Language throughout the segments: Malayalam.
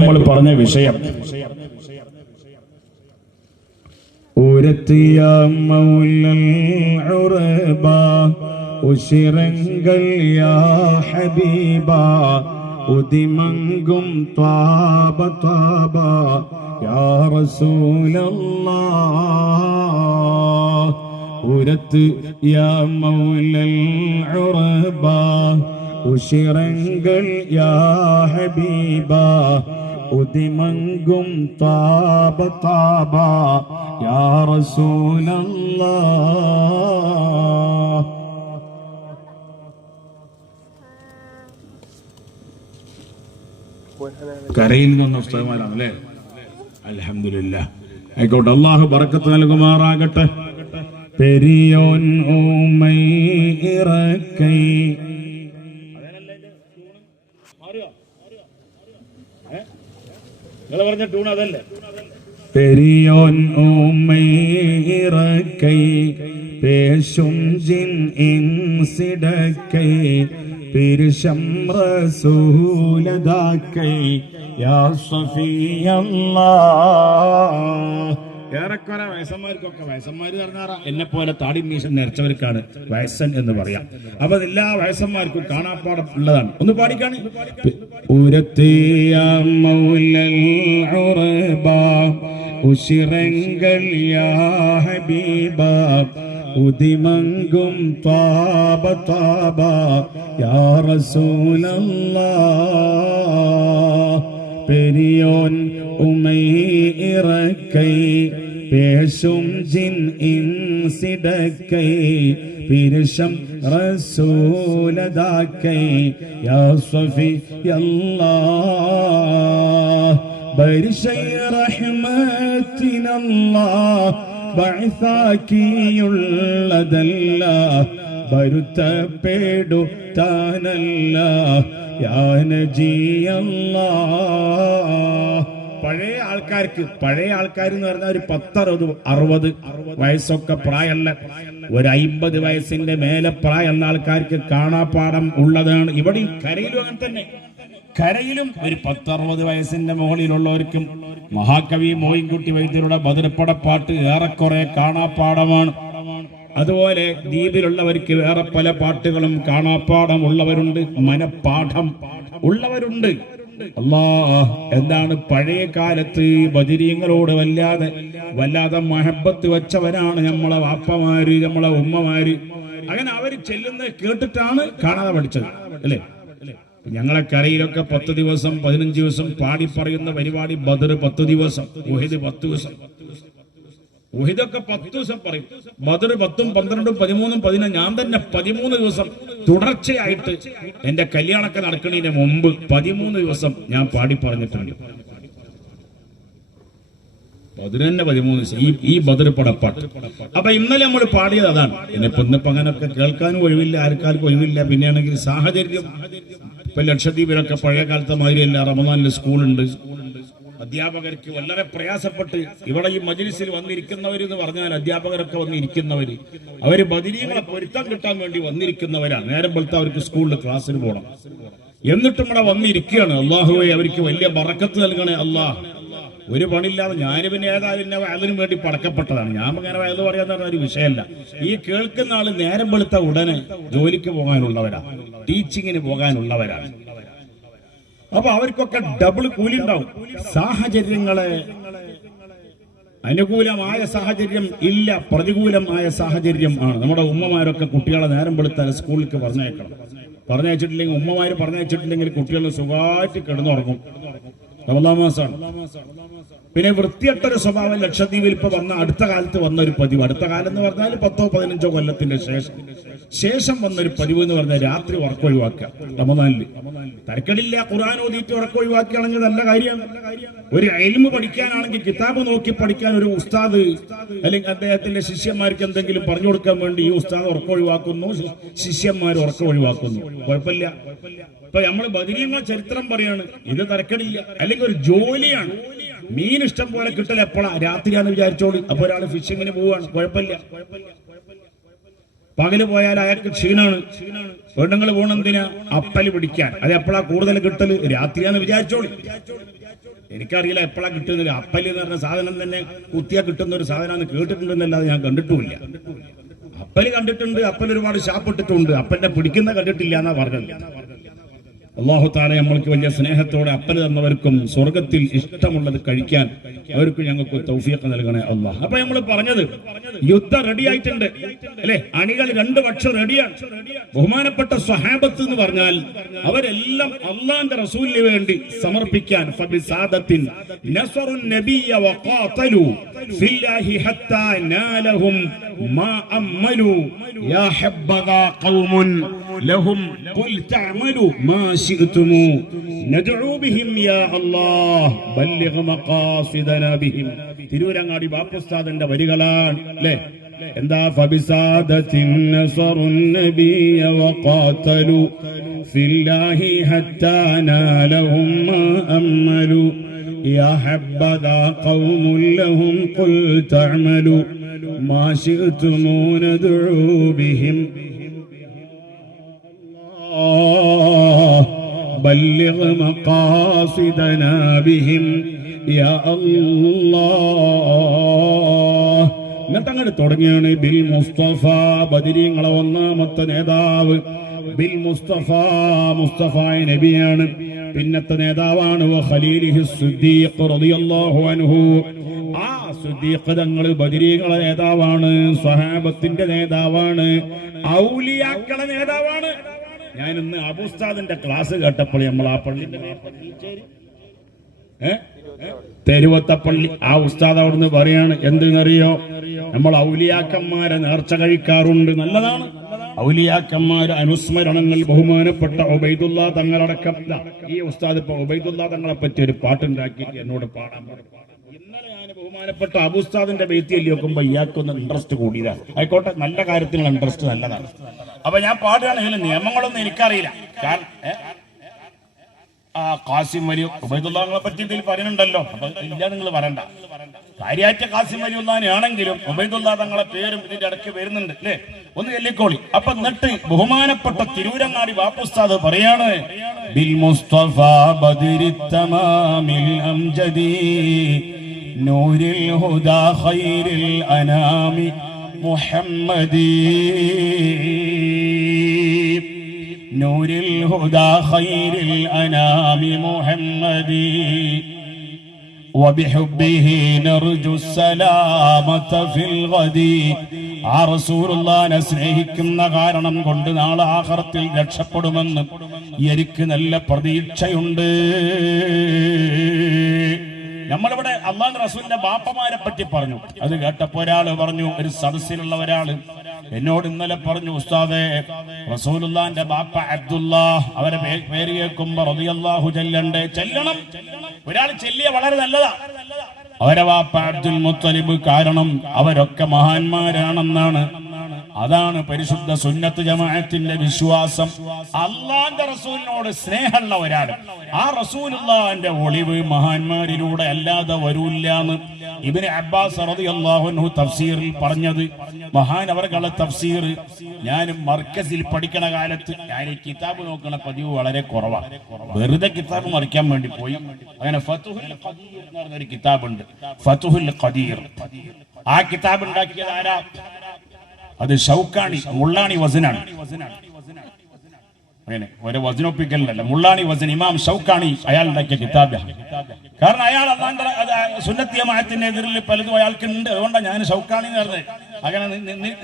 നമ്മൾ പറഞ്ഞ വിഷയം ഉരത്തിയ മൗലൽ ഉറബ ഉശിരങ്ങൾ യാ ഹബീബ ഉദിമങ്കും ത്വാബ ത്വാബ യാ റസൂലല്ലാഹ് ഉരത്ത് യാ മൗലൽ ഉറബ ഉശിരങ്ങൾ യാ ഹബീബ ഉദിമങ്കും ത്വാബ ത്വാബ യാ റസൂലല്ലാഹ്. കരയുന്ന ഉസ്താദുമാരാണ് അല്ലേ? അൽഹംദുലില്ലാഹ്. ആയിക്കോട്ടെ, അല്ലാഹു ബറക്കത്ത് നൽകുമാറാകട്ടെ. പെരിയോൻ ഉമൈറക്കൈ പറഞ്ഞ ടൂൺ അതല്ലേ? പെരിയോൻ ഉമൈറക്കൈ പേശും ജിൻ ഇൻസിഡക്കൈ പിരിശം റസൂലദാക്കൈ യാ സഫിയല്ലാഹ്. ഏറെക്കുറെ വയസ്സന്മാർക്കൊക്കെ, വയസ്സന്മാർ പറഞ്ഞാൽ എന്നെ പോലെ താടി മീശൻ നിറച്ചവർക്കാണ് വയസ്സൻ എന്ന് പറയാം. അപ്പൊ എല്ലാ വയസ്സന്മാർക്കും കാണാപ്പാടം ഉള്ളതാണ്. ഒന്ന് പാടിക്കാണ്. ഉരത്തിയ മൗലൽ ഉറബ ഉശിരങ്ങൾ യാ ഹബീബ ഉദിമങ്കും ത്വാബ ത്വാബ യാ റസൂലല്ലാഹ്. പെരിയോൻ ഉമൈറക്കൈ പേശും ജിൻ ഇൻസിഡക്കൈ പിരിശം റസൂലദാക്കൈ യാ സഫിയല്ലാഹ്. ബരിശൈ റഹ്മത്തിനല്ലാഹ് ബഅസാക്കിയുള്ളതല്ല ബരുത്തപ്പെടുത്താനല്ല യാ നജിയല്ലാഹ്. പഴയ ആൾക്കാർ എന്ന് പറഞ്ഞാൽ ഒരു 10-60 വയസ്സൊക്കെ പ്രായമല്ല, ഒരു 50 വയസ്സിന്റെ മേലെ പ്രായമുള്ള ആൾക്കാർക്ക് കാണാപ്പാടം ഉള്ളതാണ്. ഇവിടെ കരയിലും അങ്ങനെ തന്നെ. കരയിലും ഒരു 10-60 വയസ്സിന്റെ മുകളിലുള്ളവർക്കും മഹാകവി മോയിൻകുട്ടി വൈദ്യരുടെ ബദർപ്പടപ്പാട്ട് ഏറെക്കുറെ കാണാപ്പാടമാണ്. അതുപോലെ ദ്വീപിലുള്ളവർക്ക് വേറെ പല പാട്ടുകളും കാണാപ്പാടം ഉള്ളവരുണ്ട്, മനപ്പാഠം ഉള്ളവരുണ്ട്. എന്താണ് പഴയ കാലത്ത് ബദരീങ്ങളോട് വല്ലാതെ മഹബത്ത് വെച്ചവരാണ് നമ്മളെ വാപ്പമാര്, നമ്മളെ ഉമ്മമാര്. അങ്ങനെ അവര് ചെല്ലുന്നത് കേട്ടിട്ടാണ് കാണാതെ പഠിച്ചത് അല്ലേ? ഞങ്ങളെ കരയിലൊക്കെ 10 ദിവസം 15 ദിവസം പാടി പറയുന്ന പരിപാടി ബദർ 10 ദിവസം, ഉഹദ് 10 ദിവസം. ഉഹദൊക്കെ 10 ദിവസം പറയും. ബദർ 10, 12, 13, 14. ഞാൻ തന്നെ 13 ദിവസം തുടർച്ചയായിട്ട് എന്റെ കല്യാണമൊക്കെ നടക്കുന്നതിന് മുമ്പ് 13 ദിവസം ഞാൻ പാടി പറഞ്ഞിട്ടുണ്ട്. ബദർ തന്നെ 13 ദിവസം ഈ ബദർ പടപ്പാട്ട്. അപ്പൊ ഇന്നലെ നമ്മൾ പാടിയത് അതാണ്. ഇന്നിപ്പോ അങ്ങനെയൊക്കെ കേൾക്കാനും ഒഴിവില്ല, ആർക്കാർക്കും ഒഴിവില്ല. പിന്നെയാണെങ്കിൽ സാഹചര്യം ഇപ്പൊ ലക്ഷദ്വീപിലൊക്കെ പഴയ കാലത്തെ മാതിരിയല്ല. റമദാനിൽ സ്കൂളുണ്ട്. അധ്യാപകർക്ക് വളരെ പ്രയാസപ്പെട്ട് ഇവിടെ ഈ മജ്ലിസിൽ വന്നിരിക്കുന്നവരെന്ന് പറഞ്ഞാൽ അധ്യാപകരൊക്കെ വന്നിരിക്കുന്നവര് അവര് ബദരീങ്ങളെ പൊരുത്തം കിട്ടാൻ വേണ്ടി വന്നിരിക്കുന്നവരാണ്. നേരം പോലത്തെ അവർക്ക് സ്കൂളിൽ ക്ലാസ്സിന് പോകണം. എന്നിട്ടും ഇവിടെ വന്നിരിക്കുകയാണ്. അള്ളാഹുവെ അവർക്ക് വലിയ ബറക്കത്ത് നൽകണേ അള്ളാഹ്. ഒരു പണിയില്ലാതെ ഞാൻ പിന്നെ ഏതായാലും വയലിനും വേണ്ടി പടക്കപ്പെട്ടതാണ്. ഞാൻ അങ്ങനെ വയല് പറയാന്ന് പറഞ്ഞ ഒരു വിഷയമല്ല. ഈ കേൾക്കുന്ന ആള് നേരം വെളുത്ത ഉടനെ ജോലിക്ക് പോകാനുള്ളവരാ, ടീച്ചിങ്ങിന് പോകാനുള്ളവരാണ്. അപ്പൊ അവർക്കൊക്കെ ഡബിൾ കൂലി ഉണ്ടാവും. സാഹചര്യങ്ങളെ അനുകൂലമായ സാഹചര്യം ഇല്ല, പ്രതികൂലമായ സാഹചര്യം ആണ്. നമ്മുടെ ഉമ്മമാരൊക്കെ കുട്ടികളെ നേരം വെളുത്താൽ സ്കൂളിലേക്ക് പറഞ്ഞയച്ചിട്ടില്ലെങ്കിൽ ഉമ്മമാര് പറഞ്ഞയച്ചിട്ടില്ലെങ്കിൽ കുട്ടികൾ സുഖമായിട്ട് കിടന്നുറങ്ങും. റമദാൻ മാസമാണ്. പിന്നെ വൃത്തിയട്ടൊരു സ്വഭാവം ലക്ഷദ്വീപിൽ ഇപ്പൊ അടുത്ത കാലത്ത് വന്ന ഒരു പതിവ്. അടുത്ത കാലം എന്ന് പറഞ്ഞാൽ 10-15 കൊല്ലത്തിന്റെ ശേഷം വന്നൊരു പതിവ് എന്ന് പറഞ്ഞാൽ രാത്രി ഉറക്കം ഒഴിവാക്കുക. റമദാനിൽ തരക്കടില്ല, ഖുർആൻ ഓതിയിട്ട് ഉറക്കം ഒഴിവാക്കുകയാണെങ്കിൽ നല്ല കാര്യമാണ്. ഒരു ഇൽമു പഠിക്കാനാണെങ്കിൽ കിതാബ് നോക്കി പഠിക്കാൻ ഒരു ഉസ്താദ് അല്ലെങ്കിൽ അദ്ദേഹത്തിന്റെ ശിഷ്യന്മാർക്ക് എന്തെങ്കിലും പറഞ്ഞു കൊടുക്കാൻ വേണ്ടി ഈ ഉസ്താദ് ഉറക്കം ഒഴിവാക്കുന്നു, ശിഷ്യന്മാർ ഉറക്കം ഒഴിവാക്കുന്നു. കുഴപ്പമില്ല. ഇപ്പൊ നമ്മള് ബദരീങ്ങൾ ചരിത്രം പറയാണ്. ഇത് തരക്കടില്ല. അല്ലെങ്കിൽ ഒരു ജോലിയാണ്. മീൻ ഇഷ്ടം പോലെ കിട്ടൽ എപ്പോഴാ? രാത്രിയാണ് വിചാരിച്ചോളൂ. അപ്പൊ ഒരാൾ ഫിഷിങ്ങിന് പോവാണ്, കുഴപ്പമില്ല. പകല് പോയാൽ അയാൾക്ക് ക്ഷീണാണ്. പെണ്ണുങ്ങൾ പോണെന്തിനാ? അപ്പല് പിടിക്കാൻ. അത് എപ്പോഴാ കൂടുതൽ കിട്ടല്? രാത്രിയാന്ന് വിചാരിച്ചോളി. എനിക്കറിയില്ല എപ്പോഴാ കിട്ടുന്നില്ല. അപ്പല് എന്ന് പറഞ്ഞ സാധനം തന്നെ കുത്തിയാ കിട്ടുന്ന ഒരു സാധനമാണ് കേട്ടിട്ടുണ്ടെന്നല്ലാതെ ഞാൻ കണ്ടിട്ടുമില്ല. അപ്പല് കണ്ടിട്ടുണ്ട്, അപ്പൽ ഒരുപാട് ഷാപ്പിട്ടിട്ടുണ്ട്, അപ്പലിനെ പിടിക്കുന്ന കണ്ടിട്ടില്ല എന്നാ പറഞ്ഞത്. അല്ലാഹു തആല നമ്മൾക്ക് വലിയ സ്നേഹത്തോടെ അപ്പൽ തന്നവർക്കും സ്വർഗത്തിൽ ഇഷ്ടമുള്ളത് കഴിക്കാൻ അവർക്ക് ഞങ്ങൾക്ക് തൗഫീഖ് നൽകണേ അല്ലാഹ്. അപ്പൊ നമ്മൾ പറഞ്ഞത് യുദ്ധം റെഡി ആയിട്ടുണ്ട് അല്ലെ? അണികൾ 2 പക്ഷം റെഡിയാണ്. ബഹുമാനപ്പെട്ട സ്വഹാബത്ത് എന്ന് പറഞ്ഞാൽ അവരെല്ലാം അള്ളാന്റെ റസൂലിന് വേണ്ടി സമർപ്പിക്കാൻ ഫബിസാദത്തിൻ നസറുൻ നബിയ വഖാതലു ഫില്ലാഹി ഹത്താ നാലഹും മാ അമ്മലു യാ ഹബ്ബദാ ഖൗമുൻ ലഹും ഖുൽ തഅമലു മാ ശിഅ്തും നദ്ഉ ബിഹിം യാ അല്ലാഹ് ബല്ലിഗ് മഖാസിദനാ ബിഹിം. തിരൂരങ്ങാടി ബാപ്പുസ്താദിന്റെ വരികളാണ് അല്ലേ? എന്താ? ഫബിസാദത്തിൻ നസറുൻ നബിയ വഖാതലു ഫില്ലാഹി ഹത്താ നാലഹും മാ അമ്മലു യാ ഹബ്ബദാ ഖൗമുൻ ലഹും ഖുൽ തഅമലു മാ ശിഅ്തും നദ്ഉ ബിഹിം بلغ مقاصدنا بهم يا الله. എന്നിട്ടങ്ങനെ തുടങ്ങിയാണ് ബിൽ മുസ്തഫ. ബദരീങ്ങളെ ഒന്നാമത്തെ നേതാവ് ബിൽ മുസ്തഫ, മുസ്തഫായ നബിയാണ്. പിന്നത്തെ നേതാവാണ് ഖലീലിഹി സിദ്ദീഖ് റളിയല്ലാഹു അൻഹു. ആ സിദ്ദീഖ് തങ്ങൾ ബദരീങ്ങളെ നേതാവാണ്, സ്വഹാബത്തിന്റെ നേതാവാണ്, ഔലിയാക്കളെ നേതാവാണ്. ഞാൻ ഇന്ന് അബുസ്താദിന്റെ ക്ലാസ് കേട്ടപ്പോൾ നമ്മൾ ആ പള്ളിന്റെ തെരുവത്തപ്പള്ളി ആ ഉസ്താദ് അവിടുന്ന് പറയാണ് എന്തെന്നറിയോ? നമ്മൾ ഔലിയാക്കന്മാരെ നേർച്ച കഴിക്കാറുണ്ട്, നല്ലതാണ്. ഔലിയാക്കന്മാര് അനുസ്മരണങ്ങൾ ബഹുമാനപ്പെട്ട ഉബൈദുല്ലാ തങ്ങളടക്കം. ഈ ഉസ്താദ് ഇപ്പൊ ഉബൈദുല്ലാ തങ്ങളെ പറ്റി ഒരു പാട്ടുണ്ടാക്കി എന്നോട് പാടാൻ പറഞ്ഞു. ഇന്നലെ ഞാൻ ബഹുമാനപ്പെട്ട അബുസ്താദിന്റെ ബേത്തിയിൽ നോക്കുമ്പോ ഇയാൾക്കൊന്ന് ഇൻട്രസ്റ്റ് കൂടിയതാണ്. ആയിക്കോട്ടെ, നല്ല കാര്യത്തിനുള്ള ഇൻട്രസ്റ്റ് നല്ലതാണ്. അപ്പൊ ഞാൻ പാടുകയാണ്. ഇതിന് നിയമങ്ങളൊന്നും എനിക്കറിയില്ല. ഖാസിം വലിയ ഉബൈദുല്ലാഹിനെ പറ്റി ഇതിൽ പറയുന്നുണ്ടല്ലോ. അപ്പൊ ഇല്ല, നിങ്ങൾ പറയണ്ട. കാര്യാറ്റ ഖാസിം വലിയുള്ളാനാണെങ്കിലും ഉബൈദുല്ലാ തങ്ങളെ പേരും ഇതിന്റെ ഇടയ്ക്ക് വരുന്നുണ്ട് അല്ലേ? ഒന്ന് ചൊല്ലിക്കോളി. അപ്പൊ എന്നിട്ട് ബഹുമാനപ്പെട്ട തിരൂരങ്ങാടി ബാപ്പുസ്താദ് പറയാണ് ബിൽ മുസ്തഫ ബദരി തമാമിൽ അംജദി നൂരിൽ ഹുദാ ഖൈറിൽ അനാമി മുഹമ്മദി നൂരിൽ ഹുദാ ഖൈറിൽ അനാമി മുഹമ്മദി وبحبه نرجو السلامة في الغد. ആ റസൂലുള്ളാഹിനെ സ്നേഹിക്കുന്ന കാരണം കൊണ്ട് നാളെ ആഖിറത്തിൽ രക്ഷപ്പെടുമെന്ന് എനിക്ക് നല്ല പ്രതീക്ഷയുണ്ട്. നമ്മളിവിടെ അല്ലാഹുവിന്റെ റസൂലിന്റെ ബാപ്പമാരെ പറ്റി പറഞ്ഞു. അത് കേട്ടപ്പോ ഒരാള് പറഞ്ഞു, ഒരു സദസ്സിലുള്ള ഒരാള് എന്നോട് ഇന്നലെ പറഞ്ഞു, ഉസ്താദേ റസൂലുള്ളാഹിന്റെ ബാപ്പ അബ്ദുല്ലാഹ്, അവരെ പേര് കേൾക്കുമ്പോ റളിയല്ലാഹു ചൊല്ലണ്ടേ? ചെല്ലണം. ഒരാൾ ചെല്ലിയ വളരെ നല്ലതാ. അവരെ ബാപ്പ അബ്ദുൽ മുത്തലിബ്. കാരണം അവരൊക്കെ മഹാന്മാരാണെന്നാണ്. അതാണ് പരിശുദ്ധ സുന്നത്ത് ജമാഅത്തിന്റെ വിശ്വാസം. അള്ളാന്റെ റസൂലിനോട് സ്നേഹമുള്ള ഒരാൾ, ആ റസൂലുള്ളാഹിന്റെ ഒളിവ് മഹാന്മാരിലൂടെ അല്ലാതെ വരൂല്ലാന്ന് ഇബ്നു അബ്ബാസ് റളിയല്ലാഹു അൻഹു തഫ്സീറിൽ പറഞ്ഞത്. മഹാനവർകളുടെ തഫ്സീർ ഞാനും മർക്കസിൽ പഠിക്കണ കാലത്ത് ഞാൻ ഈ കിതാബ് നോക്കണ പതിവ് വളരെ കുറവാണ്. വെറുതെ കിതാബ് മറിക്കാൻ വേണ്ടി പോയി. അങ്ങനെ ഫതുഹുൽ ഖദീർ എന്ന് പറഞ്ഞൊരു കിതാബുണ്ട്. ഫതുഹുൽ ഖദീർ. ആ കിതാബ് ഉണ്ടാക്കിയത് ആരാ? അത് ഷൗക്കാണി, മുള്ളാണി വസനാണ്. അങ്ങനെ ഒരു വസനൊപ്പിക്കലല്ല, മുള്ളാണി വസൻ ഇമാം ഷൗക്കാണി അയാൾ ഉണ്ടാക്കിയ കിതാബാണ്. കാരണം അയാൾ സുന്നത്തി ജമാഅത്തിന്റെ എതിരിൽ പലതും അയാൾക്കുണ്ട്. അതുകൊണ്ടാണ് ഞാൻ ഷൗക്കാണി എന്ന് പറഞ്ഞത്. അങ്ങനെ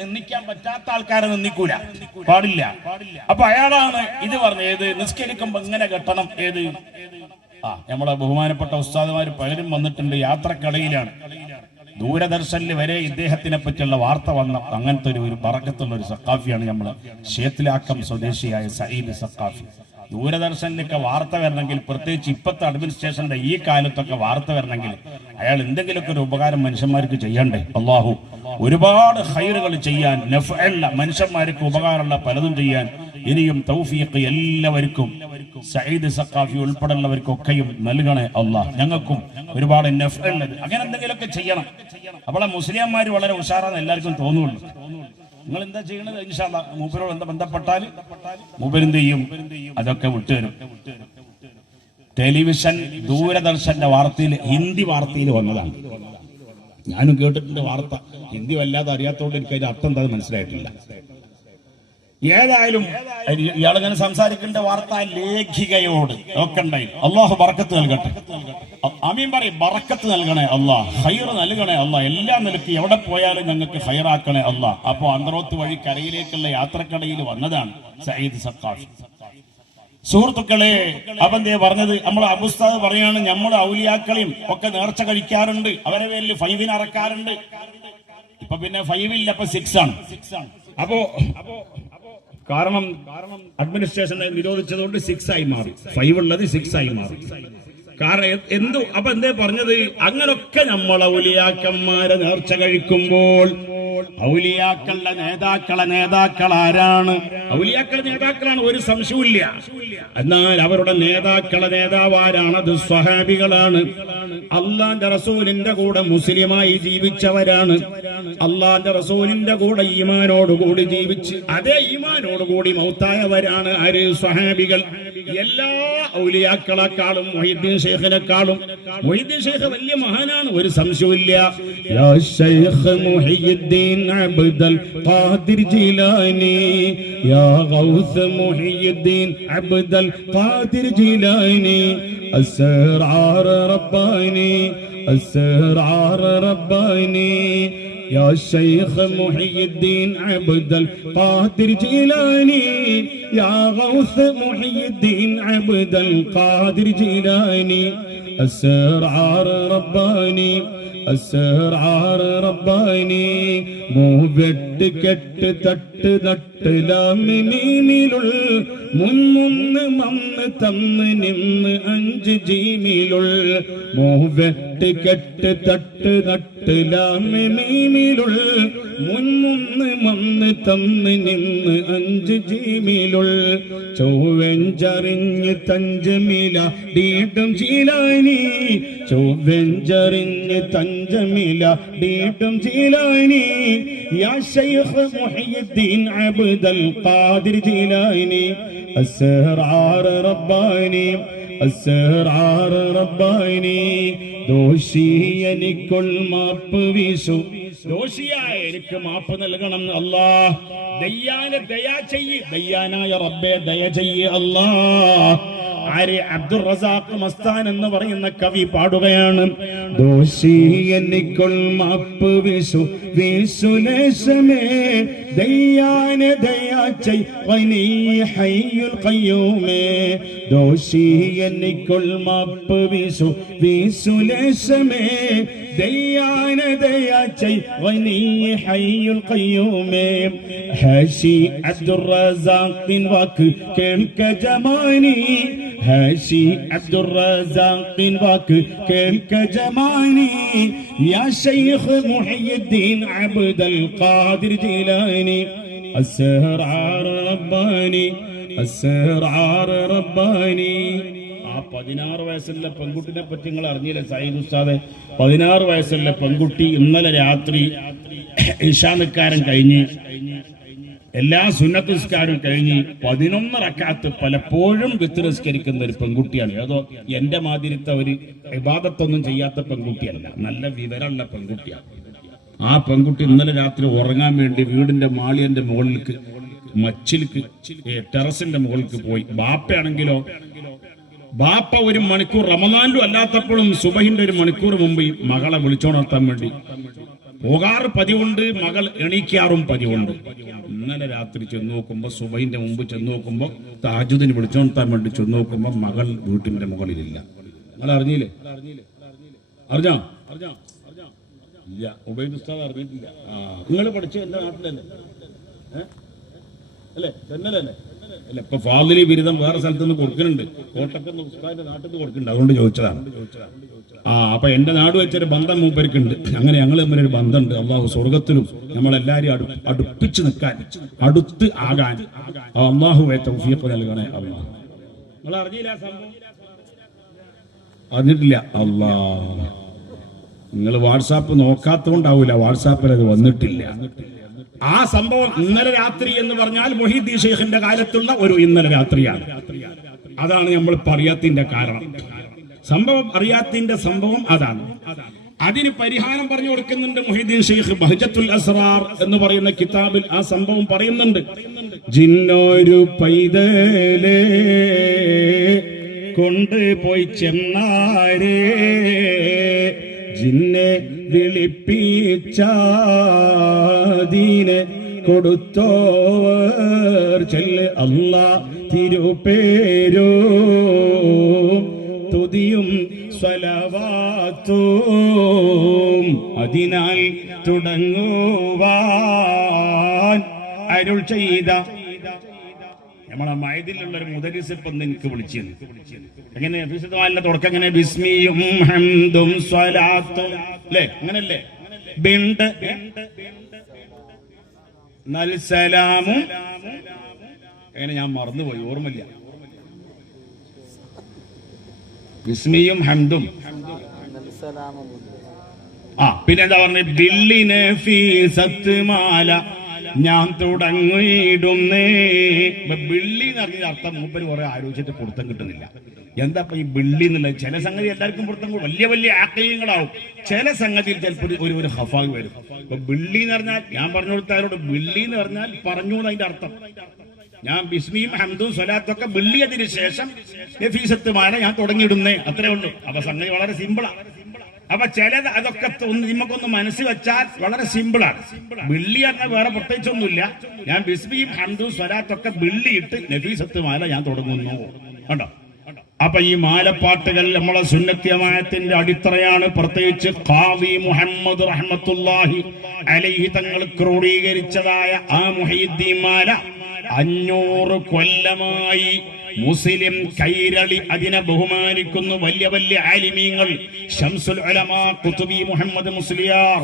നിന്ദിക്കാൻ പറ്റാത്ത ആൾക്കാരെ നിന്ദിക്കൂല, പാടില്ല. അപ്പൊ അയാളാണ് ഇത് പറഞ്ഞത്. ഏത് നിസ്കരിക്കുമ്പോ ഇങ്ങനെ കെട്ടണം. ഏത് നമ്മളെ ബഹുമാനപ്പെട്ട ഉസ്താദുമാര് പലരും വന്നിട്ടുണ്ട്. യാത്രക്കടയിലാണ്. ദൂരദർശനിൽ വരെ ഇദ്ദേഹത്തിനെ പറ്റിയുള്ള വാർത്ത വന്ന അങ്ങനത്തെ ഒരു ബറക്കത്തുള്ള ഒരു സഖാഫിയാണ് നമ്മള് ഷേത്തിലാക്കം സ്വദേശിയായ സഈദ് സഖാഫി. ദൂരദർശനിലൊക്കെ വാർത്ത വരണമെങ്കിൽ, പ്രത്യേകിച്ച് ഇപ്പത്തെ അഡ്മിനിസ്ട്രേഷന്റെ ഈ കാലത്തൊക്കെ വാർത്ത വരണമെങ്കിൽ അയാൾ എന്തെങ്കിലുമൊക്കെ ഒരു ഉപകാരം മനുഷ്യന്മാർക്ക് ചെയ്യണ്ടേ? അല്ലാഹു ഒരുപാട് ഖൈറുകൾ ചെയ്യാൻ, നഫ്അല്ല മനുഷ്യന്മാർക്ക് ഉപകാരമുള്ള പലതും ചെയ്യാൻ ഇനിയും തൗഫീഖ് എല്ലാവർക്കും സഈദ് സഖാഫി ഉൾപ്പെടെയുള്ളവർക്കൊക്കെയും നൽകണേ അല്ലാഹ്. ഞങ്ങൾക്കും ഒരുപാട് നഫ്അല്ലത് അങ്ങനെ എന്തെങ്കിലുമൊക്കെ ചെയ്യണം. അപ്പോൾ മുസ്ലിംമാര് വളരെ ഉഷാറാന്ന് എല്ലാവർക്കും തോന്നുള്ളൂ. നിങ്ങൾ എന്താ ചെയ്യണത്? ഇൻഷാ അല്ലാഹ് മൂപ്പരോട് ബന്ധപ്പെട്ടാൽ മൂപ്പരെന്ത് ചെയ്യും? അതൊക്കെ വിട്ടുതരും. ടെലിവിഷൻ ദൂരദർശന്റെ വാർത്തയിൽ, ഹിന്ദി വാർത്തയിൽ വന്നതാണ്. ഞാനും കേട്ടിട്ടുണ്ട് വാർത്ത. ഹിന്ദി വല്ലാതെ അറിയാത്തതുകൊണ്ട് എനിക്ക് അതിന്റെ അർത്ഥം എന്താ മനസ്സിലായിട്ടില്ല. ഏതായാലും ഇയാളിങ്ങനെ സംസാരിക്കേണ്ട വാർത്ത ലേഖികയോട് ഒക്കെ ഉണ്ടായി. അള്ളാഹു ബറക്കത്ത് നൽകട്ടെ. ആമീൻ പറയും. ബറക്കത്ത് നൽകണേ അള്ളാഹ്, ഹൈർ നൽകണേ അള്ളാഹ്, എല്ലാ നിലയ്ക്ക് എവിടെ പോയാലും ഞങ്ങൾക്ക് ഹൈറാക്കണേ അള്ളാഹ്. അപ്പൊ അന്തറോത്ത് വഴി കരയിലേക്കുള്ള യാത്രക്കടയിൽ വന്നതാണ് സയ്യിദ് സഖാഫി. സുഹൃത്തുക്കളെ, അവന്റെ പറഞ്ഞത് നമ്മളെ അബുസ്താദ് പറയാണ്, നമ്മള് ഔലിയാക്കളെയും ഒക്കെ നേർച്ച കഴിക്കാറുണ്ട്, അവരെ പേരിൽ 5 അറക്കാറുണ്ട്. ഇപ്പൊ പിന്നെ 5 ഇല്ല, ഇപ്പൊ 6 ആണ്. അപ്പോ കാരണം അഡ്മിനിസ്ട്രേഷൻ നിരോധിച്ചതുകൊണ്ട് 6 ആയി മാറി. 5 ഉള്ളത് 6 ആയി മാറി. കാരണം അപ്പൊ എന്തേ പറഞ്ഞത്? അങ്ങനൊക്കെ നമ്മൾ ഔലിയാക്കന്മാരെ നേർച്ച കഴിക്കുമ്പോൾ ഔലിയാക്കളുടെ നേതാക്കൾ ആരാണ്? ഔലിയാക്കളുടെ നേതാക്കളാണ്, ഒരു സംശയവുമില്ല. എന്നാൽ അവരുടെ നേതാക്കളെ നേതാവാരാണ്? അത് സ്വഹാബികളാണ്. അള്ളാന്റെ റസൂലിന്റെ കൂടെ മുസ്ലിമായി ജീവിച്ചവരാണ്. അള്ളാന്റെ റസൂലിന്റെ കൂടെ ഈമാനോടുകൂടി ജീവിച്ച് അതേ ഈമാനോടുകൂടി മൗത്തായവരാണ് ആര്? സ്വഹാബികൾ. എല്ലാ ഔലിയാക്കളെക്കാളും മുഹീദ്ദീൻ ശൈഖിനെക്കാളും മുഹീദ്ദീൻ ശൈഖ് വലിയ മഹാനാണ്, ഒരു സംശയവുമില്ല. യാ ശൈഖ് മുഹീദ്ദീൻ അബ്ദുൽ ഖാദിർ ജീലാനി, യാ ഗൗസ് മുഹീദ്ദീൻ അബ്ദുൽ ഖാദിർ ജീലാനി, അസ്റാർ റബ്ബാനി, അസ്റാർ റബ്ബാനി, يا شيخ محي الدين عبد القادر جيلاني، يا غوث محي الدين عبد القادر جيلاني، السرعار رباني، السرعار رباني. മൂവെട്ട് കെട്ട് തട്ട് നട്ട് ലാമിനിലുൾ മുൻമുന്ന് മന്ന് തന്ന് നിന്ന് 5 ജീമിലുൾ. മൂവെട്ട് കെട്ട് തട്ട് നട്ട് ലാമിനിലുൾ മുൻമുന്ന് മന്ന് തന്ന് നിന്ന് 5 ജീമിലുൾ. ചൊവ്വെഞ്ചറിഞ്ഞ് തഞ്ചമില ഡീട്ടും ജീലാനി, ചൊവ്വെഞ്ചറിഞ്ഞ് തഞ്ചമില ഡീട്ടും ജീലാനി, യാ ശൈഖ് മുഹയ്യിദ്ദീൻ അബ്ദുൽ ഖാദിർ ജീലാനി, അസ്റാർ റബ്ബാനി, അസ്റാർ റബ്ബാനി. ദോഷി എനിക്കുൾ മാപ്പ് വീശു, ദോഷിയായ എനിക്ക് മാപ്പ് നൽകണം അല്ലാഹ്. ദയ്യാനെ ദയാ ചെയ്യ്, ദയ്യാനായ റബ്ബേ ദയ ചെയ്യ് അല്ലാഹ്. ആര്? അബ്ദുർ റസാഖ് മസ്താൻ എന്ന് പറയുന്ന കവി പാടുകയാണ്. ദോഷി എനിക്കുൾ മാപ്പ് വീശു വീശുലേശമേ, ദയ്യാനെ ദയാ ചെയ് ഗനീ ഹയ്യുൽ ഖയ്യൂമേ. ദോഷി എനിക്കുൾ മാപ്പ് വീശു വീശുലേശമേ, ദയ്യാനെ ദയാ ചെയ് ഗനീ ഹയ്യുൽ ഖയ്യൂമേ. ഹാശി അബ്ദുർ റസാഖിൻ വാക്ക് കേൾക്ക ജമാനി, ഹാശി അബ്ദുർ റസാഖിൻ വാക്ക് കേൾക്ക ജമാനി, യാ ശൈഖ് മുഹയ്യിദ്ദീൻ അബ്ദുൽ ഖാദിർ ജീലാനി, അസ്റാർ റബ്ബാനി, അസ്റാർ റബ്ബാനി. ആ 16 വയസ്സുള്ള പെൺകുട്ടിനെ പറ്റി നിങ്ങൾ അറിഞ്ഞില്ലേ സയ്യിദ് ഉസ്താദെ? 16 വയസ്സുള്ള പെൺകുട്ടി ഇന്നലെ രാത്രി ഇശാ നിസ്കാരം കഴിഞ്ഞ് എല്ലാ സുന്നത്ത് നിസ്കാരവും കഴിഞ്ഞ് 11 റക്അത്ത് പലപ്പോഴും വിത്ത് നിസ്കരിക്കുന്ന ഒരു പെൺകുട്ടിയാണ്. ഏതോ എന്റെ മാതിരിത്തെ ഒരു ഇബാദത്തൊന്നും ചെയ്യാത്ത പെൺകുട്ടിയല്ല, നല്ല വിവരമുള്ള പെൺകുട്ടിയാണ്. ആ പെൺകുട്ടി ഇന്നലെ രാത്രി ഉറങ്ങാൻ വേണ്ടി വീടിന്റെ മാളിയന്റെ മുകളിലേക്ക് മച്ചിലേക്ക് ടെറസിന്റെ മുകളിലേക്ക് പോയി. ബാപ്പയാണെങ്കിലോ, ബാപ്പ 1 മണിക്കൂർ റമദാനിലും അല്ലാത്തപ്പോഴും സുബഹിന്റെ 1 മണിക്കൂർ മുമ്പ് മകളെ വിളിച്ചോണർത്താൻ വേണ്ടി പോകാറ് പതിവുണ്ട്, മകൾ എണീക്കാറും പതിവുണ്ട്. ഇന്നലെ രാത്രി ചെന്ന് നോക്കുമ്പോ, സുബഹിന്റെ മുമ്പ് ചെന്ന് നോക്കുമ്പോ, തഹജ്ജുദിന് വിളിച്ചോണർത്താൻ വേണ്ടി ചെന്ന് നോക്കുമ്പോ മകൾ വീട്ടിന്റെ മുകളിലില്ല. നിങ്ങൾ അറിഞ്ഞില്ലേ? അറിഞ്ഞോ? ഇല്ല, ഉബൈദ് ഉസ്താദ് അറിഞ്ഞിട്ടില്ല. നിങ്ങൾ പഠിച്ച എന്റെ നാട്ടിലല്ലേ? അല്ലേ? തെന്നലല്ലേ? അല്ല, ഇപ്പൊ ഫാദിലി ബിരുദം വേറെ സ്ഥലത്ത് നിന്ന് കൊടുക്കുന്നുണ്ട്, കോട്ടക്കൽ ഉസ്താദിന്റെ നാട്ടിൽ നിന്ന് കൊടുക്കുന്നുണ്ട്, അതുകൊണ്ട് ചോദിച്ചതാണ്. അപ്പൊ എന്റെ നാട് വെച്ചൊരു ബന്ധം മൂപ്പർക്കുണ്ട്. അങ്ങനെ ഞങ്ങൾ തമ്മിലൊരു ബന്ധമുണ്ട്. അള്ളാഹു സ്വർഗത്തിലും നമ്മളെല്ലാരും അടുപ്പിച്ച് നിൽക്കാൻ, അടുത്ത് ആകാൻ അള്ളാഹുവെ തൗഫീഖ് നൽകണേ അള്ളാഹ്. നിങ്ങൾ അറിഞ്ഞില്ല സംഭവം? അറിഞ്ഞിട്ടില്ല? അള്ളാഹ്, നിങ്ങൾ വാട്സാപ്പ് നോക്കാത്തോണ്ടാവൂല, വാട്സാപ്പിൽ അത് വന്നിട്ടില്ല. ആ സംഭവം ഇന്നലെ രാത്രി എന്ന് പറഞ്ഞാൽ മൊഹീദ്ദീൻ ഷെയ്ഖിന്റെ കാലത്തുള്ള ഒരു ഇന്നലെ രാത്രിയാണ്. അതാണ് നമ്മൾ പറയാത്തിന്റെ കാരണം. സംഭവം അറിയാത്തിന്റെ സംഭവം അതാണ്. അതിന് പരിഹാരം പറഞ്ഞു കൊടുക്കുന്നുണ്ട് മൊഹീദ്ദീൻ ഷെയ്ഖ് ബഹ്ജത്തുൽ അസ്റാർ എന്ന് പറയുന്ന കിതാബിൽ. ആ സംഭവം പറയുന്നുണ്ട്. ജിന്നൊരു പൈതലേ കൊണ്ടുപോയി ചെന്നാരേ, ജിന്നെ വിളിപ്പിച്ചാദീനെ കൊടുത്തോവർ ചെല്ല് അല്ലാ തിരുപേരോ തുതിയും സ്വലവാത്തും അതിനാൽ തുടങ്ങുവാൻ അരുൾ ചെയ്ത നമ്മളെ മൈദിലുള്ള ഒരു മുദരിസ് ഇപ്പം എനിക്ക് വിളിച്ചിരുന്നു. എങ്ങനെ ഫീസത്തുമാലിന്റെ തുടക്കം എങ്ങനെ? ബിസ്മിയും ഹംദും സ്വലാത്തും അല്ലേ? അങ്ങനല്ലേ? ബിണ്ട് നൽസലാമും എങ്ങനെ? ഞാൻ മറന്നുപോയി, ഓർമ്മയില്ല. ബിസ്മിയും ഹംദും പിന്നെന്താ പറഞ്ഞ? ബില്ലിന് ഫീസത്തുമാല ഞാൻ തുടങ്ങിയിടുന്നേ. ബിള്ളി എന്ന് പറഞ്ഞ അർത്ഥം മൂപ്പര് കുറെ ആലോചിച്ചിട്ട് പൊരുത്തം കിട്ടുന്നില്ല. എന്താ ഈ ബിള്ളി എന്നുള്ളത്? ചില സംഗതി എല്ലാവർക്കും പൊരുത്തം വലിയ വലിയ ആക്കയങ്ങളാവും. ചില സംഗതിയിൽ ചിലപ്പോൾ ഒരു ഹഫാഗ് വരും. ഇപ്പൊ ബിള്ളി എന്ന് പറഞ്ഞാൽ ഞാൻ പറഞ്ഞു കൊടുത്തവരോട് ബിള്ളി എന്ന് പറഞ്ഞാൽ പറഞ്ഞു അതിന്റെ അർത്ഥം. ഞാൻ ബിസ്മിയും ഹംദും സ്വലാത്തൊക്കെ ബിള്ളിയതിന് ശേഷം നഫീസത്തുമാല ഞാൻ തുടങ്ങിയിടുന്നേ, അത്രേ ഉള്ളൂ. അപ്പൊ സംഗതി വളരെ സിമ്പിളാണ്. അപ്പൊ ചിലത് അതൊക്കെ നിങ്ങൾക്കൊന്ന് മനസ്സിൽ വെച്ചാൽ വളരെ സിമ്പിളാണ്. ബിള്ളി പറഞ്ഞാൽ വേറെ പ്രത്യേകിച്ചൊന്നുമില്ല. ഞാൻ ബിസ്മിയും ഹംദും സ്വലാത്തൊക്കെ ബിള്ളിയിട്ട് നഫീസത്തുമാല ഞാൻ തുടങ്ങുന്നു കണ്ടോ. അപ്പൊ ഈ മാലപ്പാട്ടുകൾ നമ്മളെ സുന്നത്തി ജമാഅത്തിന്റെ അടിത്തറയാണ്. പ്രത്യേകിച്ച് ഖാദി മുഹമ്മദ് റഹ്മത്തുള്ളാഹി അലൈഹി തങ്ങൾ ക്രോഡീകരിച്ചതായ ആ മുഹീദ്ദീൻ മാല 500 കൊല്ലമായി മുസ്ലിം കൈരളി അതിനെ ബഹുമാനിക്കുന്നു. വലിയ വലിയ ആലിമീങ്ങൾ ശംസുൽ ഉലമാ ഖുതുബി മുഹമ്മദ് മുസ്ലിയാർ,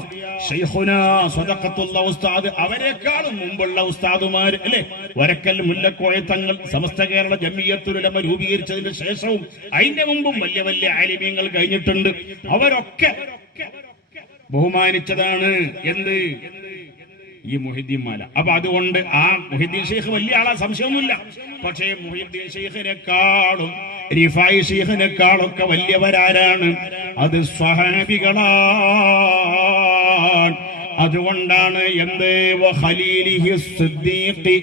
ശൈഖുനാ സദഖത്തുള്ള ഉസ്താദ്, അവരെക്കാളും മുമ്പുള്ള ഉസ്താദുമാർ അല്ലെ, വരക്കൽ മുല്ലക്കോയ തങ്ങൾ, സമസ്ത കേരള ജമിയത്തുൽ ഉലമ രൂപീകരിച്ചതിന് ശേഷവും അതിന്റെ മുമ്പും വലിയ വലിയ ആലിമീങ്ങൾ കഴിഞ്ഞിട്ടുണ്ട്. അവരൊക്കെ ബഹുമാനിച്ചതാണ് എന്ത്? ഈ മുഹീദ്ദീൻ മാല. അപ്പൊ അതുകൊണ്ട് ആ മുഹീദ്ദീൻ ഷെയ്ഖ് വലിയ ആളാ, സംശയമൊന്നുമില്ല. പക്ഷേ മുഹീദ്ദീൻ ഷെയ്ഖിനെക്കാളും റിഫായി ഷെയ്ഖിനെക്കാളൊക്കെ വലിയവരാരാണ്? അത് സ്വഹാബികളാണ്. അതുകൊണ്ടാണ് എന്ത്? വഖലീലിഹി സിദ്ദീഖി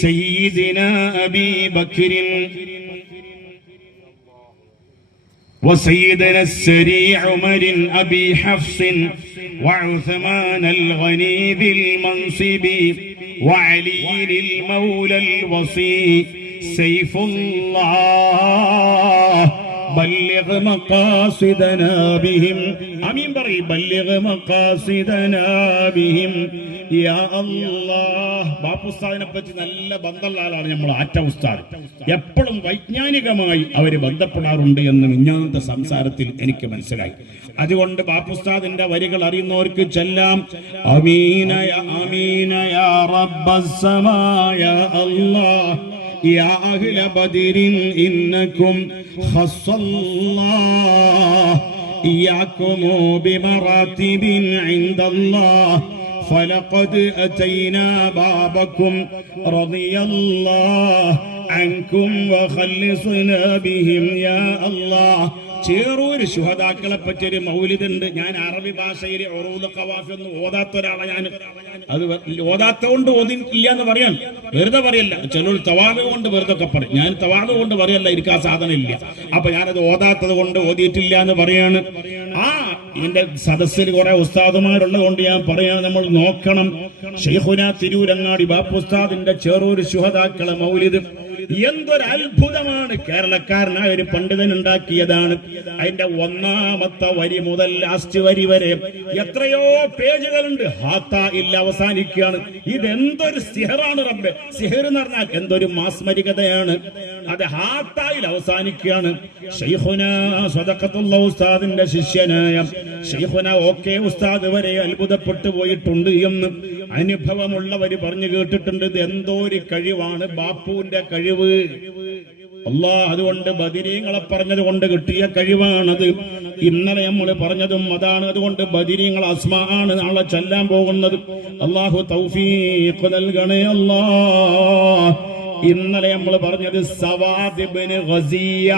സയ്യിദിനാ അബീ ബക്രിൻ وسيدنا السريع عمر أبي حفص وعثمان الغني ذي المنصب وعلي المولى الوصي سيف الله بلغ مقاصدنا بهم آمين بري بلغ مقاصدنا بهم يا الله. ബാപ്പു ഉസ്താദിനെ പറ്റി നല്ല ബന്ധമുള്ള ആളാണ് നമ്മൾ ആറ്റ ഉസ്താദ്. എപ്പോഴും വൈജ്ഞാനികമായി അവര് ബന്ധപ്പെടാറുണ്ട് എന്ന് മിഞ്ഞാന്നത്തെ സംസാരത്തിൽ എനിക്ക് മനസ്സിലായി. അതുകൊണ്ട് ബാപ്പു ഉസ്താദിന്റെ വരികൾ അറിയുന്നവർക്ക് ചെല്ലാം. ആമീന യാ ആമീന യാ റബ്ബസ് സമാ യാ അല്ലാഹ് യാ അഹ്ല ബദരിൻ ഇന്നകും ഖസ്സല്ലാഹ് ഇയാകും ബിമറാത്തിബിൻ ഇൻദല്ലാഹ് فلقد أتينا بابكم رضي الله عنكم وخلصنا بهم يا الله. ചേറൂര് ശുഹദാക്കളെ പറ്റിയൊരു മൗലിദുണ്ട്. ഞാൻ അറബി ഭാഷയിൽ ഉറൂദ് ഖവാഫി ഒന്നും ഓതാത്ത ഒരാളെ. ഞാൻ അത് ഓതാത്ത കൊണ്ട് ഓതിയില്ല എന്ന് പറയാൻ വെറുതെ പറയല്ല. ചിലർ തവാദ് കൊണ്ട് വെറുതെ ഒക്കെ പറയും. ഞാൻ തവാദ് കൊണ്ട് പറയല്ല, എനിക്ക് ആ സാധനം ഇല്ല. അപ്പൊ ഞാനത് ഓതാത്തത് കൊണ്ട് ഓതിയിട്ടില്ല എന്ന് പറയാണ്. ആ ഇതിന്റെ സദസ്സിൽ കുറെ ഉസ്താദുമാരുള്ളത് കൊണ്ട് ഞാൻ പറയാണ്, നമ്മൾ നോക്കണം. ശൈഖുനാ തിരൂരങ്ങാടി ബാപ്പു ഉസ്താദിന്റെ ചേറൂര് ശുഹദാക്കളെ മൗലിദ് എന്തൊരു അത്ഭുതമാണ്. കേരളക്കാരനായ ഒരു പണ്ഡിതൻ ഉണ്ടാക്കിയതാണ്. അതിന്റെ ഒന്നാമത്തെ വരി മുതൽ ലാസ്റ്റ് വരി വരെ എത്രയോ പേജുകളുണ്ട്. ഹാത്ത ഇല്ല അവസാനിക്കുകയാണ്. ഇതെന്തൊരു സിഹറാണ് റബ്ബെ. സിഹർ എന്ന് പറഞ്ഞാൽ എന്തൊരു മാസ്മരികതയാണ്. അത് ഹാത്തായിൽ അവസാനിക്കുകയാണ്. ശൈഖുനാ സദഖത്തുള്ള ഉസ്താദിന്റെ ശിഷ്യനായ ശൈഖുനാ ഓക്കെ ഉസ്താദ് വരെ അത്ഭുതപ്പെട്ടു പോയിട്ടുണ്ട് എന്ന് അനുഭവമുള്ളവര് പറഞ്ഞു കേട്ടിട്ടുണ്ട്. ഇത് എന്തോ ഒരു കഴിവാണ്, ബാപ്പുവിന്റെ കഴിവ്. അതുകൊണ്ട് ബദരീങ്ങളെ പറഞ്ഞത് കൊണ്ട് കിട്ടിയ കഴിവാണത്. ഇന്നലെ നമ്മൾ പറഞ്ഞതും അതാണ്. അതുകൊണ്ട് ബദരീങ്ങൾ അസ്മാ ആണ് നാളെ ചൊല്ലാൻ പോകുന്നത്. അല്ലാഹു തൗഫീഖ് നൽകണേ അല്ലാഹ്. ഇന്നലെ നമ്മൾ പറഞ്ഞത് സവാദ് ഇബ്നു ഗസിയ,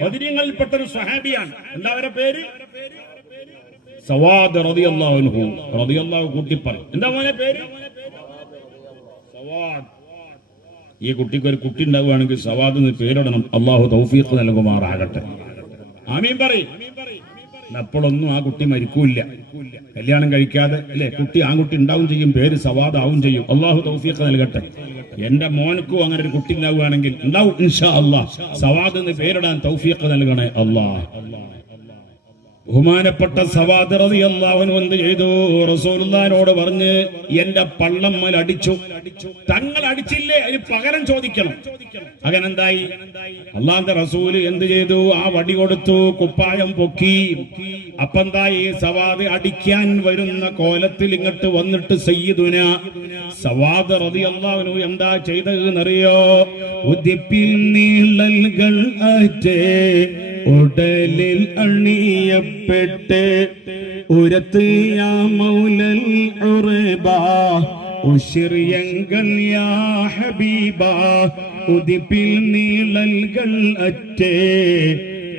ബദരീങ്ങളിൽപ്പെട്ട ഒരു സ്വഹാബിയാണ്. എന്താ അവരുടെ പേര്? സവാദ് റളിയല്ലാഹു അൻഹു. റളിയല്ലാഹു കൂട്ടി പറയും. എന്താ മോനെ പേര്? സവാദ്. ഈ കുട്ടിക്ക് ഒരു കുട്ടി ഉണ്ടാവുകയാണെങ്കിൽ സവാദ് എന്ന് പേരിടണം. അല്ലാഹു തൗഫീഖ് നൽകുമാറാകട്ടെ. ആമീൻ പറയും. അപ്പോഴൊന്നും ആ കുട്ടി മരിക്കൂല്ല, കല്യാണം കഴിക്കാതെ അല്ലെ, കുട്ടി ആൺകുട്ടി ഉണ്ടാവും ചെയ്യും, പേര് സവാദ് ആവും ചെയ്യും. അല്ലാഹു തൗഫീഖ് നൽകട്ടെ. എന്റെ മോനക്കും അങ്ങനെ ഒരു കുട്ടി ഉണ്ടാവുകയാണെങ്കിൽ ഉണ്ടാവും ഇൻഷാ അല്ലാഹ്. സവാദ് എന്ന് പേരിടാൻ തൗഫീഖ് നൽകണേ അല്ലാഹ്. ബഹുമാനപ്പെട്ട സവാദ് റളിയല്ലാഹു അൻഹു എന്ത് ചെയ്തു? റസൂലുള്ളാഹിനോട് പറഞ്ഞ് എന്റെ പള്ളമ്മൽ അടിച്ചു. തങ്ങൾ അടിച്ചില്ലേ, അതിന് പകരം ചോദിക്കണം. അങ്ങനെന്തായി? അള്ളാഹുവിന്റെ റസൂല് എന്ത് ചെയ്തു? ആ വടി കൊടുത്തു, കുപ്പായം പൊക്കി. അപ്പെന്തായി? സവാദ് അടിക്കാൻ വരുന്ന കോലത്തിൽ ഇങ്ങോട്ട് വന്നിട്ട് സയ്യിദുന സവാദ് റളിയല്ലാഹു അൻഹു എന്താ ചെയ്തതെന്നറിയോ? ഉദിപ്പിൽ നീളൽകൾ അറ്റേ ഉടലിൽ അണിയപ്പെട്ട് ഉരത്ത് യാ മൗലൽ ഉർബ ഉശിറിയങ്ങൾ യാ ഹബീബ. ഉദിപ്പിൽ നീളൽകൾ അറ്റേ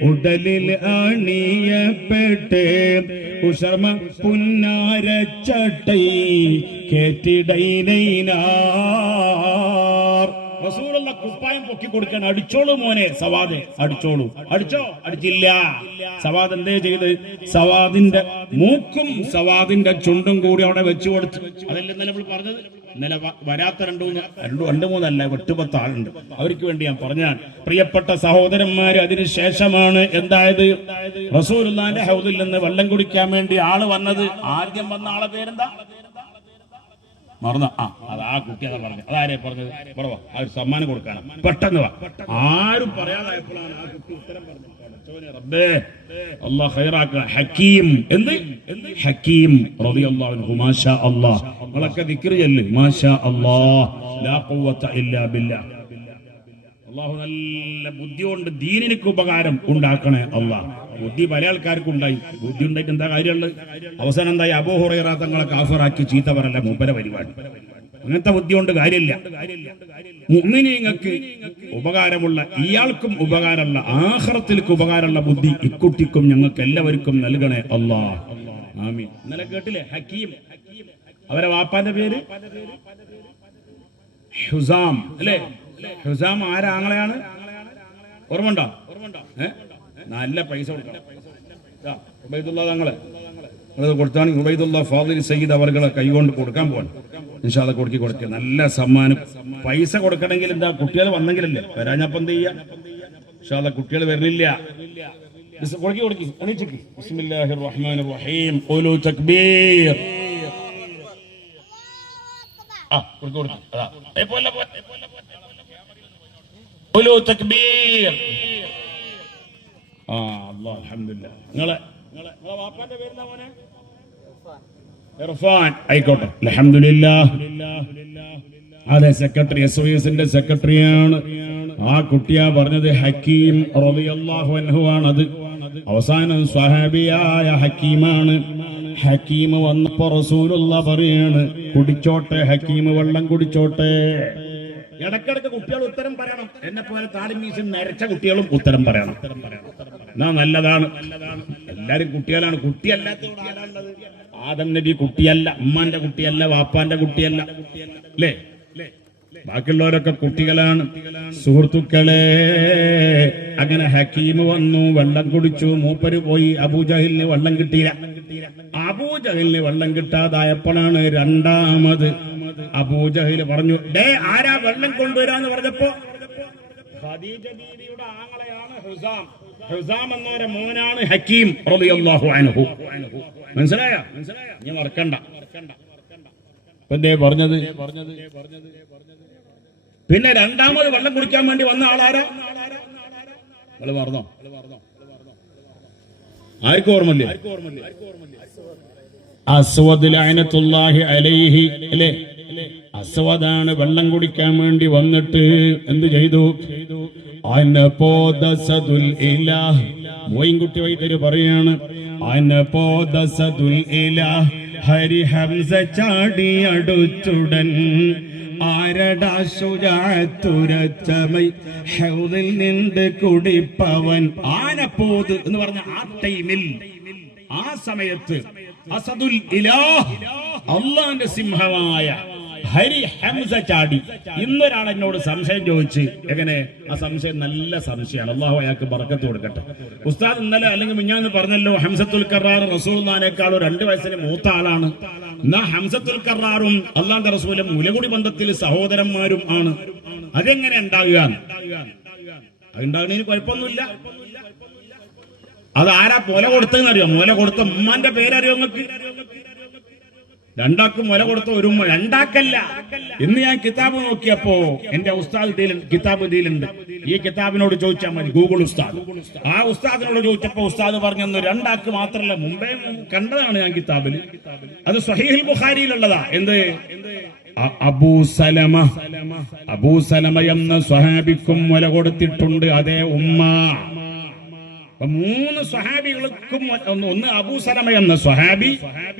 ഉടലിൽ അണിയപ്പെട്ട് ഉഷർമ പുന്നാരച്ചട്ടൈ കേറ്റിടൈനൈനാർ. റസൂലുള്ള കുപ്പായം പൊക്കി കൊടുക്കാൻ. അടിച്ചോളൂ മോനെ സവാദ്, അടിച്ചോളൂ. അടിച്ചോ? അടിച്ചില്ല. സവാദ് എന്തേ ചെയ്ത്? സവാദിന്റെ മൂക്കും സവാദിന്റെ ചുണ്ടും കൂടി അവിടെ വെച്ചു കൊടുത്തു. അതല്ല ഇന്നലെ നമ്മൾ പറഞ്ഞത്. ഇന്നലെ വരാത്ത രണ്ട് മൂന്നല്ല 8-10 ആളുണ്ട്. അവർക്ക് വേണ്ടി ഞാൻ പറഞ്ഞാൽ, പ്രിയപ്പെട്ട സഹോദരന്മാര്, അതിനുശേഷമാണ് എന്തായത്? റസൂലുള്ളാഹിന്റെ ഹൗദിൽ നിന്ന് വെള്ളം കുടിക്കാൻ വേണ്ടി ആള് വന്നത്. ആദ്യം വന്ന ആളെ പേരെന്താ? മറന്ന ആ കുട്ടിയാണ് പറഞ്ഞത്. അതാരെ പറഞ്ഞത്? ഇവിടെ വാ, ആ ഒരു സമ്മാനം കൊടുക്കാനാ. പെട്ടെന്ന് വാ. ആരും പറയാതായപ്പോഴാണ് ആ കുട്ടി ഉത്തരം പറഞ്ഞത്. റബ്ബേ അല്ലാഹ് ഖൈറാക്ക. ഹക്കീം. എന്ത്? ഹക്കീം റളിയല്ലാഹു അൻഹു. മാഷാ അല്ലാഹ്. നമ്മളൊക്കെ ദിക്ർ ചൊല്ല്. മാഷാ അല്ലാഹ് ലാ ഖുവത ഇല്ലാ ബില്ലാഹ്. അല്ലാഹു നല്ല ബുദ്ധി കൊണ്ട് ദീനിനിക്ക് ഉപകാരം ഉണ്ടാക്കണേ അല്ലാഹ്. ബുദ്ധി പല ആൾക്കാർക്കും ഉണ്ടായി. ബുദ്ധി ഉണ്ടായിട്ട് എന്താ കാര്യമുള്ളത്? അവസാനം എന്തായി? അബൂ ഹുറൈറ തങ്ങളെ കാഫിറാക്കി ചീത്ത പറയല്ല മൂപ്പരെ പരിപാടി. അങ്ങനത്തെ ബുദ്ധി കൊണ്ട് കാര്യമില്ല. മുഅ്മിനീങ്ങൾക്ക് ഉപകാരമുള്ള, ഇയാൾക്കും ഉപകാരമുള്ള, ആഖിറത്തിലേക്ക് ഉപകാരമുള്ള ബുദ്ധി ഇക്കുട്ടിക്കും ഞങ്ങൾക്ക് എല്ലാവർക്കും നൽകണേ അല്ലാഹ്. ആമീൻ. ഇന്നലെ കേട്ടില്ലേ? ഹക്കീം. അവരെ വാപ്പാന്റെ പേര് ഹുസാം അല്ലേ? ഹുസാം ആരാങ്ങളെയാണ്? ഓർമ്മണ്ടോ? നല്ല പൈസ കൊടുക്കണം. ഉബൈദുല്ലാ തങ്ങളെ കൊടുത്താണ്. ഉബൈദുല്ലാ ഫാദിൽ സയ്യിദ് അവർകളെ കൈകൊണ്ട് കൊടുക്കാൻ പോവാണ്. ഇൻഷാ അല്ലാഹ് കൊടുക്കുക. നല്ല സമ്മാനം. പൈസ കൊടുക്കണമെങ്കിൽ എന്താ? കുട്ടികൾ വന്നെങ്കിലല്ലേ. വരാഞ്ഞപ്പം എന്ത് ചെയ്യാ? ഇൻഷാ അല്ലാഹ് കുട്ടികൾ വരുന്നില്ല. ബിസ്മില്ലാഹിർ റഹ്മാനിർ റഹീം. ഖൂലു തക്ബീർ. ഖൂലു തക്ബീർ. അല്ലാഹ് അൽഹംദുലില്ലാഹ്. നിങ്ങളെ വാപ്പാന്റെ പേരെന്താ മോനെ? ഇർഫാൻ. ആയിക്കോട്ടെ, അൽഹംദുലില്ലാഹ്. അതെ, സെക്രട്ടറി, SOSന്റെ സെക്രട്ടറിയാണ്. ആ കുട്ടിയാ പറഞ്ഞത് ഹക്കീം റളിയല്ലാഹു അൻഹു ആണത്. അവസാനം സ്വഹാബിയായ ഹക്കീമാണ്. ഹക്കീം വന്നപ്പോ റസൂലുള്ളാഹി പറയാണ്, കുടിച്ചോട്ടെ ഹക്കീം, വെള്ളം കുടിച്ചോട്ടെ. ഇടക്കിടക്ക് കുട്ടികൾ ഉത്തരം പറയണം. എന്നെ പോലെ താടിമീശം നരച്ച കുട്ടികളും ഉത്തരം പറയണം. എന്നാ നല്ലതാണ്. എല്ലാരും കുട്ടികളാണ്. കുട്ടിയല്ലാത്തത് ആരാണുള്ളത്? ആദം നബി കുട്ടിയല്ല, ഉമ്മാന്റെ കുട്ടിയല്ല, വാപ്പാന്റെ കുട്ടിയല്ല, അല്ലേ? ബാക്കിയുള്ളവരൊക്കെ കുട്ടികളാണ്. സുഹൃത്തുക്കളെ, അങ്ങനെ ഹക്കീം വന്നു, വെള്ളം കുടിച്ചു. മൂപ്പര് പോയി. അബൂജഹലിന് വെള്ളം കിട്ടിയില്ല. അബൂജഹലിന് വെള്ളം കിട്ടാതായപ്പോഴാണ് രണ്ടാമത് അബൂജഹൽ പറഞ്ഞു, ആരാ വെള്ളം കൊണ്ടുവരാന്ന് പറഞ്ഞപ്പോ ഖദീജ ബീവിയുടെ ആങ്ങളെയാണ് ഹുസാം. ഹുസാം എന്നവരെ മോനാണ് ഹക്കീം റളിയല്ലാഹു അൻഹു. മനസ്സിലായോ? നീ മറക്കണ്ട. എന്തേ പറഞ്ഞത്? പിന്നെ രണ്ടാമത് വെള്ളം കുടിക്കാൻ വേണ്ടി വന്ന ആളാരാ? നിങ്ങൾ മറന്നോ? ആർക്കും ഓർമ്മല്ലേ? അസ്വദ് ലഅനത്തുല്ലാഹി അലൈഹി അല്ലേ? അസ്വദാണ് വെള്ളം കുടിക്കാൻ വേണ്ടി വന്നിട്ട് എന്ത് ചെയ്തു? അനപോദസതുൽ ഇലാഹ് മോയിൻകുട്ടി വൈദ്യര് പറയാണ് അനപോദസതുൽ ഇലാഹ് ഹരി ഹംസ ചാടി അടുത്തുടൻ ആരടാ ശുജാഅത്തുരച്ചമൈ ഹൗദിൽ നിന്ന് കുടിപ്പവൻ. ആനപ്പോത് എന്ന് പറഞ്ഞ ആ ടൈമിൽ, ആ സമയത്ത് അസദുൽ ഇലാഹ് അള്ളാന്റെ സിംഹമായ ഹരി ഹംസ ചാടി. ഇന്നൊരാൾ എന്നോട് സംശയം ചോദിച്ച്, എങ്ങനെ ആ സംശയം? നല്ല സംശയമാണ്. അള്ളാഹു അയാൾക്ക് ബർക്കത്ത് കൊടുക്കട്ടെ. ഉസ്താദ് ഇന്നലെ അല്ലെങ്കിൽ മിഞ്ഞാന്ന് പറഞ്ഞല്ലോ ഹംസത്തുൽ കറാർ റസൂലുള്ളാഹിനേക്കാളും 2 വയസ്സിന് മൂത്ത ആളാണ്. എന്നാ ഹംസത്തുൽ കറാറും അള്ളാഹുവിന്റെ റസൂലും മുലകുടി ബന്ധത്തിൽ സഹോദരന്മാരും ആണ്. അതെങ്ങനെ ഉണ്ടാകുക? അതുണ്ടാകുന്നതിന് കുഴപ്പമൊന്നുമില്ല. അത് ആരാ മുല കൊടുത്തതെന്ന് അറിയോ? മുല കൊടുത്ത ഉമ്മാന്റെ പേരറിയോ നിങ്ങൾക്ക്? രണ്ടാക്കും മുല കൊടുത്ത ഒരു ഉമ്മ. രണ്ടാക്കല്ല. ഇന്ന് ഞാൻ കിതാബ് നോക്കിയപ്പോ എന്റെ ഉസ്താദ് കിതാബ് ഇതിലുണ്ട്. ഈ കിതാബിനോട് ചോദിച്ചാൽ മതി, ഗൂഗിൾ ഉസ്താദ്. ആ ഉസ്താദിനോട് ചോദിച്ചപ്പോ ഉസ്താദ് പറഞ്ഞു രണ്ടാക്ക് മാത്രല്ല, മുമ്പേ കണ്ടതാണ് ഞാൻ കിതാബില്. അത് സ്വഹീഹുൽ ബുഖാരിയിലുള്ളതാ. എന്ത്? അബൂ സലമ എന്ന സ്വഹാബിക്കും മുല കൊടുത്തിട്ടുണ്ട് അതേ ഉമ്മ. 3 സ്വഹാബികൾക്കും, ഒന്ന് അബൂ സലമ എന്ന സ്വഹാബി,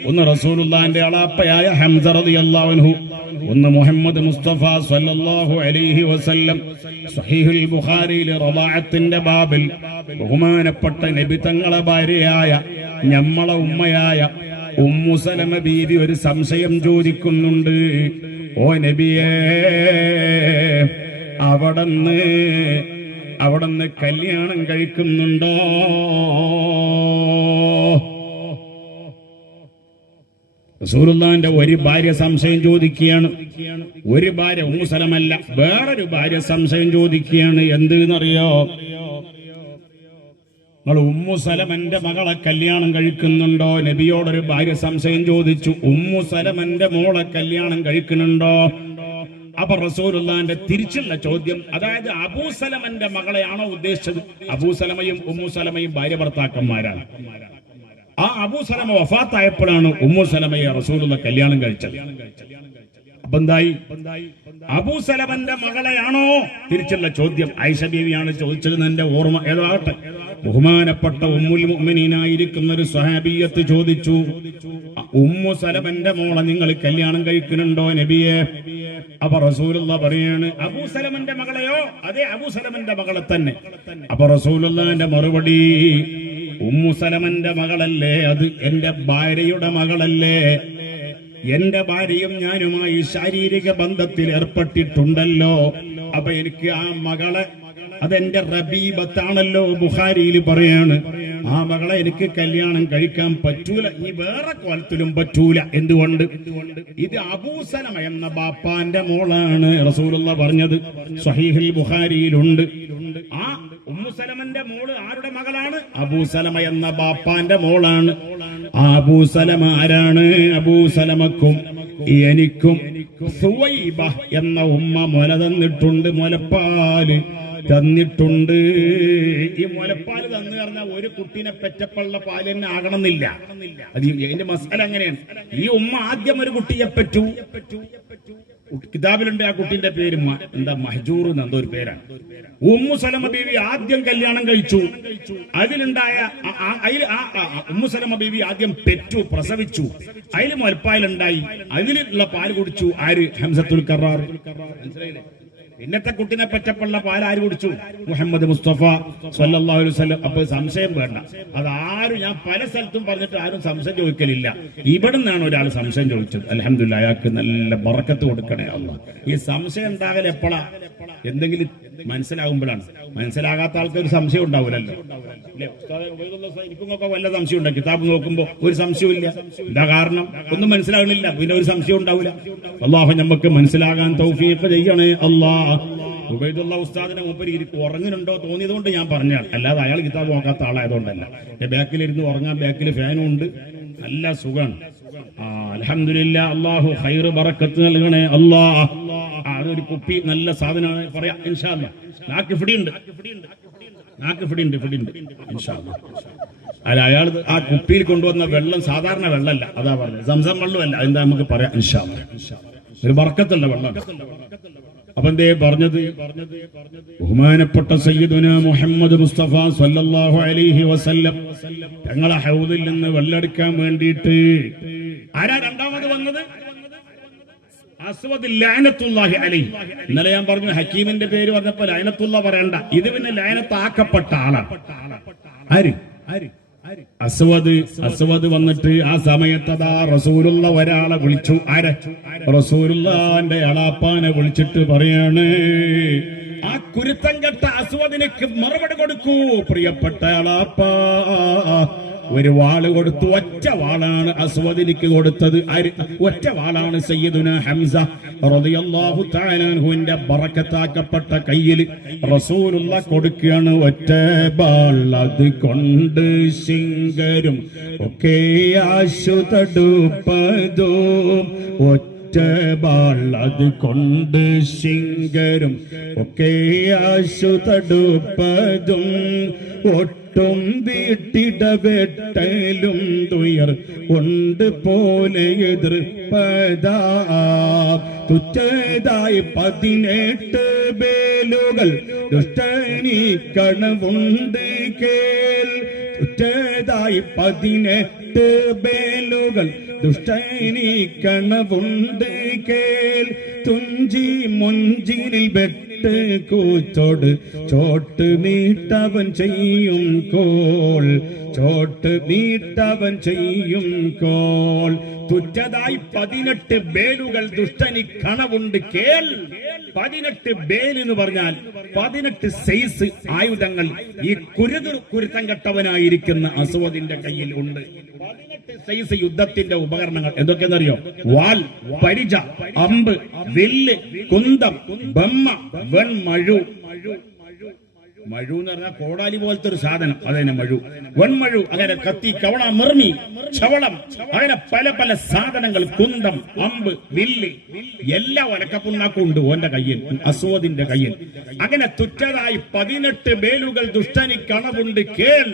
ഒന്ന് റസൂലുള്ളാഹിന്റെ അളാപ്പയായ ഹംസ റളിയല്ലാഹു അൻഹു, ഒന്ന് മുഹമ്മദ് മുസ്തഫ സല്ലല്ലാഹു അലൈഹി വസല്ലം. സ്വഹീഹുൽ ബുഖാരിയിലെ റളാഅത്തിന്റെ ബാബിൽ ബഹുമാനപ്പെട്ട നബി തങ്ങളെ ഭാര്യയായ ഞമ്മളെ ഉമ്മയായ ഉമ്മു സലമ ബീവി ഒരു സംശയം ചോദിക്കുന്നുണ്ട്. ഓ നബിയേ, അവിടുന്ന് കല്യാണം കഴിക്കുന്നുണ്ടോ? റസൂലുള്ളാഹിന്റെ ഒരു ഭാര്യ സംശയം ചോദിക്കുകയാണ്. ഒരു ഭാര്യ ഉമ്മു സലമല്ല, വേറൊരു ഭാര്യ സംശയം ചോദിക്കുകയാണ്. എന്തെന്നറിയോ? നിങ്ങൾ ഉമ്മു സലമന്റെ മകളെ കല്യാണം കഴിക്കുന്നുണ്ടോ? നബിയോടൊരു ഭാര്യ സംശയം ചോദിച്ചു, ഉമ്മു സലമന്റെ മോളെ കല്യാണം കഴിക്കുന്നുണ്ടോ? അപ്പൊ റസൂലുള്ളാഹിന്റെ തിരിച്ചുള്ള ചോദ്യം, അതായത് അബൂ സലമന്റെ മകളെയാണോ ഉദ്ദേശിച്ചത്? അബൂ സലമയും ഉമ്മു സലമയും ഭാര്യ ഭർത്താക്കന്മാരാണ്. ആ അബൂ സലമ വഫാത്തായപ്പോഴാണ് ഉമ്മു സലമയെ റസൂലുള്ളാഹി കല്യാണം കഴിച്ചത്. അപ്പൊ എന്തായി? അബൂ സലമന്റെ മകളെയാണോ? തിരിച്ചുള്ള ചോദ്യം ആയിഷ ബീവിയാണ് ചോദിച്ചത്. എന്റെ ഓർമ്മ ഏതാട്ടെ, ബഹുമാനപ്പെട്ട ഉമ്മുൽ മുഅ്മിനീനായിരിക്കുന്ന ഒരു സ്വഹാബിയത്ത് ചോദിച്ചു, ഉമ്മു സലമന്റെ മോളെ നിങ്ങൾ കല്യാണം കഴിക്കുന്നുണ്ടോ നബിയെ? അപ്പൊ റസൂലുള്ളാഹി പറയാണ്, അബൂ സലമന്റെ മകളെയോ? അതെ, അബൂ സലമന്റെ മകളെ തന്നെ. അപ്പൊ റസൂലുള്ളാഹിന്റെ മറുപടി, ഉമ്മു സലമന്റെ മകളല്ലേ അത്? എന്റെ ഭാര്യയുടെ മകളല്ലേ? എന്റെ ഭാര്യയും ഞാനുമായി ശാരീരിക ബന്ധത്തിൽ ഏർപ്പെട്ടിട്ടുണ്ടല്ലോ. അപ്പൊ എനിക്ക് ആ മകളെ, അതെന്റെ റബീബത്താണല്ലോ, ബുഖാരിയിൽ പറയാണ്. ആ മകളെ എനിക്ക് കല്യാണം കഴിക്കാൻ പറ്റൂല, ഇനി വേറെ കോലത്തിലും പറ്റൂല. എന്തുകൊണ്ട്? ഇത് അബൂ സലമ എന്ന ബാപ്പാന്റെ മോളാണ്. റസൂലുള്ളാഹി പറഞ്ഞത് സ്വഹീഹുൽ ബുഖാരിയിലുണ്ട്. ആ ഉമ്മു സലമന്റെ മോള് ആരുടെ മകളാണ്? അബൂ സലമ എന്ന ബാപ്പാന്റെ മോളാണ്. ആ അബൂ സലമ ആരാണ്? അബൂ സലമക്കും എനിക്കും സുവൈബ എന്ന ഉമ്മ മുല തന്നിട്ടുണ്ട്, മുലപ്പാല് തന്നിട്ടുണ്ട്. ഈ മുലപ്പാല് തന്നു പറഞ്ഞാൽ ഒരു കുട്ടീനെ പെറ്റപ്പള്ള പാല് തന്നെ ആകണമെന്നില്ല. അത് അതിന്റെ മസാല അങ്ങനെയാണ്. ഈ ഉമ്മ ആദ്യം ഒരു കുട്ടിയെ പറ്റു. കിതാബിലുണ്ട് ആ കുട്ടിന്റെ പേര് എന്താ, മഹജൂർ എന്തോ ഒരു പേരാണ്. ഉമ്മു സലമ ബീവി ആദ്യം കല്യാണം കഴിച്ചു. അതിലുണ്ടായ ഉമ്മു സലമ ബീവി ആദ്യം പെറ്റു, പ്രസവിച്ചു. അതിൽ മുലപ്പാലുണ്ടായി. അതിലുള്ള പാല് കുടിച്ചു ആര്? ഹംസത്തുൽ കറാർ. മനസ്സിലായില്ലേ? ഇന്നത്തെ കുട്ടിനെ പറ്റപ്പുള്ള പാൽ ആര് കുടിച്ചു? മുഹമ്മദ് മുസ്തഫ സല്ലല്ലാഹു അലൈഹി വസല്ലം. അപ്പൊ സംശയം വേണ്ട. അതാരും, ഞാൻ പല സ്ഥലത്തും പറഞ്ഞിട്ട് ആരും സംശയം ചോദിക്കലില്ല. ഇവിടെ നിന്നാണ് ഒരാൾ സംശയം ചോദിച്ചത്. അൽഹംദുലില്ലാഹ്, അയാൾക്ക് നല്ല ബറക്കത്ത് കൊടുക്കണേ അല്ലാഹ്. ഈ സംശയം ഉണ്ടാകൽ എപ്പോഴാ? എന്തെങ്കിലും മനസ്സിലാകുമ്പോഴാണ്. മനസ്സിലാകാത്ത ആൾക്ക് ഒരു സംശയം ഉണ്ടാവില്ലല്ലോ. എനിക്കൊക്കെ വല്ല സംശയം ഉണ്ടാവും. കിതാബ് നോക്കുമ്പോ ഒരു സംശയവും ഇല്ല. എന്താ കാരണം? ഒന്നും മനസ്സിലാകണില്ല, പിന്നെ ഒരു സംശയം ഉണ്ടാവില്ല. അല്ലാഹു നമുക്ക് മനസ്സിലാകാൻ തൗഫീഖ് ചെയ്യണേ അല്ലാഹ്. ഉബൈദുല്ലാഹ് ഉസ്താദിനെ മൂപ്പര് ഉറങ്ങുന്നുണ്ടോ തോന്നിയതുകൊണ്ട് ഞാൻ പറഞ്ഞാൽ, അല്ലാതെ അയാൾ കിതാബ് നോക്കാത്ത ആളായതുകൊണ്ടല്ല. ബാക്കിലിരുന്ന് ഉറങ്ങാൻ ബാക്കിൽ ഫാനും ഉണ്ട്, നല്ല സുഖമാണ്. അൽഹംദുലില്ലാഹ്. അല്ലാഹു ഖൈറ് ബറക്കത്ത് നൽകണേ അല്ലാഹ്. അതൊരു കുപ്പി നല്ല സാധനമാണ്, പറയാം ഇൻഷാ അല്ലാഹ്. നാക്ക് ഫിടിയുണ്ട് ഇൻഷാ അല്ലാഹ്. അല്ല, അയാൾ ആ കുപ്പിയിൽ കൊണ്ടുവന്ന വെള്ളം സാധാരണ വെള്ളമല്ല, അതാ പറഞ്ഞത്. സംസം വെള്ളമല്ല. എന്താ നമുക്ക് പറയാം ഇൻഷാ അല്ലാഹ്. ഒരു ബർക്കത്തുള്ള വെള്ളം. അപ്പൊ എന്തേ പറഞ്ഞത്? ബഹുമാനപ്പെട്ട സയ്യിദുനാ മുഹമ്മദ് മുസ്തഫ സല്ലല്ലാഹു അലൈഹി വസല്ലം തങ്ങളെ ഹൗദിൽ നിന്ന് വെള്ളെടുക്കാൻ വേണ്ടിയിട്ട് ആരാ രണ്ടാമത് വന്നത്? അസ്വദ് ലഅനത്തുല്ലാഹി അലൈഹി. ഇന്നലെ ഞാൻ പറഞ്ഞു ഹക്കീമിന്റെ പേര് പറഞ്ഞപ്പോ ലഅനത്തുള്ള പറയണ്ട, ഇത് പിന്നെ ലഅനത്താക്കപ്പെട്ട ആളാണ്. ആര്? അസ്വദ് വന്നിട്ട് ആ സമയത്തതാ റസൂലുള്ള ഒരാളെ വിളിച്ചു. ആരെ? റസൂലുള്ളാന്റെ അളാപ്പാനെ വിളിച്ചിട്ട് പറയാണ്, ആ കുരുത്തം കെട്ട അസ്വദിനക്ക് മറുപടി കൊടുക്കൂ പ്രിയപ്പെട്ട അളാപ്പാ. ഒരു വാള് കൊടുത്തു. ഒറ്റ വാളാണ് അസ്വദിനിക്ക് കൊടുത്തത്. ഒറ്റ വാളാണ് സയ്യിദുനാ ഹംസ റളിയല്ലാഹു തആല അൻഹുവിന്റെ ബറക്കത്താക്കപ്പെട്ട കയ്യിൽ റസൂലുള്ള കൊടുക്കുകയാണ്. ഒറ്റ വാൾ അത് കൊണ്ട് ശിങ്കരും ഒക്കെ ആശുതടുപ്പതും, ഒറ്റ വാൾ അത് കൊണ്ട് ശിങ്കരും ഒക്കെ ആശുതടുപ്പതും, ഒട്ടും വീട്ടിടവെട്ടലും തുയർ ഉണ്ട് പോലെ എതിർപ്പതാ. തുച്ഛതായി 18 ബേലുകൾ ദുഷ്ടനീ കണവുണ്ട് കേൾ. തുച്ഛതായി 18 ബേലുകൾ ദുഷ്ടനീ കണവുണ്ട് കേൾ. തുഞ്ചി മുഞ്ചിനിൽ വെട്ട് കൂച്ചോട് ചോട്ട് നീട്ടവൻ ചെയ്യും കോൾ. ചോട്ട് നീട്ടവൻ ചെയ്യും കോൾ. തുറ്റതായി 18 ബേലുകൾ ദുഷ്ടനി കണവുണ്ട് കേൾ. 18 ബേൽ എന്ന് പറഞ്ഞാൽ 18 സൈസ് ആയുധങ്ങൾ ഈ കുരുത്തം കെട്ടവനായിരിക്കുന്ന അസ്വദിന്റെ കയ്യിൽ ഉണ്ട്. 18 സൈസ് യുദ്ധത്തിന്റെ ഉപകരണങ്ങൾ എന്തൊക്കെയെന്നറിയോ? വാൾ, പരിച, അമ്പ്, വില്ല്, കുന്തം, ബമ്മ, വെൺമഴു. മഴു എന്ന് പറഞ്ഞാൽ കോടാലി പോലത്തെ ഒരു സാധനം, അതന്നെ മഴു. വെൺമഴു, അങ്ങനെ കത്തി, കവണ, മിർമി, ചവളം, അങ്ങനെ പല പല സാധനങ്ങൾ. കുന്തം, അമ്പ്, വില്ല്, എല്ലാ ഒലക്കപ്പുണ്ണാക്കും ഉണ്ട് ഓന്റെ കയ്യിൽ, അസ്വദിന്റെ കയ്യിൽ. അങ്ങനെ തുറ്റതായി 18 ബേലുകൾ ദുഷ്ടനി കണവുണ്ട് കേൾ.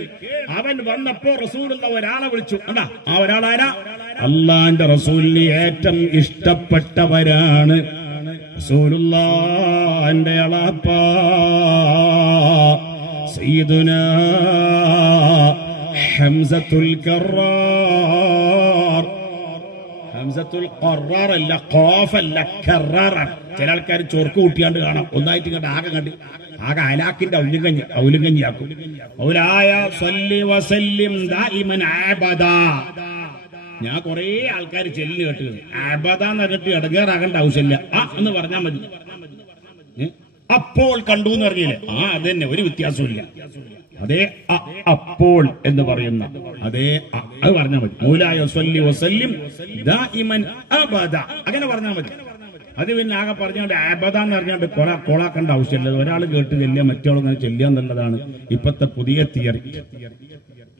അവൻ വന്നപ്പോ റസൂലുള്ള ഒരാളെ വിളിച്ചു. അതാ ആ ഒരാളാരാ? അള്ളാന്റെ റസൂലിന് ഏറ്റവും ഇഷ്ടപ്പെട്ടവരാണ് റസൂലുള്ളാന്റെ അളാപ്പാ സയ്യിദുനാ ഹംസത്തുൽ കറാർ. ഹംസത്തുൽ ഖറാർ അല്ല, ഖാഫ് അല്ല, കറാർ. ചില ആൾക്കാർ ചോർക്ക് കൂട്ടിയാണ്ട് കാണാം. ഒന്നായിട്ട് ഇങ്ങോട്ട് ആകെ അലാക്കിന്റെ ഔലുകഞ്ഞിയാക്കും. ഔലായ സ്വല്ലി വസല്ലിം ദായിമൻ അബദാ. ഞാൻ കൊറേ ആൾക്കാർ ചെല്ലിന് കേട്ടു. അബദാന്ന് പറഞ്ഞിട്ട് ഇടങ്ങേറാകേണ്ട ആവശ്യമില്ല, എന്ന് പറഞ്ഞാൽ മതി. അപ്പോൾ കണ്ടു എന്ന് പറഞ്ഞില്ലേ, അത് തന്നെ, ഒരു വ്യത്യാസമില്ല. അതേ അപ്പോൾ എന്ന് പറയുന്ന അതേ അത് പറഞ്ഞാൽ മതി. മൗലായ സ്വല്ലി വസല്ലിം ദായിമൻ അബദ, അങ്ങനെ പറഞ്ഞാൽ മതി. അത് പിന്നെ ആകെ പറഞ്ഞാണ്ട് അബദ എന്ന് പറഞ്ഞാണ്ട് കൊളാക്കേണ്ട ആവശ്യമില്ല. ഒരാൾ കേട്ട് ചെല്ലുക, മറ്റോളങ്ങനെ ചെല്ലുക എന്നുള്ളതാണ് ഇപ്പത്തെ പുതിയ തിയറി.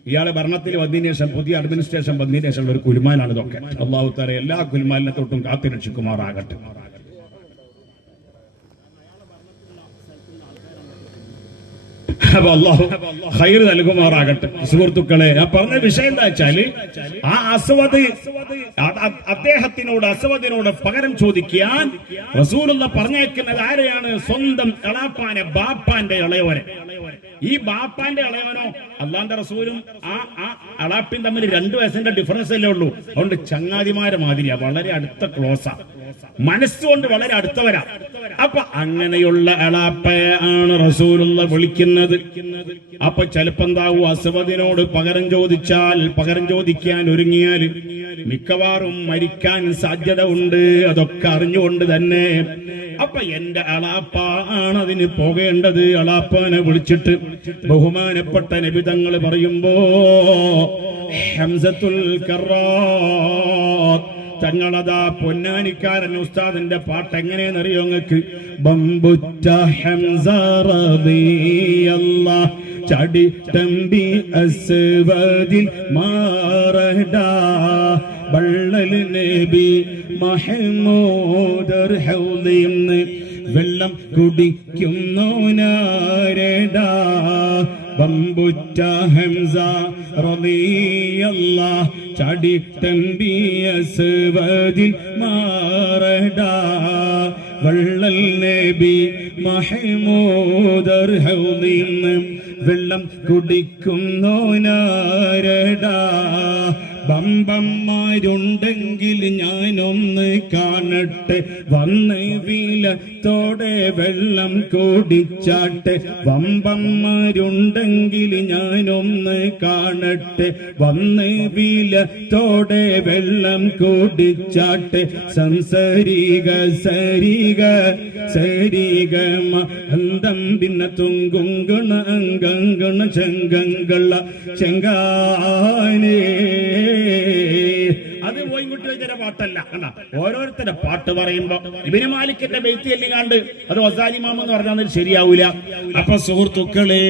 ഇയാളെ ഭരണത്തിൽ വന്നതിന് ശേഷം, പുതിയ അഡ്മിനിസ്ട്രേഷൻ വന്നതിന് ശേഷം ഒരു കുലുമാലാണ് ഇതൊക്കെ. അല്ലാഹു തആല എല്ലാ കുലുമാലിനെ തൊട്ടും കാത്തുരക്ഷിക്കുമാറാകട്ടെ. അപ്പൊ അല്ലാഹു ഖൈർ നൽകുമാറാകട്ടെ. സുഹൃത്തുക്കളെ, ഞാൻ പറഞ്ഞ വിഷയം എന്താ വെച്ചാല്, ആ അസ്വദിനോട് പകരം ചോദിക്കാൻ റസൂലുള്ള പറഞ്ഞേക്കുന്നത് ആരെയാണ്? സ്വന്തം എളാപ്പാനെ, ബാപ്പാന്റെ ഇളയവനെ. ഈ ബാപ്പാന്റെ ഇളയവനോ അള്ളാന്റെ റസൂലും ആ അളാപ്പിൻ തമ്മിൽ 2 വയസ്സിന്റെ ഡിഫറൻസ് അല്ലേ ഉള്ളൂ. അതുകൊണ്ട് ചങ്ങാതിമാരെ മാതിരിയാ, വളരെ അടുത്ത ക്ലോസാ, മനസ്സുകൊണ്ട് വളരെ അടുത്തവരാ. അപ്പൊ അങ്ങനെയുള്ള അളാപ്പയാണ് റസൂലുള്ള വിളിക്കുന്നത്. അപ്പൊ ചിലപ്പോ എന്താവും, അസ്വദിനോട് പകരം ചോദിക്കാൻ ഒരുങ്ങിയാൽ മിക്കവാറും മരിക്കാൻ സാധ്യത ഉണ്ട്. അതൊക്കെ അറിഞ്ഞുകൊണ്ട് തന്നെ അപ്പൊ എന്റെ അളാപ്പ ആണ് അതിന് പോകേണ്ടത്. അളാപ്പാനെ വിളിച്ചിട്ട് ബഹുമാനപ്പെട്ട നബി തങ്ങൾ പറയുമ്പോ, ഹംസത്തുൽ കറാർ തങ്ങളതാ പൊന്നാനിക്കാരൻ ഉസ്താദിന്റെ പാട്ട് എങ്ങനെയെന്നറിയോ നിങ്ങൾക്ക്? ബംബുറ്റ ഹംസ റളിയല്ലാഹ് ചടി തമ്പി അസ്വദിൽ മാറടാ ബള്ളൽ നബി മഹ്മൂദർ ഹൗദിന്ന് വെള്ളം കുടിക്കുന്നോനാരടാ. ബംബുറ്റ ഹംസ റളിയല്ലാഹ് ചടിട്ടമ്പിയ സവതിൽ മാറടാ വള്ളൽ നബി മഹ്മൂദർ ഹൗദിന്ന് വെള്ളം കുടിക്കുന്നോനാരടാ ബമ്പന്മാരുണ്ടെങ്കിൽ ഞാനൊന്ന് കാണട്ടെ വന്ന് വീലത്തോടെ വെള്ളം കുടിച്ചാട്ടെ വമ്പന്മാരുണ്ടെങ്കിൽ ഞാനൊന്ന് കാണട്ടെ വന്ന് വീലത്തോടെ വെള്ളം കുടിച്ചാട്ടെ സംസരിക സരിക സരിക അന്തം പിന്നെ തുങ്കുങ്കുണ അങ്കങ്കുണ ചെങ്കങ്കള ചെങ്കാനേ. അത് മോയിൻകുട്ടി വൈദ്യരുടെ പാട്ടല്ല, കണ്ട ഓരോരുത്തരുടെ പാട്ട് പറയുമ്പോ ഇബ്നു മാലിക്കിന്റെ ബൈത്ത് എല്ലിങ്ങാണ്ട് അത് വസാലി ഇമാം എന്ന് പറഞ്ഞാൽ ശരിയാവൂല. അപ്പൊ സുഹൃത്തുക്കളെ,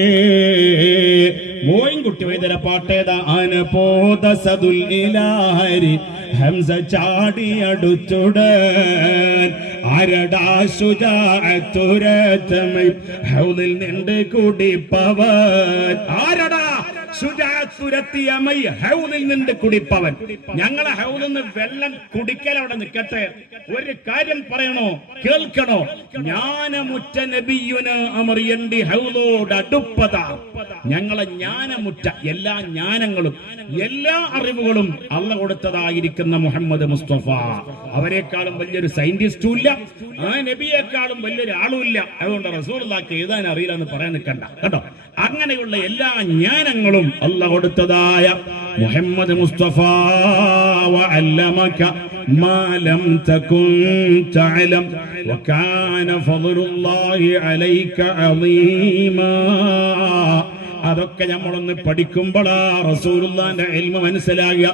മോയിൻകുട്ടി വൈദ്യരുടെ പാട്ടേതാ? അനപോദസദുൽ ഇലാഹരി ഹംസ ചാടി അടുത്തുടൻ ആരടാ ശുജാഅത്തുരതമൈ ഹൗദിൽ നിണ്ട് കുടിപ്പവൻ. ആരടാ ഹൗദിൽ നിന്ന് കുടിപ്പവൻ? ഞങ്ങളെ ഹൗദിൽ നിന്ന് വെള്ളം കുടിക്കൽ അവിടെ നിൽക്കട്ടെ, ഒരു കാര്യം പറയണോ, കേൾക്കണോ? ജ്ഞാനമുറ്റ നബിയുന അമറിയണ്ടി ഹൗദോട് അടുപ്പതാ. ഞങ്ങളെ ജ്ഞാനമുറ്റ എല്ലാ ജ്ഞാനങ്ങളും എല്ലാ അറിവുകളും അള്ള കൊടുത്തതായിരിക്കുന്ന മുഹമ്മദ് മുസ്തഫ. അവരെക്കാളും വലിയൊരു സയന്റിസ്റ്റും ഇല്ല, ആ നബിയെക്കാളും വലിയൊരു ആളും ഇല്ല. അതുകൊണ്ട് റസൂലുള്ളാഹിക്ക് എഴുതാൻ അറിയില്ല എന്ന് പറയാൻ നിൽക്കണ്ട കേട്ടോ. അങ്ങനെയുള്ള എല്ലാ ജ്ഞാനങ്ങളും അല്ല കൊടുത്തതായ മുഹമ്മദ് മുസ്തഫ വഅല്ലമക മാ ലം തകുൻ തഅലം വകാന ഫളലുല്ലാഹി അലൈക അളീമാ. അതൊക്കെ നമ്മളൊന്ന് പഠിക്കുമ്പോഴാ റസൂലുള്ളാഹിന്റെ ഇൽമ മനസ്സിലാകുക.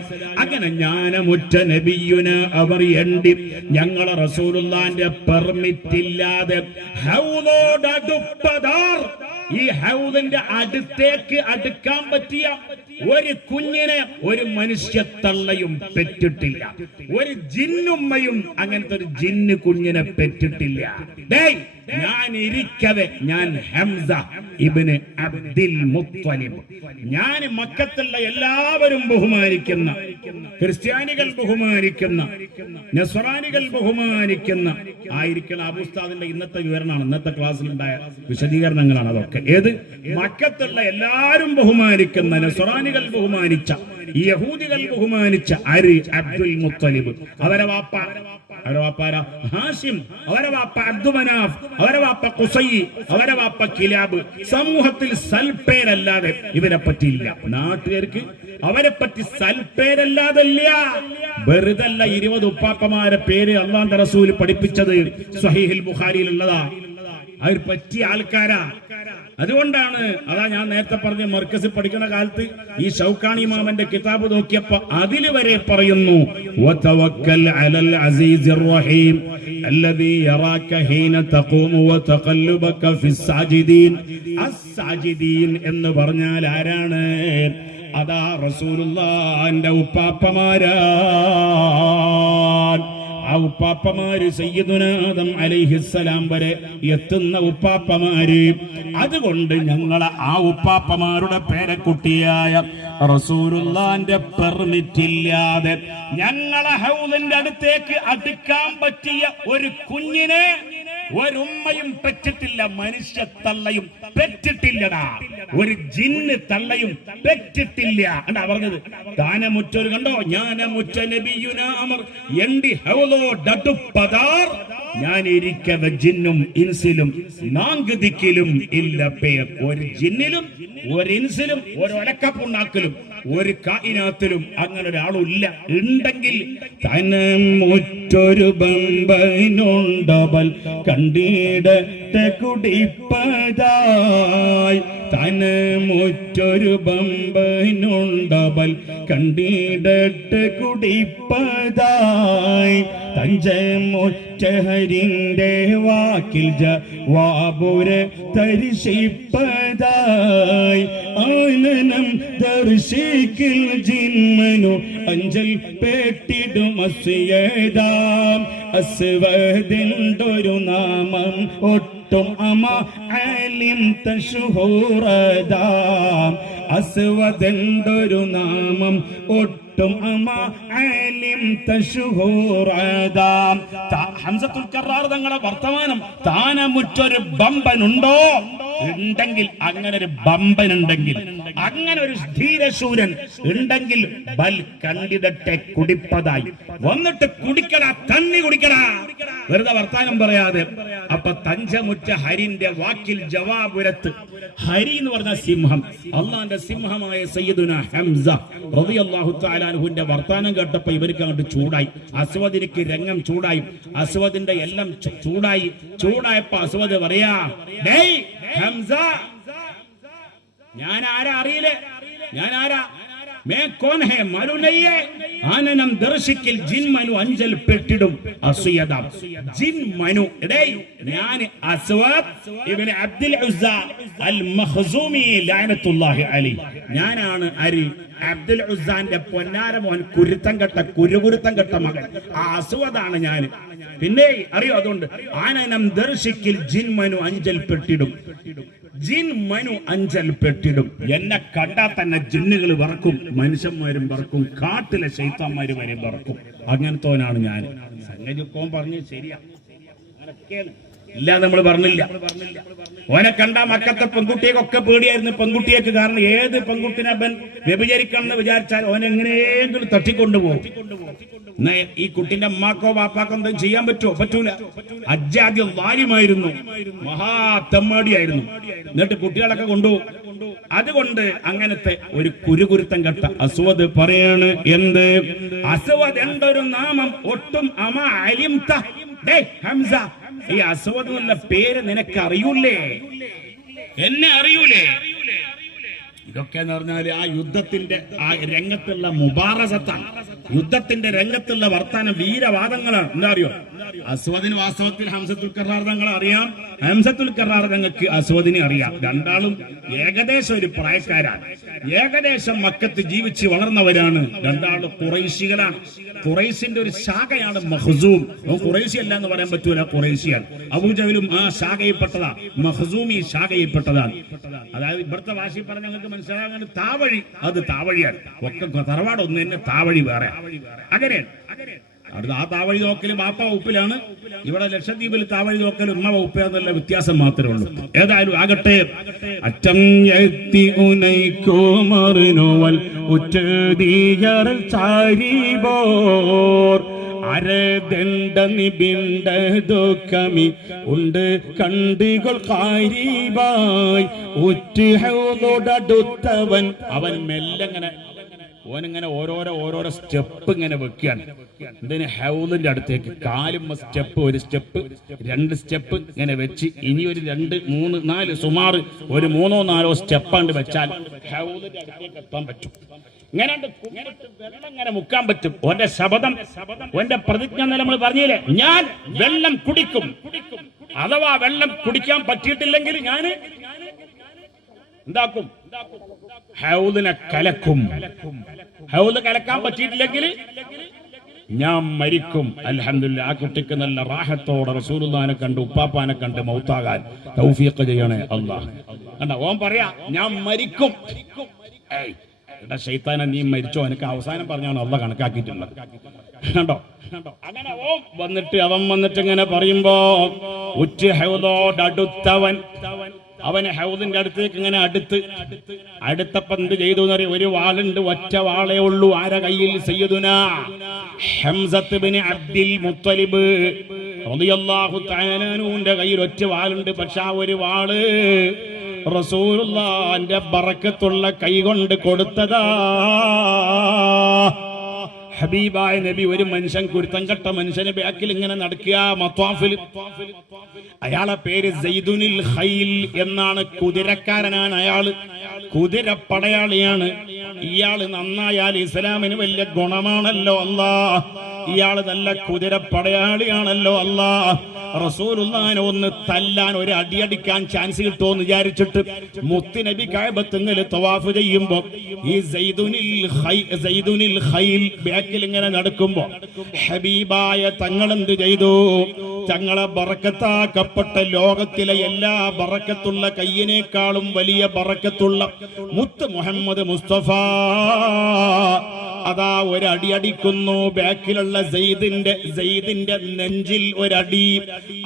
അങ്ങനെ ജ്ഞാനമുറ്റ നബിയുന അവർ എണ്ടി ഞങ്ങളെ റസൂലുള്ളാഹിന്റെ പെർമിറ്റ് ഇല്ലാതെ ഹൗദോട് അടുപ്പതാർ. ഈ ഹൗദിന്റെ അടുത്തേക്ക് അടുക്കാൻ പറ്റിയ ഒരു കുഞ്ഞിനെ ഒരു മനുഷ്യത്തള്ളയും പെറ്റിട്ടില്ല, ഒരു ജിന്നുമ്മയും അങ്ങനത്തെ ഒരു ജിന്നു കുഞ്ഞിനെ പെറ്റിട്ടില്ല. ഞാൻ ഇരിക്കവെ, ഞാൻ ഹംസ ഇബ്നു അബ്ദുൽ മുത്തലിബ്, ഞാൻ മക്കത്തുള്ള എല്ലാവരും ബഹുമാനിക്കുന്ന, ക്രിസ്ത്യാനികൾ ബഹുമാനിക്കുന്ന, നസ്രാനികൾ ബഹുമാനിക്കുന്ന ആയിരിക്കുന്ന അബൂസ്താദിന്റെ ഇന്നത്തെ വിവരണമാണ്, ഇന്നത്തെ ക്ലാസ്സിലുണ്ടായ വിശദീകരണങ്ങളാണ് അതൊക്കെ. ഏത് മക്കത്തുള്ള എല്ലാവരും ബഹുമാനിക്കുന്ന, നസ്രാനികൾ ബഹുമാനിച്ച, യഹൂദികൾ ബഹുമാനിച്ച ആര്? അബ്ദുൽ മുത്തലിബ്. അവരെ വാപ്പ ഹാഷിം, അവരെ വാപ്പ അബ്ദു മനാഫ്, അവരെ വാപ്പ ഖുസൈ, അവരെ വാപ്പ കിലാബ്. സമൂഹത്തിൽ സൽപ്പേരല്ലാതെ ഇവരെ പറ്റിയില്ല. നാട്ടുകാർക്ക് അവരെ പറ്റി സൽപ്പേരല്ലാതല്ല. വെറുതല്ല 20 ഉപ്പാപ്പമാരെ പേര് അല്ലാഹുവിന്റെ റസൂൽ പഠിപ്പിച്ചത് സ്വഹീഹുൽ ബുഖാരിയിലുള്ളതാ. അവർ പറ്റിയ ആൾക്കാരാ. അതുകൊണ്ടാണ് അതാ ഞാൻ നേരത്തെ പറഞ്ഞ മർക്കസിൽ പഠിക്കുന്ന കാലത്ത് ഈ ഷൗക്കാനി ഇമാമിന്റെ കിതാബ് നോക്കിയപ്പോ അതില് വരെ പറയുന്നു വതവക്കൽ അലൽ അസീസിർ റഹീം അല്ലദീ യറാക ഹീന തഖൂമു വതഖല്ലുബക ഫിസ് സാജിദീൻ. അസ്സാജിദീൻ എന്ന് പറഞ്ഞാൽ ആരാണ്? അതാ റസൂലുള്ളാഹിന്റെ ഉപ്പാപ്പമാരാ. ആ ഉപ്പാപ്പമാര് സയ്യിദുനാ ആദം അലൈഹിസ്സലാം വരെ എത്തുന്ന ഉപ്പാപ്പമാര്. അതുകൊണ്ട് ഞങ്ങളെ ആ ഉപ്പാപ്പമാരുടെ പേരക്കുട്ടിയായ റസൂലുള്ളാഹിന്റെ പെർമിറ്റ് ഇല്ലാതെ ഞങ്ങളെ ഹൗദിന്റെ അടുത്തേക്ക് അടുക്കാൻ പറ്റിയ ഒരു കുഞ്ഞിനെ ഒരുമ്മയും പെറ്റിട്ടില്ല, മനുഷ്യ തള്ളയും പെറ്റിട്ടില്ലടാ, ഒരു ജിന്ന് തള്ളയും പെറ്റിട്ടില്ല എന്നാ പറഞ്ഞത്. താനമുറ്റൊരു കണ്ടോ, ജ്ഞാനമുറ്റ നബിയുനാ അമർ എണ്ടി ഹൗദോടടുപ്പതാർ. ഞാൻ ഇരിക്കവ ജിന്നും ഇൻസിലും നാങ്കുതിക്കിലും ഇല്ല പേർ. ഒരു ജിന്നിലും ഒരു ഇൻസിലും ഒരു ഒലക്കപ്പുണ്ടാക്കലും ഒരു കായിനാത്തിലും അങ്ങനെ ഒരാളില്ല. ഉണ്ടെങ്കിൽ തനമുറ്റൊരു ബമ്പനുണ്ടബൽ കണ്ടിടത്തെ കുടിപ്പതായി. തനമുറ്റൊരു ബമ്പനുണ്ടബൽ കണ്ടിടത്തെ കുടിപ്പതായി. തഞ്ചമുറ്റഹരിന്റെ വാക്കിൽ ജവാബുര തരിശിപ്പതായി. ആനനം ദർശിക്കിൽ ജിന്മനു അഞ്ചൽ പേട്ടിടും അസ്യദാം. അസ്വദിന്റൊരു നാമം ഒട്ടും അമ ആലിം തശുഹൂറദാം. അസ്വദിന്റൊരു നാമം ഒട്ടും ഒട്ടും ഹംസത്തുൽ കറാർ തങ്ങളെ വർത്തമാനം താനമുറ്റൊരു ബമ്പനുണ്ടോ? ഉണ്ടെങ്കിൽ അങ്ങനെ ഒരു ബമ്പൻ ഉണ്ടെങ്കിൽ, അങ്ങനെ ഒരു ധീരശൂരൻ ഉണ്ടെങ്കിൽ ബൽ കണ്ടിടട്ടെ കുടിപ്പതായി വന്നിട്ട് കുടിക്കടാ, തണ്ണി കുടിക്കടാ, വെറുതെ വർത്താനം പറയാതെ. അപ്പൊ തഞ്ചമുറ്റ ഹരിന്റെ വാക്കിൽ ജവാബുരത്ത്. ഹരി എന്ന് പറഞ്ഞ സിംഹം, അള്ളാന്റെ സിംഹമായ സയ്യിദുന ഹംസ റളിയല്ലാഹു തആല അൻഹുവിന്റെ വർത്താനം കേട്ടപ്പോ ഇവർക്ക് അങ്ങോട്ട് ചൂടായി. അസ്വദിനിക്ക് രംഗം ചൂടായി, അസ്വദിന്റെ എല്ലാം ചൂടായപ്പോ അസ്വദ് പറയാ, ഡേയ് ഹംസ, ഞാൻ ആരാ അറിയില്ലേ? ഞാൻ ആരാ? मैं कौन है मालूम नहीं है? आननम दर्शिकिल जिन मनु अंजल പെട്ടിടും അസ്വദ ജിൻ മനു. എടേയ്, ഞാൻ അസ്വദ് ഇബ്നു അബ്ദുൽ ഉസ്സ അൽ മഖ്സൂമി ലഅനത്തുല്ലാഹി അലൈഹി. ഞാനാണ് അരി അബ്ദുൽ ഉസ്സാന്റെ പൊന്നാര മോൻ, കുരുത്തം കെട്ട മകൻ. ആ അസ്വദാണ് ഞാൻ. പിന്നെ അറിയോ? അതുകൊണ്ട് ആനനം ദർശിക്കിൽ ജിൻ മനു അഞ്ചൽ പെട്ടിടും, ജിൻ മനു അഞ്ചൽ പെട്ടിടും. എന്നെ കണ്ടാൽ തന്നെ ജിന്നുകൾ പറക്കും, മനുഷ്യന്മാരും പറക്കും, കാട്ടിലെ ശൈത്താന്മാര് വരെയും പറക്കും. അങ്ങനത്തോനാണ് ഞാൻ. സംഗതി പറഞ്ഞു ശരിയാ, ഇല്ല നമ്മൾ പറഞ്ഞില്ല. ഓനെ കണ്ട മക്കത്തെ പെൺകുട്ടിയൊക്കെ പേടിയായിരുന്നു. പെൺകുട്ടിയൊക്കെ കാരണം ഏത് പെൺകുട്ടിനെ അവൻ വ്യഭിചരിക്കണം എന്ന് വിചാരിച്ചാൽ ഓൻ എങ്ങനെയെങ്കിലും തട്ടിക്കൊണ്ടുപോകും. ഈ കുട്ടിന്റെ അമ്മാക്കോ ബാപ്പാക്കോ എന്തെങ്കിലും ചെയ്യാൻ പറ്റുമോ? പറ്റൂല. അജ്ജാദ്യ വാര്യമായിരുന്നു, മഹാ തെമ്മാടിയായിരുന്നു. എന്നിട്ട് കുട്ടികളൊക്കെ കൊണ്ടുപോകും. അതുകൊണ്ട് അങ്ങനത്തെ ഒരു കുരുകുരുത്തം കെട്ട അസ്വദ് പറയാണ്. എന്ത് അസ്വദ് എന്തൊരു നാമം ഒട്ടും അമ അലിംത. ഹംസ, ഈ അസ്വദ് എന്നുള്ള പേര് നിനക്ക് അറിയൂലേ? എന്നെ അറിയൂലേ? ഇതൊക്കെ എന്ന് പറഞ്ഞാല് ആ യുദ്ധത്തിന്റെ ആ രംഗത്തുള്ള മുബാറസത്താണ്. യുദ്ധത്തിന്റെ രംഗത്തുള്ള വർത്താനം, വീരവാദങ്ങളാണ്. എന്താ അറിയോ? അസ്വദിന് വാസ്തവത്തിൽ ഹംസത്തുൽ കറാർ തങ്ങളെ അറിയാം, ഹംസത്തുൽ കറാർ തങ്ങൾക്ക് അസ്വദിനെ അറിയാം. രണ്ടാളും ഏകദേശം ഒരു പ്രായക്കാരാണ്, ഏകദേശം മക്കത്ത് ജീവിച്ച് വളർന്നവരാണ്. രണ്ടാളും ഖുറൈശികളാണ്. ഖുറൈശിന്റെ ഒരു ശാഖയാണ് മഖ്സൂം. ഖുറൈശി അല്ല എന്ന് പറയാൻ പറ്റൂല, ഖുറൈശിയാണ്. അബൂജഹലും ആ ശാഖയിൽപ്പെട്ടതാ, മഖ്സൂമി ശാഖയിൽപ്പെട്ടതാണ്. അതായത് ഇവിടുത്തെ ഭാഷയിൽ പറഞ്ഞ ഞങ്ങൾക്ക് മനസ്സിലാകാൻ താവഴി, അത് താവഴിയാണ്. ഒക്കെ തറവാട് ഒന്ന് തന്നെ, താവഴി വേറെ. അങ്ങനെയാണ്. അടുത്ത ആ താവഴി നോക്കല് ബാപ്പ വകുപ്പിലാണ്. ഇവിടെ ലക്ഷദ്വീപിൽ താവഴി നോക്കൽ ഉമ്മ വകുപ്പ് എന്നുള്ള വ്യത്യാസം മാത്രമേ ഉള്ളൂ. ഏതായാലും ആകട്ടെ, അറ്റം ഉണ്ട് കണ്ടുകൾ കാരീബായി ഉറ്റടുത്തവൻ. അവൻ മെല്ലങ്ങനെ ഓനിങ്ങനെ ഓരോരോ സ്റ്റെപ്പ് ഇങ്ങനെ വെക്കുകയാണ്. എന്തിന്? ഹൗലിന്റെ അടുത്തേക്ക് കാലും സ്റ്റെപ്പ്, ഒരു സ്റ്റെപ്പ്, രണ്ട് സ്റ്റെപ്പ് ഇങ്ങനെ വെച്ച് ഇനി ഒരു 2, 3, 4 സുമാർ ഒരു 3ഓ 4ഓ സ്റ്റെപ്പാണ്ട് വെച്ചാൽ ഹൗലിന്റെ അടുത്തേക്ക് എത്താൻ പറ്റും. ഇങ്ങനെ വെള്ളം ഇങ്ങനെ മുക്കാൻ പറ്റും. ഓന്റെ ശബ്ദം, ഓന്റെ പ്രതിജ്ഞ നമ്മൾ പറഞ്ഞില്ലേ, ഞാൻ വെള്ളം കുടിക്കും. അഥവാ വെള്ളം കുടിക്കാൻ പറ്റിയിട്ടില്ലെങ്കിൽ ഞാൻ എന്താക്കും? ഹൗദിനെ കലക്കും. ഹൗദ് കലക്കാൻ പറ്റിയിട്ടില്ലെങ്കിൽ ഞാൻ മരിക്കും. അൽഹംദുലില്ലാ, ആ കുട്ടിക്ക് നല്ല റാഹത്തോടെ റസൂലുള്ളാഹിനെ കണ്ട് ഉപ്പാപ്പാനെ കണ്ട് മൗത്താകാൻ തൗഫീഖ് ചെയ്യണേ അല്ലാഹ്. കണ്ടോ, ഓൻ പറയാ ഞാൻ മരിക്കും. ഏയ് എടാ ശൈത്താനെ, നീ മരിച്ചോ? എനിക്ക് അവസാനം പറഞ്ഞാണ് അല്ലാഹ് കണക്കാക്കിയിട്ടുള്ളത്. കണ്ടോ? അങ്ങനെ അവൻ വന്നിട്ട് ഇങ്ങനെ പറയുമ്പോ ഉറ്റ ഹൗദോടടുത്തവൻ, അവന് ഹൗദിന്റെ അടുത്തേക്ക് ഇങ്ങനെ അടുത്തപ്പോ എന്ത് ചെയ്തു എന്നറിയാം? ഒരു വാളുണ്ട്, ഒറ്റ വാളേ ഉള്ളൂ. ആരെ കയ്യിൽ? സയ്യിദുനാ ഹംസത്ത് ഇബ്നു അബ്ദുൽ മുത്തലിബ് റളിയല്ലാഹു തആല അൻഹുവിന്റെ കയ്യിൽ ഒറ്റ വാളുണ്ട്. പക്ഷെ ആ ഒരു വാള് റസൂലുള്ളാഹിന്റെ ബറക്കത്തുള്ള കൈ കൊണ്ട് കൊടുത്തതാ. ഹബീബായ നബി ഒരു മനുഷ്യൻ, കുരുത്തം കെട്ട മനുഷ്യന് ബാക്കിൽ ഇങ്ങനെ നടക്കുക മത്വാഫിൽ. അയാളെ പേര് സൈദുനിൽ ഖൈൽ എന്നാണ്. കുതിരക്കാരനാണ് അയാള്, കുതിരപ്പടയാളിയാണ്. ഇയാള് നന്നായാൽ ഇസ്ലാമിന് വലിയ ഗുണമാണല്ലോ അല്ലാ. ഇയാള് നല്ല കുതിരപ്പടയാളിയാണല്ലോ അല്ലാ. റസൂലുള്ളാഹിനെ ഒന്ന് തല്ലാൻ, ഒരു അടിയടിക്കാൻ ചാൻസ് കിട്ടുമെന്ന് വിചാരിച്ചിട്ട് മുത്തുനബി കഅബത്തുൽ തവാഫ് ചെയ്യുമ്പോ ഈ സൈദുനിൽ ഖൈൽ ബാക്കിൽ ഇങ്ങനെ നടക്കുമ്പോ ഹബീബായ തങ്ങൾ എന്ത് ചെയ്തു? തങ്ങളെ ബറക്കത്താക്കപ്പെട്ട ലോകത്തിലെ എല്ലാ ബറക്കത്തുള്ള കയ്യിനേക്കാളും വലിയ ബറക്കത്തുള്ള മുത്ത് മുഹമ്മദ് മുസ്തഫ അതാ ഒരടി അടിക്കുന്നു. ബാക്കിലുള്ള സെയ്ദിന്റെ നെഞ്ചിൽ ഒരടി.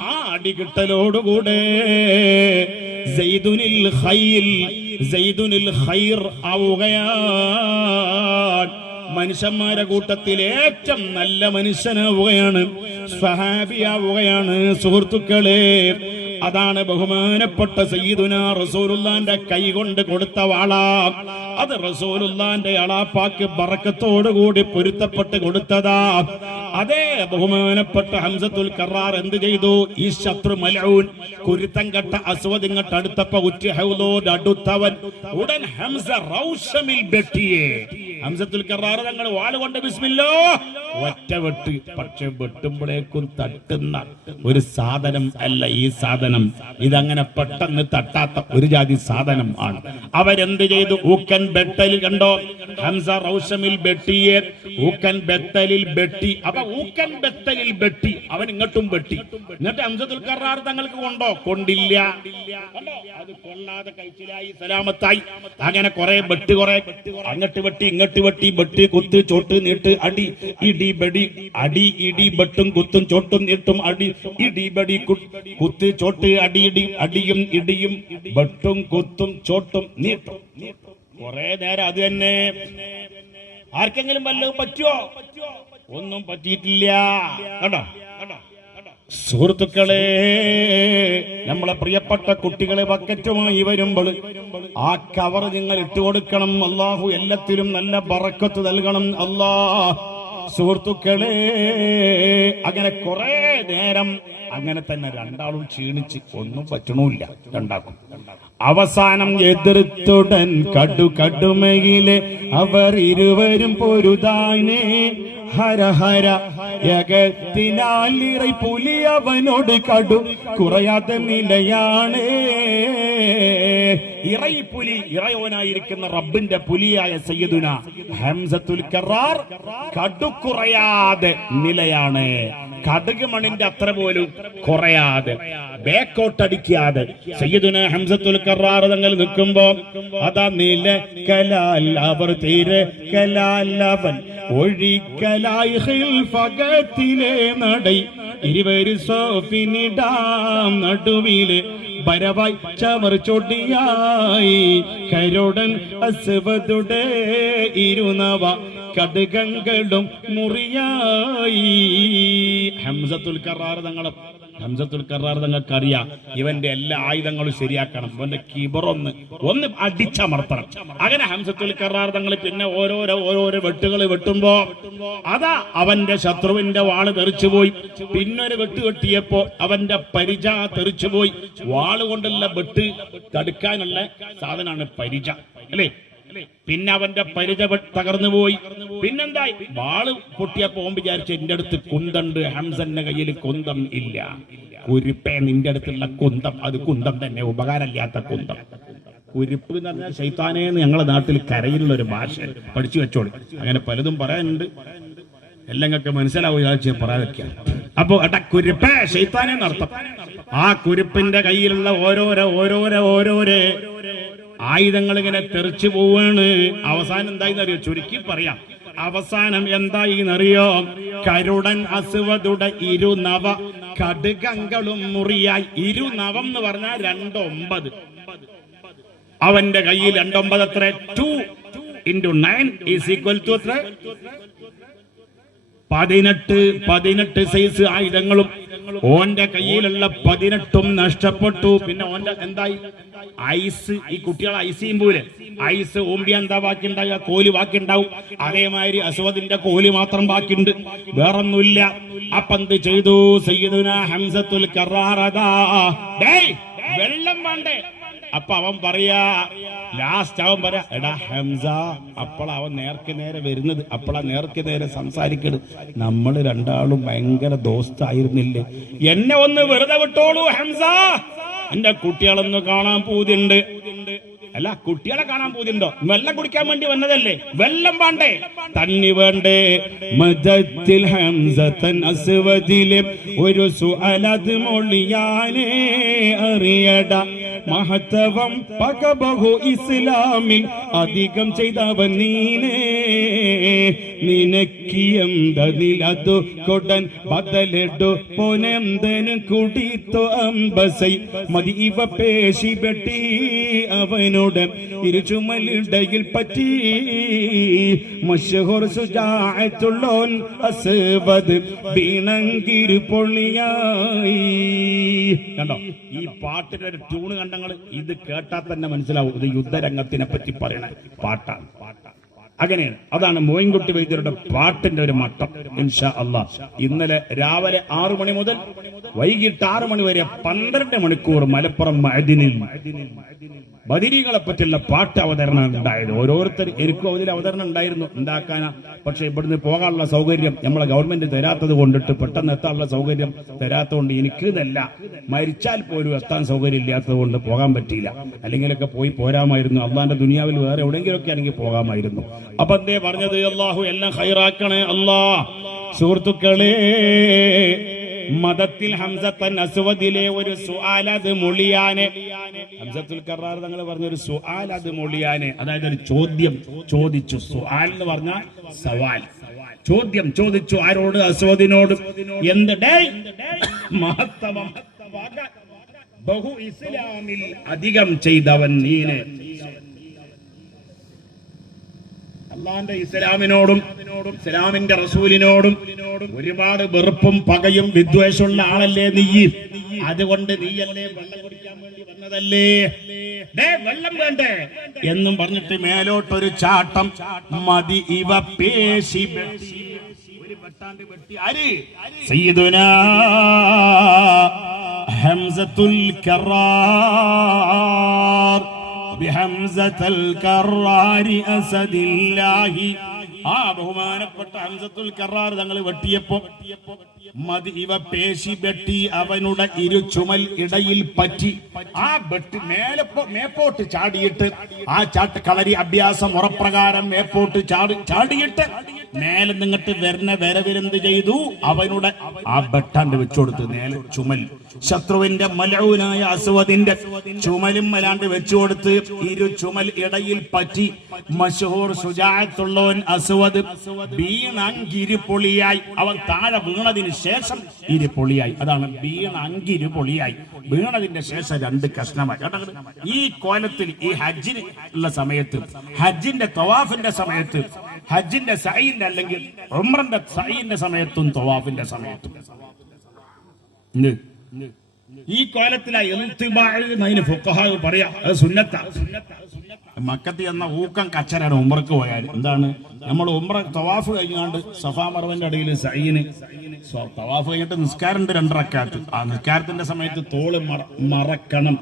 ആ അടി കിട്ടലോടുകൂടെ സെയ്ദുനിൽ ഖൈർ ആവുകയാണ്. മനുഷ്യന്മാരെ കൂട്ടത്തിൽ ഏറ്റവും നല്ല മനുഷ്യനാവുകയാണ്, സ്വഹാബിയാവുകയാണ്. സുഹൃത്തുക്കളെ, അതാണ് ബഹുമാനപ്പെട്ട സയ്യിദുനാ റസൂലുള്ളാന്റെ കൈ കൊണ്ട് കൊടുത്ത വാള. അത് റസൂലുള്ളാന്റെ അളാപ്പാക്ക് ബറക്കത്തോടുകൂടി പൊരുത്തപ്പെട്ട് കൊടുത്തതാ. അതേ ബഹുമാനപ്പെട്ട ഹംസത്തുൽ കറാർ എന്ത് ചെയ്തു? ഈ ശത്രു മൽഊൻ കുരുത്തം കെട്ട അസ്വദ് ഇങ്ങോട്ട് അടുത്തപ്പോ ഉറ്റഹൗലോട് അടുത്തവൻ ഉടൻ ഹംസ റൗഷമിൽ വെട്ടിയേ. ഹംസത്തുൽ കറാർ തങ്ങൾ വാളുകൊണ്ട് ബിസ്മില്ലാ ഒറ്റ വെട്ട്. പക്ഷെ വെട്ടുമ്പോഴേക്കും തട്ടുന്ന ഒരു സാധനം അല്ല ഈ സാധനം. ഇതങ്ങനെ പെട്ടെന്ന് തട്ടാത്ത ഒരു ജാതി സാധനം ആണ്. അവരെന്ത് ചെയ്തു? ഊക്കൻ ബെട്ടലിൽ കണ്ടോ, ഹംസ റൗഷമിൽ ബെട്ടിയെ ഊക്കൻ ബെത്തലിൽ ബെട്ടി. അപ്പൊ ഊക്കൻ ബെത്തലിൽ ബെട്ടി, അവൻ ഇങ്ങോട്ടും ബെട്ടി. എന്നിട്ട് ഹംസത്തുൽ കറാർ തങ്ങൾക്ക് കൊണ്ടില്ല. അത് കൊള്ളാതെ കഴിച്ചിലായി, സലാമത്തായി. അങ്ങനെ കുറെ ബെട്ട്, കുറെ അങ്ങോട്ട് വെട്ടി ഇങ്ങോട്ട് വെട്ടി, ബെട്ട് കുത്ത് ചോട്ട് നീട്ട് അടി ഇടി ബെടി, അടി ഇടി ബെട്ടും കുത്തും ചോട്ടും നീട്ടും അടി ഇടി ബെടി കുത്ത് ചോട്ട് അടി ഇടി, അടിയും ഇടിയും ബെട്ടും കുത്തും ചോട്ടും നീട്ടും. കുറെ നേരം അത് തന്നെ. ആർക്കെങ്കിലും വല്ലതും പറ്റുമോ? ഒന്നും പറ്റിയിട്ടില്ല. കണ്ടോ സുഹൃത്തുക്കളെ, നമ്മളെ പ്രിയപ്പെട്ട കുട്ടികളെ ബക്കറ്റുമായി വരുമ്പോൾ ആ കവർ നിങ്ങൾ ഇട്ടുകൊടുക്കണം. അല്ലാഹു എല്ലാത്തിലും നല്ല ബറക്കത്ത് നൽകണം. സുഹൃത്തുക്കളെ, അങ്ങനെ കുറെ നേരം അങ്ങനെ തന്നെ രണ്ടാളും ക്ഷീണിച്ച് ഒന്നും പറ്റണമില്ല. രണ്ടാക്കും അവസാനം എതിർത്തുടൻ കടുമയിലെ അവർ ഇരുവരും പൊരുതാനേ. ഹര ഹര യഗത്തിനാലിറൈ പുലി അവനോട് കടു കുറയാതെ നിലയാണ്. ഇറൈപ്പുലി, ഇറയോനായിരിക്കുന്ന റബ്ബിന്റെ പുലിയായ സയ്യിദുന ഹംസത്തുൽ കറാർ കടുക്കുറയാതെ നിലയാണ്. കടുക് മണിന്റെ അത്ര പോലും കുറയാതെ, ബേക്കോട്ടടിക്കാതെ സയ്യിദുന ഹംസത്തുൽ കറാർ തങ്ങൾ നിൽക്കുമ്പോ അതാ നില കലാൽ അവർ തീരെ കലാലവൻ ഒഴിക്കലായി ഹിൽഫകത്തിലെ നടൈ ഇരുവര് സോഫിനിടാം നടുവിലെ ബരവായി ചമർ ചൊടിയായി കരോടൻ അസ്വദുടെ ഇരുനവ കടുകങ്ങളും മുറിയായി. ഹംസത്തുൽ കറാർ തങ്ങൾക്കറിയാം ഇവന്റെ എല്ലാ ആയുധങ്ങളും ശരിയാക്കണം, ഇവന്റെ കിബറൊന്ന് അടിച്ചമർത്തണം. അങ്ങനെ ഹംസത്തുൽ കറാർ തങ്ങൾ പിന്നെ ഓരോരോ വെട്ടുകൾ വെട്ടുമ്പോ അതാ അവന്റെ ശത്രുവിന്റെ വാള് തെറിച്ചുപോയി. പിന്നൊരു വെട്ട് വെട്ടിയപ്പോ അവന്റെ പരിച തെറിച്ചുപോയി. വാള് കൊണ്ടുള്ള വെട്ട് തടുക്കാനുള്ള സാധനമാണ് പരിച, അല്ലേ? പിന്നെ അവന്റെ പരിച തകർന്നു പോയി. പിന്നെന്തായി? വാള് പൊട്ടിയപ്പോ വിചാരിച്ചു എന്റെ അടുത്ത് കുന്തണ്ട്, ഹംസന്റെ കയ്യിൽ കുന്തം ഇല്ല. കുരിപ്പേ, നിന്റെ അടുത്തുള്ള കുന്തം അത് കുന്തം തന്നെ, ഉപകാരമില്ലാത്ത കുന്തം. കുരിപ്പ് എന്ന് പറഞ്ഞാൽ ശൈത്താനേന്ന് ഞങ്ങളെ നാട്ടിൽ കരയിലുള്ള ഒരു ഭാഷ, പഠിച്ചു വെച്ചോളി. അങ്ങനെ പലതും പറയാനുണ്ട്, എല്ലാം ഒക്കെ മനസ്സിലാവും, പറയാതിരിക്കുക. അപ്പൊ കുരിപ്പേ ശൈത്താനേന്നർത്ഥം. ആ കുരിപ്പിന്റെ കയ്യിലുള്ള ഓരോരോ ആയുധങ്ങൾ ഇങ്ങനെ തെറിച്ചു പോവാണ്. അവസാനം എന്തായിന്നറിയോ? ചുരുക്കി പറയാം, അവസാനം എന്തായിന്നറിയോ? കരുടൻ അസ്വദുടെ ഇരുനവ കടുകങ്ങളും മുറിയായി. ഇരുനവം എന്ന് പറഞ്ഞാൽ 2 9. അവന്റെ കയ്യിൽ 2 9 എത്ര? 2 × 9 = എത്ര? 18 സൈസ് ആയുധങ്ങളും ഓന്റെ കയ്യിലുള്ള 18ഉം നഷ്ടപ്പെട്ടു. പിന്നെ ഓന്റെ എന്തായി? ഐസ്. ഈ കുട്ടികളെ ഐസ് ചെയ്യുമ്പോലെ ഐസ് ഓമ്പിയ എന്താ ബാക്കി ഉണ്ടാവുക? കോല് ബാക്കി ഉണ്ടാവും. അതേമാതിരി അസ്വദിന്റെ കോല് മാത്രം ബാക്കിയുണ്ട്, വേറൊന്നുമില്ല. അപ്പൊ എന്ത് ചെയ്തു സയ്യിദുന ഹംസത്തുൽ കറാർ? വെള്ളം വേണ്ടേ? അപ്പൊ അവൻ പറയാ, ലാസ്റ്റ് അവൻ പറയാ, എടാ ഹംസ, അപ്പോഴാ അവൻ നേർക്ക് നേരെ വരുന്നത്, അപ്പോഴാ നേർക്ക് നേരെ സംസാരിക്കരുത്. നമ്മൾ രണ്ടാളും ഭയങ്കര ദോസ്തായിരുന്നില്ലേ? എന്നെ ഒന്ന് വെറുതെ വിട്ടോളൂ ഹംസ, എന്റെ കുട്ടികളൊന്ന് കാണാൻ പൂതിണ്ട്. അല്ല, കുട്ടികളെ കാണാൻ പൂതിണ്ടോ? വെള്ളം കുടിക്കാൻ വേണ്ടി വന്നതല്ലേ? വെള്ളം വേണ്ടേ? തന്നി വേണ്ടേ? മദത്തിൽ ഹംസത്തൻ അസ്വദിലെ ഒരു സുഅലത് മൊഴിയാനേ അറിയട മഹത്വം പകബഹു ഇസ്ലാമിൽ അധികം ചെയ്തവൻ നീനേ നിനക്കിയന്തതിലതു കൊടൻ ബദലെടു പൊനെന്തനും കുടിത്തു അമ്പസൈ മതി ഇവ പേശി വെട്ടി അവനോട് ഇരുചുമലിടയിൽ പറ്റി മശഹൂർ സുജാഅത്തുള്ളോൻ അസ്വദ് ബീണങ്കിരു പൊളിയായി. കണ്ടോ ഈ പാട്ടിന്റെ ഒരു ട്യൂണ് കണ്ടങ്ങള്, ഇത് കേട്ടാൽ തന്നെ മനസ്സിലാവും ഇത് യുദ്ധരംഗത്തിനെ പറ്റി പറയണ പാട്ടാണ്. അങ്ങനെയാണ്, അതാണ് മോയിൻകുട്ടി വൈദ്യരുടെ പാട്ടിന്റെ ഒരു മട്ടം. ഇൻഷാ അല്ലാഹ് ഇന്നലെ രാവിലെ 6 മണി മുതൽ വൈകിട്ട് 6 മണി വരെ 12 മണിക്കൂർ മലപ്പുറം മഅദിനിൽ ബദരീകളെ പറ്റിയുള്ള പാട്ട് അവതരണം ഉണ്ടായത്. ഓരോരുത്തർ എനിക്കും അതിൽ അവതരണം ഉണ്ടായിരുന്നു, ഉണ്ടാക്കാനാ. പക്ഷെ ഇവിടുന്ന് പോകാനുള്ള സൗകര്യം നമ്മളെ ഗവൺമെന്റ് തരാത്തത് കൊണ്ടിട്ട്, പെട്ടെന്ന് എത്താനുള്ള സൗകര്യം തരാത്തതുകൊണ്ട് എനിക്ക് ഇതല്ല, മരിച്ചാൽ പോലും എത്താൻ സൗകര്യം ഇല്ലാത്തത് കൊണ്ട് പോകാൻ പറ്റിയില്ല. അല്ലെങ്കിലൊക്കെ പോയി പോരാമായിരുന്നു. അള്ളാന്റെ ദുനിയാവിൽ വേറെ എവിടെയെങ്കിലുമൊക്കെ ആണെങ്കിൽ പോകാമായിരുന്നു. അപ്പൊ എന്തേ പറഞ്ഞത്, അള്ളാഹു എല്ലാം ഖൈറാക്കണേ അല്ലാ. സുഹൃത്തുക്കളെ, മദത്തിൽ ഹംസത്തൻ അസ്വദിലെ ഒരു സുആലത് മൊളിയാനെ, ഹംസത്തുൽ കറാർ തങ്ങൾ പറഞ്ഞൊരു സുആലത് മൊളിയാനെ, അതായത് ഒരു ചോദ്യം ചോദിച്ചു. സുആൽ എന്ന് പറഞ്ഞാൽ സവാൽ, ചോദ്യം ചോദിച്ചു. ആരോട്? അസ്വദിനോട്. എന്ത്? മഹത്തവം ബഹു ഇസ്ലാമിൽ അധികം ചെയ്തവൻ നീനെ. അള്ളാന്റെ ഇസ്ലാമിനോടും ഇസ്ലാമിന്റെ റസൂലിനോടും ഒരുപാട് വെറുപ്പും പകയും വിദ്വേഷമുള്ള ആളല്ലേ നീ. അതുകൊണ്ട് നീയല്ലേ വെള്ളം കുടിക്കാൻ വേണ്ടി വന്നതല്ലേ, വെള്ളം വേണ്ടേ എന്നും പറഞ്ഞിട്ട് മേലോട്ടൊരു ചാട്ടം. മതി ഇവ പേശി ഒരു വെട്ടാണ്ട് വെട്ടി. ആര്? സയ്യിദുനാ ഹംസത്തുൽ കറാർ ബിഹംസത്തുൽ കറാരി അസദില്ലാഹി. ആ ബഹുമാനപ്പെട്ട ഹംസത്തുൽ കറാർ തങ്ങൾ വെട്ടിയപ്പോ മതി ഇവ പേശി വെട്ടി അവനുടെ ഇരുചുമൽ ഇടയിൽ പറ്റി. ആ വെട്ടി മേപ്പോട്ട് ചാടിയിട്ട്, ആ ചാട്ട് കളരി അഭ്യാസം ഉറപ്രകാരം മേപ്പോട്ട് ചാടിയിട്ട് മേലെ നിങ്ങട്ട് വരുന്ന വരവിരെന്ത് ചെയ്തു? അവനുടെ ആ ബെട്ടാണ്ട് വെച്ചുകൊടുത്ത് നേരെ ചുമൽ, ശത്രുവിന്റെ മലഊനായ അസ്വദിന്റെ ചുമലും മലാണ്ട് വെച്ചുകൊടുത്ത് ഇരു ചുമൽ ഇടയിൽ പറ്റി. മശഹൂർ ശുജാഅത്തുള്ളവൻ അസ്വദ് വീണങ്കിരിപൊളിയായി. അവൻ താഴെ വീണതിന് ശേഷം ഇരുപൊളിയായി. അതാണ് വീണങ്കിരിപൊളിയായി. വീണതിന്റെ ശേഷം 2 കഷ്ണമായി. ഈ കോലത്തിൽ ഈ ഹജ്ജിന് ഉള്ള സമയത്ത്, ഹജ്ജിന്റെ തവാഫിന്റെ സമയത്ത്, ഹജ്ജിന്റെ സഈന്റെ അല്ലെങ്കിൽ ഉംറന്റെ സഈന്റെ സമയത്തും തവാഫിന്റെ സമയത്തും ഈ കോലത്തിലായി പറയാ. അത് സുന്നത്താ. മക്കത്ത് എന്ന ഊക്കം കച്ചറാണ്. ഉംറക്ക് പോയാൽ എന്താണ്, നമ്മൾ ഉംറ തവാഫ് കഴിഞ്ഞാണ്ട് സഫാ മർവന്റെ ഇടയിൽ സഈന് തവാഫ് കഴിഞ്ഞിട്ട് നിസ്കാരമുണ്ട് 2 റക്അത്ത്. ആ നിസ്കാരത്തിന്റെ സമയത്ത് തോള് മറക്കണം,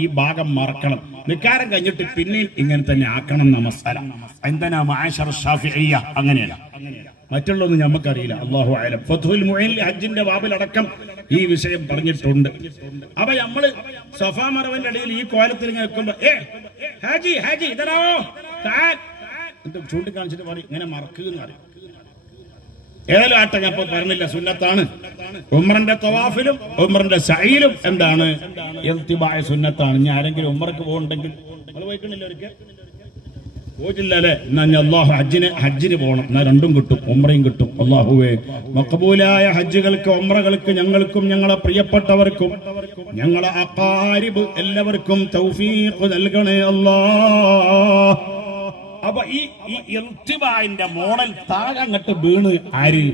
ഈ ഭാഗം മറക്കണം. നിസ്കാരം കഴിഞ്ഞിട്ട് പിന്നെയും ഇങ്ങനെ തന്നെ ആക്കണം നമസ്കാരം. എന്തിനാ മഅശറ ശാഫിഇയ്യ അങ്ങനെയല്ല, മറ്റുള്ളൊന്നും നമുക്കറിയില്ല. അല്ലാഹു അഅലം. ഫത്ഹുൽ മുഈൻ ഹജ്ജിന്റെ ബാബിലടക്കം ഈ വിഷയം പറഞ്ഞിട്ടുണ്ട്. അപ്പൊ നമ്മള് സഫാ മർവന്റെ ഇടയിൽ ഈ കോലത്തിൽ ഇങ്ങനെ വെക്കുമ്പോ ഹാജി ഹാജി ഇതറാവോ ചൂണ്ടിക്കാണിച്ചിട്ട് പറയും ഇങ്ങനെ മറക്കുക. ഏതായാലും ആട്ടെ, ഞാൻ ഇപ്പൊ പറഞ്ഞില്ല, സുന്നത്താണ്. ഉംറന്റെ തവാഫിലും ഉംറന്റെ സഈലും എന്താണ് ഇൽത്തിബായ സുന്നത്താണ്. ഇനി ആരെങ്കിലും ഉംറക്ക് പോകുന്നുണ്ടെങ്കിൽ നമ്മൾ പോയിക്കണില്ല, ഒരിക്കൽ പോയിട്ടില്ല അല്ലെ, എന്നാ അള്ളാഹു ഹജ്ജിന് പോകണം. എന്നാ 2ഉം കിട്ടും, ഉംറയും കിട്ടും. അള്ളാഹുവേ മഖബൂലായ ഹജ്ജുകൾക്ക് ഉംറകൾക്ക് ഞങ്ങൾക്കും ഞങ്ങളെ പ്രിയപ്പെട്ടവർക്കും ഞങ്ങളെ അഖാരിബ് എല്ലാവർക്കും തൗഫീഖ് നൽകണേ അല്ലാഹ്. അപ്പൊ ഈ ഇൽത്തിബായിന്റെ മോഡൽ താഴെ അങ്ങട്ട് വീണ് ആര്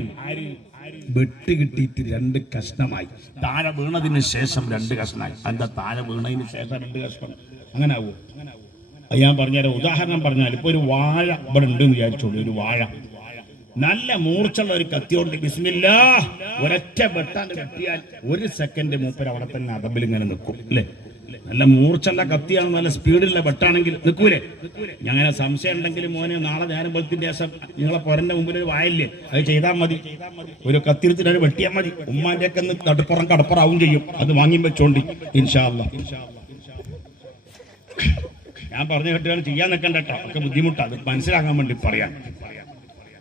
വെട്ട് കിട്ടിയിട്ട് 2 കഷ്ണമായി. താഴെ വീണതിന് ശേഷം 2 കഷ്ണമായി. എന്താ താഴെ വീണതിന് ശേഷം 2 കഷ്ണം അങ്ങനെ ആവോ? ഞാൻ പറഞ്ഞുതരാം. ഉദാഹരണം പറഞ്ഞാൽ ഇപ്പൊ ഒരു വാഴ ഇവിടെ ഉണ്ട് എന്ന് വിചാരിച്ചോളൂ. ഒരു വാഴ നല്ല മൂർച്ചുള്ള ഒരു കത്തിയോണ്ട് ബിസ്മില്ലാഹ് ഒരൊറ്റ വെട്ടാണ്ട് വെട്ടിയാൽ 1 സെക്കൻഡ് മൂപ്പര് അവിടെ തന്നെ അതമ്പിൽ ഇങ്ങനെ നിൽക്കും അല്ലേ? നല്ല മൂർച്ചുള്ള കത്തിയാണ്, നല്ല സ്പീഡിലുള്ള വെട്ടാണെങ്കിൽ നിൽക്കൂലേ? ഞങ്ങനെ സംശയം ഉണ്ടെങ്കിൽ മോനെ നാളെ നേരം വെളുത്തിന്റെ ശേഷം നിങ്ങളെ പൊരന്റെ മുമ്പിൽ ഒരു വായല്ലേ, അത് ചെയ്താൽ മതി. ഒരു കത്തിരത്തിൽ അത് വെട്ടിയാൽ മതി. ഉമ്മാന്റെ ഒക്കെ കടുപ്പുറം കടപ്പുറാവും ചെയ്യും. അത് വാങ്ങി വെച്ചോണ്ടി ഇൻഷാ അല്ലാഹ്. ഞാൻ പറഞ്ഞു കേട്ടാണ് ചെയ്യാൻ നിൽക്കണ്ട കേട്ടോ, ഒക്കെ ബുദ്ധിമുട്ടാണ്. അത് മനസ്സിലാക്കാൻ വേണ്ടി പറയാം.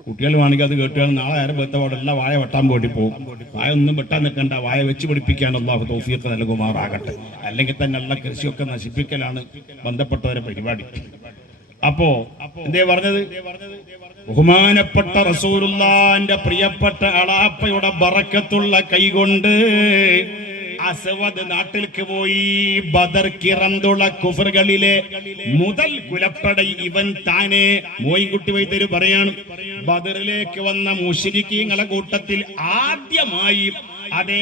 കുട്ടികൾ വേണമെങ്കിൽ അത് കേട്ടുകയാണ് നാളെ ആരും വെത്തപാടുള്ള വായ വെട്ടാൻ വേണ്ടി പോകും. വായ ഒന്നും വെട്ടാൻ നിൽക്കണ്ട, വായ വെച്ച് പിടിപ്പിക്കാൻ അല്ലാഹു തൗഫീഖ് നൽകുമാറാകട്ടെ. അല്ലെങ്കിൽ തന്നെ ഉള്ള കൃഷിയൊക്കെ നശിപ്പിക്കലാണ് ബന്ധപ്പെട്ടവരെ പരിപാടി. അപ്പോ എന്തേ പറഞ്ഞത്? ബഹുമാനപ്പെട്ട റസൂലുള്ളാഹിന്റെ പ്രിയപ്പെട്ട അളാപ്പയുടെ ബറക്കത്തുള്ള കൈകൊണ്ട് അസ്വദ് നാട്ടിലേക്ക് പോയി. ബദർ കിറന്തുള്ള കുഫറുകളിലെ മുതൽ കുലപ്പട ഇവൻ താനെ. മോയിൻകുട്ടി വൈദ്യര് പറയാണ്, ബദറിലേക്ക് വന്ന മുശ്രിക്കീങ്ങളെ കൂട്ടത്തിൽ ആദ്യമായി അതേ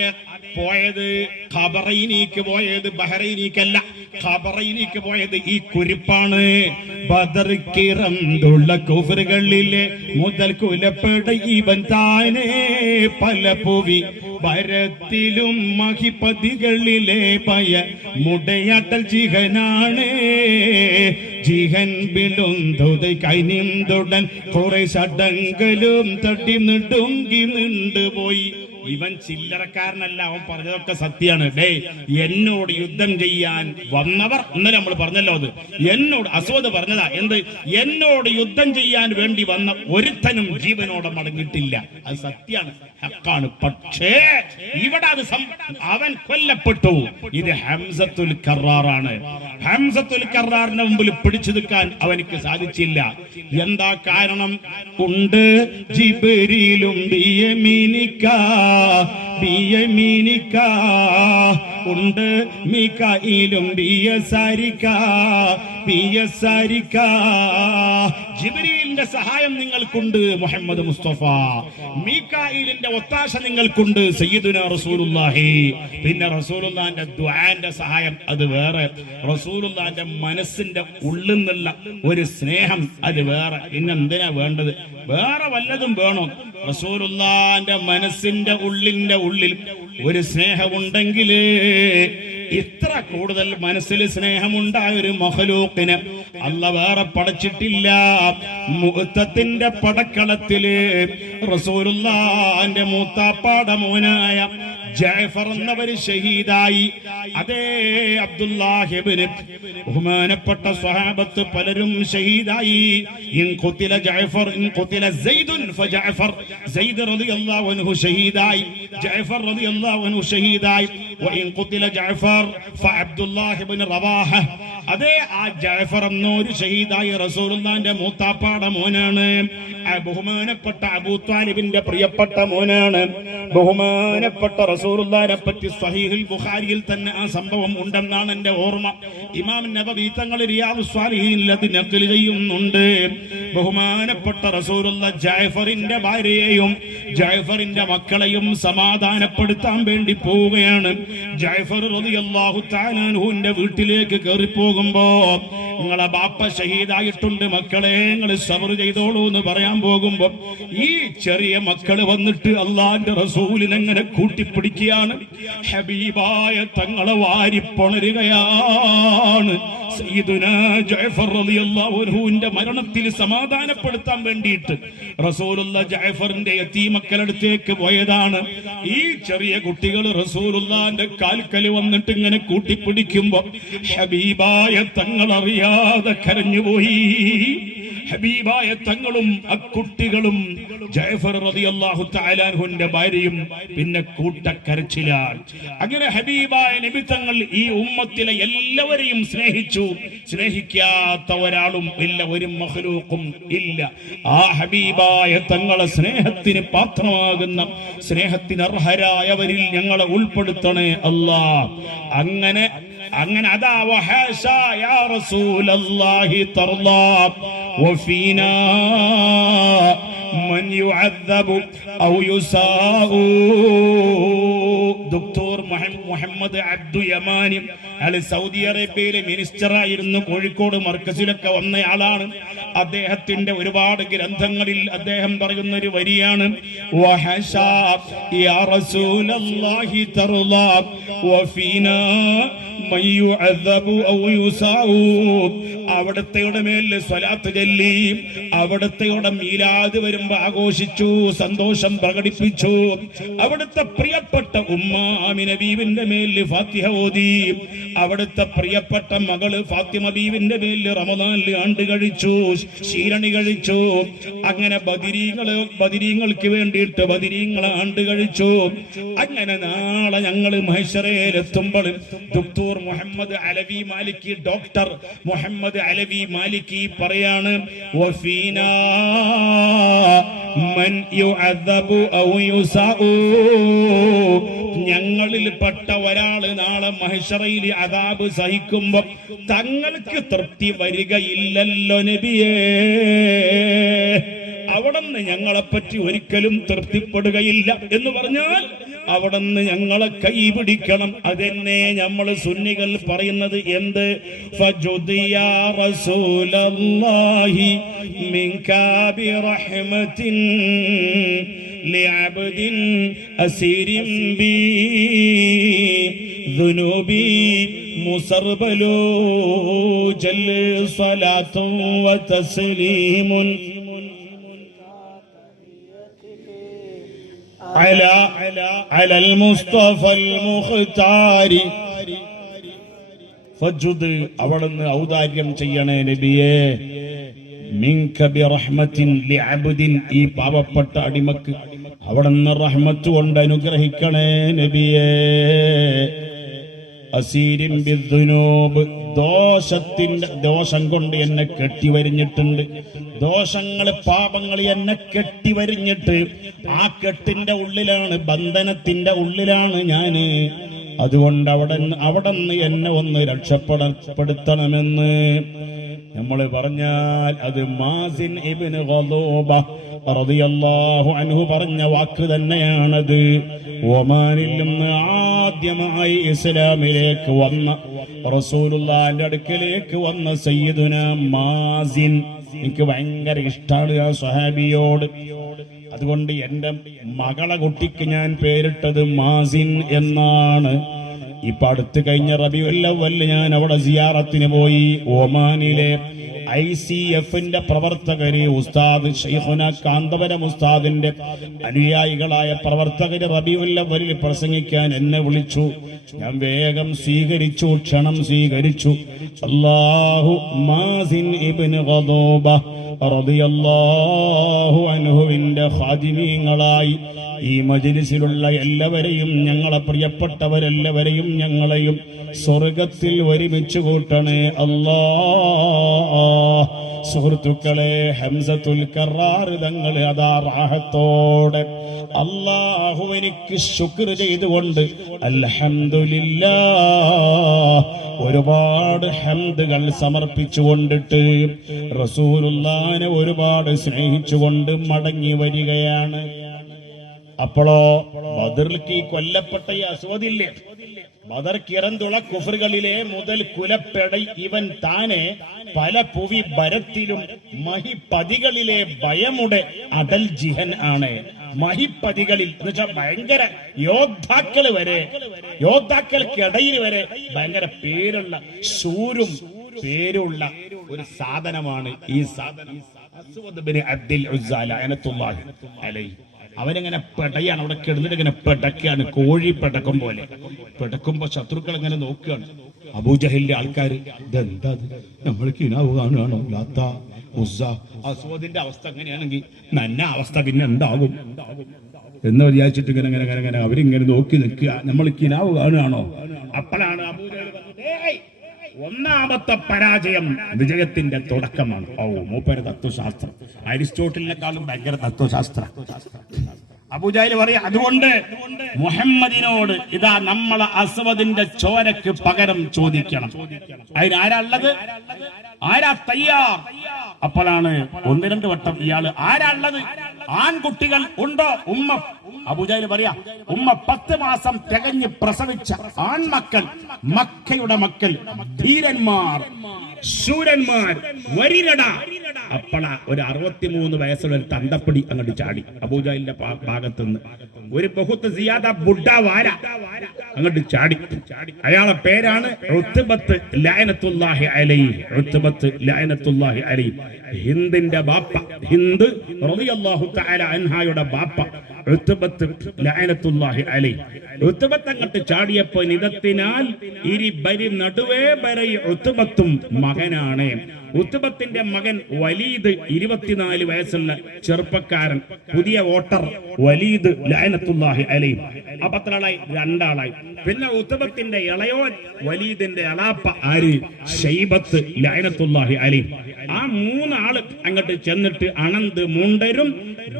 പോയത് ഖബറൈനിക്ക് പോയത് ബഹറൈനിക്കല്ല, ഖബറൈനിക്ക് പോയത് ഈ കുരിപ്പാണ്. ബദർ കിറന്തുള്ള കുഫറുകളിലെ മുതൽ കുലപ്പട ഇവൻ താനെ. പല പുവി ഭരത്തിലും മഹിപതികളിലെ പയ മുടയാട്ടൽ ജിഹനാണ്. ജിഹൻ ബിളുന്തുത കൈനിന്തുടൻ കുറെ ചടങ്കലും തട്ടി നെടുങ്കി നിണ്ടുപോയി. ഇവൻ ചില്ലറക്കാരനല്ല, അവൻ പറഞ്ഞതൊക്കെ സത്യമാണ്. ഡേ എന്നോട് യുദ്ധം ചെയ്യാൻ വന്നവർ, ഇന്നലെ നമ്മൾ പറഞ്ഞല്ലോ, അത് എന്നോട് അസ്വദ് പറഞ്ഞതാ. എന്ത്? എന്നോട് യുദ്ധം ചെയ്യാൻ വേണ്ടി വന്ന ഒരുത്തനും ജീവനോടെ മടങ്ങിയിട്ടില്ല. അത് സത്യമാണ്, ഹക്കാണ്. പക്ഷേ ഇവിടെ അത് അവൻ കൊല്ലപ്പെട്ടു. ഇത് ഹംസത്തുൽ കറാറാണ്. ഹംസത്തുൽ കറാറിന്റെ മുമ്പിൽ പിടിച്ചു നിൽക്കാൻ അവനിക്ക് സാധിച്ചില്ല. എന്താ കാരണം? ഉണ്ട് ജിബ്രീലും ബിയമീനിക ബിയമീനിക, ഉണ്ട് മികാഈലും ബിയസാരിക ബിയസാരിക. ജിബ്രീലിന്റെ സഹായം നിങ്ങൾക്കുണ്ട് മുഹമ്മദ് മുസ്തഫ. മീകാഈലിന്റെ ഒത്താശ നിങ്ങൾക്കുണ്ട് സയ്യിദുനാ റസൂലുള്ളാഹി. പിന്നെ റസൂലുള്ളാഹിന്റെ ദുആന്റെ സഹായം അത് വേറെ. റസൂലുള്ളാഹിന്റെ മനസ്സിന്റെ ഉള്ളിൽ നിന്നുള്ള ഒരു സ്നേഹം അത് വേറെ. പിന്നെന്തിനാ വേണ്ടത്? വേറെ വല്ലതും വേണോ? റസൂലുള്ളാഹിന്റെ മനസ്സിന്റെ ഉള്ളിൽ ഒരു സ്നേഹമുണ്ടെങ്കിൽ ഇത്ര കൂടുതൽ മനസ്സിൽ സ്നേഹമുണ്ടായ ഒരു മഖ്ലൂഖിനെ അല്ലാഹ് വേറെ പടച്ചിട്ടില്ല. മുഅത്തത്തിന്റെ പടക്കളത്തില് റസൂലുള്ളാഹിന്റെ മൂത്താപ്പാടെ മോനായ ജഅഫർ എന്നവര് ഷഹീദായി. അതേ അബ്ദുല്ലാഹി ഇബ്നു ബഹുമാനപ്പെട്ട സ്വഹാബത്ത് പലരും ഷഹീദായി. ഇൻ ഖുതില ജഅഫർ ഇൻ ഖുതില സൈദുൻ ഫജഅഫർ, സൈദ് റളിയല്ലാഹു അൻഹു ഷഹീദായി, ജഅഫർ റളിയല്ലാഹു അൻഹു ഷഹീദായി. വഇൻ ഖുതില ജഅഫർ ഫഅബ്ദുല്ലാഹി ഇബ്നു റവാഹ, അതേ ആ ജഅഫർ എന്നൊരു ഷഹീദായി റസൂലുള്ളാഹിന്റെ മൂത്താപ്പാടെ മോനാണ്. ബഹുമാനപ്പെട്ട അബൂ ത്വാലിബിന്റെ പ്രിയപ്പെട്ട മോനാണ്. ബഹുമാനപ്പെട്ട റസൂലുള്ളാഹിനെ പറ്റി സ്വഹീഹുൽ ബുഖാരിയിൽ തന്നെ ആ സംഭവം ഉണ്ടെന്നാണ് എന്റെ ഓർമ്മ. ഇമാം നബവി തങ്ങൾ റിയാദുസ് സ്വാലിഹീനിൽ അത് നഖൽ ചെയ്യുന്നുണ്ട്. ബഹുമാനപ്പെട്ട റസൂലുള്ളാഹി ജഅഫറിന്റെ ഭാര്യയെയും ജഅഫറിന്റെ മക്കളെയും സമാധാനപ്പെടുത്താൻ വേണ്ടി പോവുകയാണ്. ജഅഫർ റളിയല്ലാഹു തആല അൻഹുവിന്റെ വീട്ടിലേക്ക് കയറി പോകുമ്പോ, നിങ്ങളെ ബാപ്പ ഷഹീദായിട്ടുണ്ട് മക്കളെ, നിങ്ങൾ സബർ ചെയ്തോളൂ എന്ന് പറയാൻ പോകുമ്പോ ഈ ചെറിയ മക്കള് വന്നിട്ട് അള്ളാന്റെ റസൂലിനെ എങ്ങനെ കൂട്ടിപ്പിടിക്കുകയാണ്. ഹബീബായ തങ്ങളെ വാരിപ്പൊണരുകയാണ്. സയ്യിദുനാ ജഅഫർ റളിയല്ലാഹു അൻഹുവിന്റെ മരണത്തിൽ സമാധാനപ്പെടുത്താൻ വേണ്ടിയിട്ട് റസൂലുള്ളാഹി ജഅഫറിന്റെ യതീമക്കളടുത്തേക്ക് പോയതാണ്. ഈ ചെറിയ കുട്ടികൾ റസൂലുള്ളാഹിന്റെ കാൽക്കൽ വന്നിട്ട് ഇങ്ങനെ കൂട്ടിപ്പിടിക്കുമ്പോ ഹബീബായ തങ്ങൾ അറിയാതെ കരഞ്ഞുപോയി. ഹബീബായ തങ്ങളും അക്കുട്ടികളും ജഅഫർ റളിയല്ലാഹു തആല അൻഹുവിന്റെ ഭാര്യയും പിന്നെ കൂട്ടക്കരച്ചിലാണ്. അങ്ങനെ ഹബീബായ നബി തങ്ങൾ ഈ ഉമ്മത്തിലെ എല്ലാവരെയും സ്നേഹിച്ചു. സ്നേഹിക്കാത്ത ഒരാളും ഇല്ല, ഒരു മഖ്ലൂഖും ഇല്ല. ആ ഹബീബായ തങ്ങളെ സ്നേഹത്തിന് പാത്രമാകുന്ന സ്നേഹത്തിന് അർഹരായവരിൽ ഞങ്ങളെ ഉൾപ്പെടുത്തണേ അല്ലാഹ്. അങ്ങനെ അതാ വഹാശാ യാ റസൂലല്ലാഹി തർലാ വഫീനാ മൻ യുഅദ്ദബു ഔ യുസാഉ. ഡോക്ടർ മുഹമ്മദ് അബ്ദു യമാനി അയാൾ സൗദി അറേബ്യയിലെ മിനിസ്റ്ററായിരുന്നു. കോഴിക്കോട് മർക്കസിലൊക്കെ വന്നയാളാണ്. അദ്ദേഹത്തിന്റെ ഒരുപാട് ഗ്രന്ഥങ്ങളിൽ അദ്ദേഹം പറയുന്ന ഒരു വരിയാണ്, وحشا يا رسول الله ترضى وفينا من يعذب أو يساء അവിടത്തെയുടെ മേൽ സ്വലാത്ത് ചൊല്ലി അവിടത്തെയുടെ മീലാദ് വരുമ്പോ ആഘോഷിച്ചു, സന്തോഷം പ്രകടിപ്പിച്ചു. അവിടുത്തെ പ്രിയപ്പെട്ട ഉമ്മാമിന ബീവിന്റെ മേൽ ഫാത്തിഹ ഓതി. അവിടുത്തെ പ്രിയപ്പെട്ട മകള് ഫാത്തിമ ബീവിന്റെ മേൽ റമദാനിൽ ആണ്ട് കഴിച്ചു, ശീരണി കഴിച്ചു. അങ്ങനെ ബദിരീങ്ങൾക്ക് വേണ്ടിയിട്ട് ബദിരീങ്ങളെ ആണ്ട് കഴിച്ചു. അങ്ങനെ നാളെ ഞങ്ങള് മഹ്ശറയിലെത്തുമ്പോൾ ദക്തൂർ മുഹമ്മദ് അലവി മാലിക്കി, ഡോക്ടർ മുഹമ്മദ് അലവി മാലിക്കി പറയാണ്, വഫീനാ മൻ യുഅദബു ഔ യുസാഉ, ഞങ്ങളിൽ പെട്ട ഒരാള് നാളെ മഹ്ശറയിൽ അദാബ് സഹിക്കുമ്പോ തങ്ങൾക്ക് തൃപ്തി വരികയില്ലല്ലോ നബിയേ. അവിടുന്ന് ഞങ്ങളെപ്പറ്റി ഒരിക്കലും തൃപ്തിപ്പെടുകയില്ല എന്ന് പറഞ്ഞാൽ അവിടുന്ന് ഞങ്ങളെ കൈപിടിക്കണം. അതെന്നെ നമ്മൾ സുന്നികൾ പറയുന്നത് എന്ത്? ഫജുദിയാ റസൂലല്ലാഹി മിൻകാ ബിറഹ്മത്തിൻ ലിഅബ്ദിൻ അസീരിൻ ബി ദുനൂബി മുസർബലു ജൽ സ്വലാത്തും വതസ്ലീമുൻ على المصطفى المختار ഫജുദ്, അവിടുന്ന് ഔദാര്യം ചെയ്യണേ നബിയേ. മിൻക ബിറഹ്മത്തിൻ ലിഅബ്ദിൻ, ഈ പാവപ്പെട്ട അടിമക്ക് അവിടുന്ന് റഹ്മത്ത് കൊണ്ട് അനുഗ്രഹിക്കണേ നബിയേ. അസീരിൻ ബിദ്ദുനൂബ്, ദോഷം കൊണ്ട് എന്നെ കെട്ടിവരിഞ്ഞിട്ടുണ്ട്. ദോഷങ്ങള് പാപങ്ങൾ എന്നെ കെട്ടിവരിഞ്ഞിട്ട് ആ കെട്ടിന്റെ ഉള്ളിലാണ്, ബന്ധനത്തിന്റെ ഉള്ളിലാണ് ഞാന്. അതുകൊണ്ട് അവിടുന്ന് എന്നെ ഒന്ന് രക്ഷപ്പെടുത്തണമെന്ന് നമ്മൾ പറഞ്ഞാൽ അത് മാസിൻ ഇബ്നു ഗളൂബ റളിയല്ലാഹു അൻഹു പറഞ്ഞ വാക്ക് തന്നെയാണത്. ഒമാനിൽ നിന്ന് ആദ്യമായി ഇസ്ലാമിലേക്ക് വന്ന റസൂലുള്ളാഹിന്റെ അടുക്കലേക്ക് വന്ന സയ്യിദുന മാസിൻ, എനിക്ക് ഭയങ്കര ഇഷ്ടമാണ് ആ സ്വഹാബിയോട്. അതുകൊണ്ട് എന്റെ മകളെ കുട്ടിക്ക് ഞാൻ പേരിട്ടത് മാസിൻ എന്നാണ്. ഇപ്പൊ അടുത്ത് കഴിഞ്ഞ റബീഉൽ അവ്വൽ ഞാൻ അവിടെ സിയാറത്തിന് പോയി. ഒമാനിലെ ICFന്റെ പ്രവർത്തകര്, ഉസ്താദ് ശൈഖുന കാന്തപുരം ഉസ്താദിന്റെ അനുയായികളായ പ്രവർത്തകര് റബീഉൽ അവ്വലിൽ പ്രസംഗിക്കാൻ എന്നെ വിളിച്ചു. ഞാൻ വേഗം സ്വീകരിച്ചു, ക്ഷണം സ്വീകരിച്ചു. അല്ലാഹു മാസിൻ ഇബ്നു ഗളൂബ റളിയല്ലാഹു അൻഹുവിന്റെ ഖാദിമീങ്ങളായി ഈ മജ്ലിസിലുള്ള എല്ലാവരെയും, ഞങ്ങളെ പ്രിയപ്പെട്ടവരെല്ലാവരെയും ഞങ്ങളെയും സ്വർഗത്തിൽ ഒരുമിച്ച് കൂട്ടണേ അല്ലാഹ്. സുഹൃത്തുക്കളെ, ഹംസത്തുൽ കറാർ തങ്ങൾ അതാ റാഹത്തോടെ അല്ലാഹുവിനിക്ക് ശുക്ർ ചെയ്തുകൊണ്ട് അൽഹംദുലില്ലാഹ് ഒരുപാട് ഹംദുകൾ സമർപ്പിച്ചുകൊണ്ടിട്ട് റസൂലുള്ളാഹിനെ ഒരുപാട് സ്നേഹിച്ചുകൊണ്ട് മടങ്ങി വരികയാണ്. അപ്പോഴോ ബദറിലേക്ക് കൊല്ലപ്പെട്ട ഈ അസ്വദില്ലേ, ബദർ കിറന്തുള കുഫറുകളിലെ മുതൽ കുലപ്പെടൈ ഇവൻ താനെ പല പുവി ഭരത്തിലും മഹിപതികളിലെ ഭയമുടെ അടൽ ജിഹൻ ആണ്. മഹിപതികളിൽ എന്ന് വെച്ചാൽ ഭയങ്കര യോദ്ധാക്കൾ വരെ, യോദ്ധാക്കൾക്കിടയിൽ വരെ ഭയങ്കര പേരുള്ള ശൂരും പേരുള്ള ഒരു സാധനമാണ് ഈ സാധനം. അസ്വദ് ബിൻ അബ്ദുൽ ഉസ്സ ലഅനത്തുല്ലാഹി അലൈഹി. അവനെങ്ങനെ പെടയാണ്, അവിടെ കിടന്നിട്ട് ഇങ്ങനെ പെടക്കാണ്, കോഴി പെടക്കും പോലെ. പെടക്കുമ്പോ ശത്രുക്കൾ ഇങ്ങനെ നോക്കുകയാണ്. അബൂജഹലിന്റെ ആൾക്കാര്, ഇതെന്താ നമ്മൾക്ക് ഇനാവ് കാണുകയാണോ? ലാത്ത ഉസ്സ. അസ്വദിന്റെ അവസ്ഥ എങ്ങനെയാണെങ്കിൽ നന്ന അവസ്ഥ പിന്നെ എന്താകും എന്ന് വിചാരിച്ചിട്ട് ഇങ്ങനെ ഇങ്ങനെ ഇങ്ങനെ അവരിങ്ങനെ നോക്കി നിൽക്കുക. നമ്മൾ കിനാവ് കാണുകയാണോ? അപ്പോഴാണ് അബൂജഹൽ പറഞ്ഞത്, ഒന്നാമത്തെ പരാജയം വിജയത്തിന്റെ തുടക്കമാണ്. ഓ, മൂപ്പര് തത്വശാസ്ത്രം അരിസ്റ്റോട്ടലിനെക്കാളും ഭയങ്കര തത്വശാസ്ത്രം. അബൂജഹൽ പറയാ, അതുകൊണ്ട് മുഹമ്മദിനോട് ഇതാ നമ്മളെ അസ്വദിന്റെ ചോരക്ക് പകരം ചോദിക്കണം. അതിനാരാ ഉള്ളത്? ആരാ തയ്യാർ? അപ്പോഴാണ് ഒന്ന് രണ്ട് വട്ടം ഇയാള് ആരാ ഉള്ളത്? ആൺകുട്ടികൾ ഉണ്ടോ? ഉമ്മ അബൂജഹൽ പറയാ, ഉമ്മ 10 മാസം തികഞ്ഞ് പ്രസവിച്ച ആൺമക്കൾ, മക്കയുടെ മക്കൾ, ധീരന്മാർ, ശൂരന്മാർ, വരിരട. അപ്പള ഒരു 63 വയസ്സുള്ള ഒരു തന്തപ്പടി അങ്ങോട്ട് ചാടി അബൂജഹലിന്റെ ഭാഗത്തുനിന്ന്. ഒരു ബഹുത്ത് സിയാദ ബുഡ വാര അങ്ങോട്ട് ചാടി. അയാളെ പേരാണ് ഉത്ബത്ത് ലഅനത്തുല്ലാഹി അലൈഹി. ഉത്ബത്ത് ലഅനത്തുല്ലാഹി അലൈഹി, ഹിന്ദിന്റെ ബാപ്പ, ഹിന്ദ് റളിയല്ലാഹു തആല അൻഹായുടെ ബാപ്പ ഉത്ബത്ത് ലഅനത്തുല്ലാഹി അലൈഹി. ഉത്ബത്ത് അങ്ങോട്ട് ചാടിയപ്പോ നിദത്തിനാൽ ഇരി ബരി നടുവേ ബരി ഉത്ബത്തും മകനാണ്. ഉത്ബത്തിന്റെ മകൻ വലീദ് 24 വയസ്സുള്ള ചെറുപ്പക്കാരൻ, പുതിയ വോട്ടർ വലീദ് ലഅനത്തുല്ലാഹി അലൈഹി. അപ്പൊ എത്ര ആളായി? 2 ആളായി. പിന്നെ ഉത്ബത്തിന്റെ ഇളയോൻ വലീദിന്റെ അളാപ്പ ആര്? ശൈബത്ത് ലഅനത്തുല്ലാഹി അലൈഹി. ആ 3 ആള് അങ്ങോട്ട് ചെന്നിട്ട് അണന്ത് മുണ്ടരും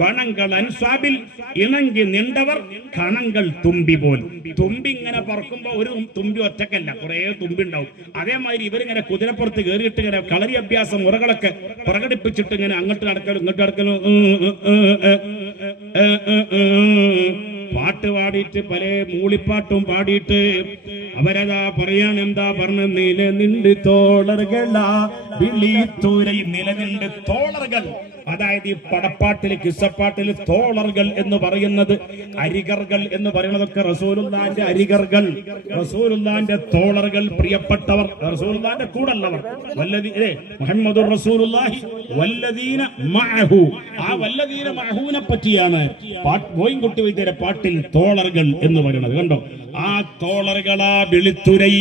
ബണങ്ങൾ അൻസ്വാബിൽ ഇണങ്കി നിണ്ടവർ കണങ്ങൾ തുമ്പി പോൽ. തുമ്പി ഇങ്ങനെ പറക്കുമ്പോ ഒരു തുമ്പി ഒറ്റക്കല്ല, കുറെ തുമ്പി ഉണ്ടാവും. അതേമാതിരി ഇവരിങ്ങനെ കുതിരപ്പുറത്ത് കയറിയിട്ട് ഇങ്ങനെ കളരി അഭ്യാസം മുറകളൊക്കെ പ്രകടിപ്പിച്ചിട്ട് ഇങ്ങനെ അങ്ങോട്ട് നടക്കലും ഇങ്ങോട്ട് നടക്കലും പാട്ട് പാടിയിട്ട് പല മൂളിപ്പാട്ടും പാടിയിട്ട് അവരതാ പറയാൻ എന്താ പറഞ്ഞ, നിലനിണ്ട് തോളറുകളാ വിളിത്തുരൈ. നിലനിണ്ട് തോളറുകൾ, അതായത് ഈ പടപ്പാട്ടില് കിസ്സപ്പാട്ടില് തോളറുകൾ എന്ന് പറയുന്നത്, അരികർകൾ എന്ന് പറയുന്നതൊക്കെ റസൂലുള്ളാന്റെ അരികർകൾ, റസൂലുള്ളാന്റെ തോളറുകൾ, പ്രിയപ്പെട്ടവർ, റസൂലുള്ളാന്റെ കൂടെയുള്ളവർ. മുഹമ്മദുർ റസൂലുള്ളാഹി വല്ലദീന മഅഹു. ആ വല്ലദീന മഅഹുവിനെ പറ്റിയാണ് മോയിൻകുട്ടി വൈദ്യരെ പാട്ടിൽ തോളറുകൾ എന്ന് പറയുന്നത്. കണ്ടോ, ആ തോളറുകളാ വിളിത്തുരൈ.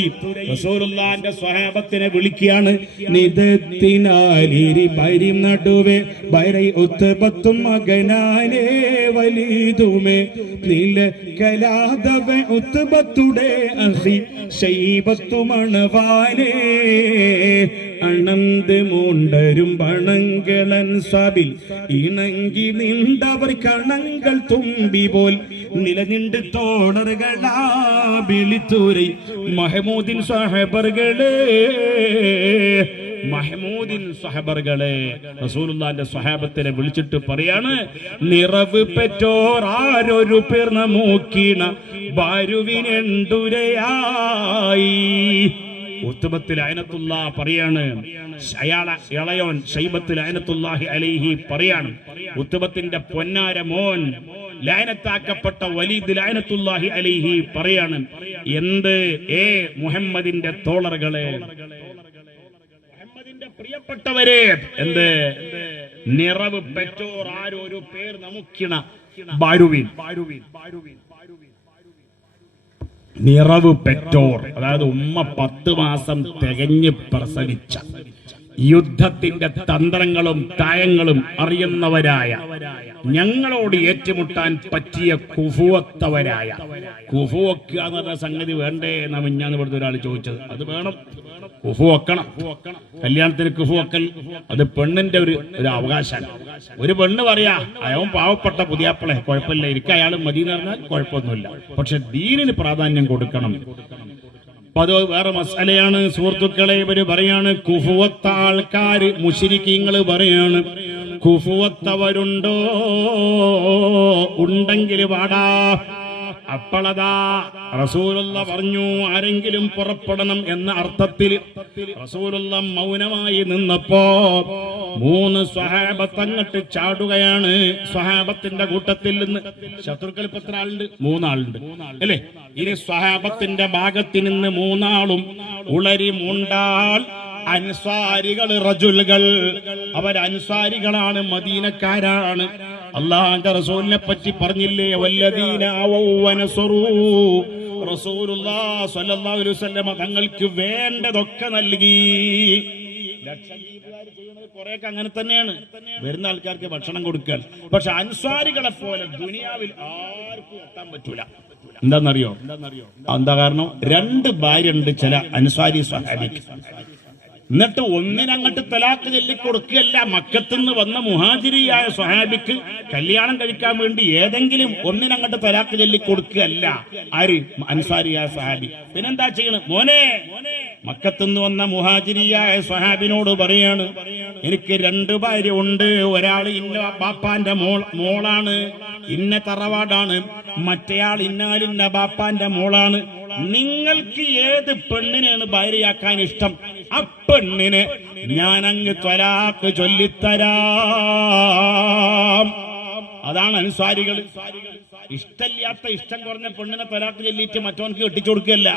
റസൂലുള്ളാന്റെ സ്വഹാബത്തിനെ വിളിക്കുകയാണ്. നിദത്തിനാലിരി പരി നടുവേ ബൈരൈ ഉത്ബത്തും മകനാനേ വലീദുമേ നില കലാദവ ഉത്ബത്തുടെ അഹി ശൈബത്തു മണവാനേ. അണന്ത് മൂണ്ടരും ബണങ്ങളൻ സബിൽ ഇണങ്ങി നിണ്ടവർ കണങ്ങൾ തുമ്പി പോൽ. നിലനിണ്ട് തോളറുകളാ വിളിത്തൂരൈ. മഹമൂദിൻ സ്വഹബറുകളെ, മഹമൂദിൻ സ്വഹബറുകളെ. റസൂലുള്ളാന്റെ സ്വഹാബത്തിനെ വിളിച്ചിട്ട് പറയാണ്, നിറവ് പെറ്റോർ ആരൊരു പേർ നോക്കീണ ബാരുവിനെണ്ടുരയായി. ഉത്ബത്ത് ലഅനത്തുല്ലാഹ് പറയാണ്, അയാളെ ഇളയോൻ ശൈബത്ത് ലഅനത്തുല്ലാഹി അലൈഹി പറയാണ്, ഉത്ബത്തിന്റെ പൊന്നാര മോൻ ലഅനത്താക്കപ്പെട്ട വലീദ് ലഅനത്തുല്ലാഹി അലൈഹി പറയാണ്, എന്ത് ഏ മുഹമ്മദിന്റെ തോളറുകളെ, മുഹമ്മദിന്റെ പ്രിയപ്പെട്ടവരെ, എന്ത് നിറവ് പെറ്റോർ ആരൊരു പേർ നമുക്കിണ ബാരുവിൻ. നിറവ് പെറ്റോർ, അതായത് ഉമ്മ 10 മാസം തികഞ്ഞ് പ്രസവിച്ച, യുദ്ധത്തിന്റെ തന്ത്രങ്ങളും തായങ്ങളും അറിയുന്നവരായ, ഞങ്ങളോട് ഏറ്റുമുട്ടാൻ പറ്റിയ കുഫുവത്തവരായ. കുഫുവക്കുക എന്ന് പറഞ്ഞ സംഗതി വേണ്ടേ എന്നാ മിഞ്ഞാന്ന് ഇവിടുത്തെ ഒരാൾ ചോദിച്ചത്. അത് വേണം, കുഫു വെക്കണം. കല്യാണത്തിന് കുഫു വെക്കൽ അത് പെണ്ണിന്റെ ഒരു അവകാശമാണ്. ഒരു പെണ്ണ് പറയാ, അയവൻ പാവപ്പെട്ട പുതിയാപ്പിളെ, കുഴപ്പമില്ല, എനിക്ക് അയാൾ മതി എന്ന് പറഞ്ഞാൽ കുഴപ്പമൊന്നുമില്ല, പക്ഷെ ദീനിന് പ്രാധാന്യം കൊടുക്കണം. അപ്പൊ അത് വേറെ മസാലയാണ്. സുഹൃത്തുക്കളെ, ഇവര് പറയാണ് കുഫുവത്ത ആൾക്കാര്, മുശ്രിക്കീങ്ങള് പറയാണ്, കുഫുവത്തവരുണ്ടോ? ഉണ്ടെങ്കിൽ വാടാ. അപ്പളതാ റസൂലുള്ള പറഞ്ഞു, ആരെങ്കിലും പുറപ്പെടണം എന്ന അർത്ഥത്തിൽ റസൂലുള്ള മൗനമായി നിന്നപ്പോ 3 സ്വഹാബത്ത് അങ്ങട്ട് ചാടുകയാണ്. സ്വഹാബത്തിന്റെ കൂട്ടത്തിൽ നിന്ന് ശത്രുക്കൾ ഇപ്പൊ എത്ര ആളുണ്ട്? 3 ആളുണ്ട് അല്ലേ? ഇനി സ്വഹാബത്തിന്റെ ഭാഗത്ത് നിന്ന് 3 ആളും ഉളരി മുണ്ടാൽ അൻസാരികൾ, റജുലുകൾ, അവർ അൻസാരികളാണ്, മദീനക്കാരാണ്. അല്ലാഹുവിന്റെ റസൂലിനെ പറ്റി പറഞ്ഞില്ലേ, വല്ലദീന അവനസറു. റസൂലുള്ളാഹി സ്വല്ലല്ലാഹു അലൈഹി വസല്ലം തങ്ങൾക്ക് വേണ്ടതൊക്കെ നൽകി. ലക്ഷദ്വീപുകാർ ചെയ്യുന്നത് കുറെയൊക്കെ അങ്ങനെ തന്നെയാണ്, വരുന്ന ആൾക്കാർക്ക് ഭക്ഷണം കൊടുക്കാൻ. പക്ഷെ അൻസാരികളെ പോലെ ദുനിയാവിൽ ആർക്കും എത്താൻ പറ്റൂല. എന്താണെന്നറിയോ? എന്താ കാരണം? 2 ഭാര്യ ഉണ്ട് ചില അൻസാരി സ്വഹാബിക്ക്. എന്നിട്ട് ഒന്നിനങ്ങട്ട് തലാക്ക് ചൊല്ലിക്കൊടുക്കുകയല്ല, മക്കത്തുനിന്ന് വന്ന മുഹാജിരിയായ സ്വഹാബിക്ക് കല്യാണം കഴിക്കാൻ വേണ്ടി ഏതെങ്കിലും ഒന്നിനങ്ങട്ട് തലാക്ക് ചൊല്ലിക്കൊടുക്കുകയല്ല. ആര്? അൻസാരിയായ സ്വഹാബി. പിന്നെന്താ ചെയ്യണം? മോനെ, മക്കത്തുനിന്ന് വന്ന മുഹാജിരിയായ സ്വഹാബിനോട് പറയാണ്, എനിക്ക് 2 ഭാര്യ ഉണ്ട്. ഒരാൾ ഇന്ന ബാപ്പാന്റെ മോളാണ്, ഇന്ന തറവാടാണ്. മറ്റേയാൾ ഇന്നാലിന്ന ബാപ്പാന്റെ മോളാണ്. നിങ്ങൾക്ക് ഏത് പെണ്ണിനെയാണ് ഭാര്യയാക്കാൻ ഇഷ്ടം? ആ പെണ്ണിനെ ഞാൻ അങ്ങ് ത്വലാഖ് ചൊല്ലിത്തരാം. അതാണ് അൻസാരികൾ. ഇഷ്ടമില്ലാത്ത ഇഷ്ടം കുറഞ്ഞ പെണ്ണിനെ ത്വലാഖ് ചൊല്ലിയിട്ട് മറ്റവനക്ക് കെട്ടിച്ചു കൊടുക്കുകയല്ല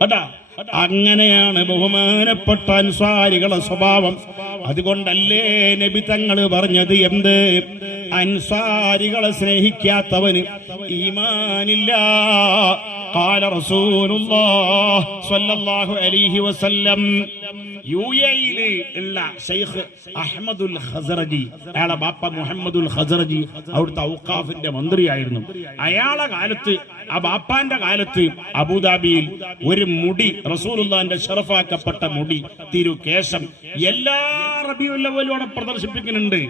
കേട്ടാ. അങ്ങനെയാണ് ബഹുമാനപ്പെട്ട അൻസാരികളുടെ സ്വഭാവം. അതുകൊണ്ടല്ലേ നബി തങ്ങൾ പറഞ്ഞത് എന്ത്? അൻസാരികളെ സ്നേഹിക്കാത്തവന് ഈമാനില്ല. ഖാല റസൂലുള്ളാഹി സ്വല്ലല്ലാഹു അലൈഹി വസല്ലം. യുഎഇയിൽ ഉള്ള ശൈഖ് അഹ്മദുൽ ഖസറജി, അയാളെ ബാപ്പ മുഹമ്മദുൽ ഖസറജി അവിടുത്തെ ഔഖാഫിന്റെ മന്ത്രിയായിരുന്നു. അയാളെ കാലത്ത്, ആ ബാപ്പാന്റെ കാലത്ത് അബുദാബിയിൽ ഒരു മുടി, റസൂലുള്ളാഹിന്റെ ഷറഫാക്കപ്പെട്ട മുടി, തിരുകേശം എല്ലാ റബീഉൽ അവ്വലോടെ പ്രദർശിപ്പിക്കുന്നുണ്ട്.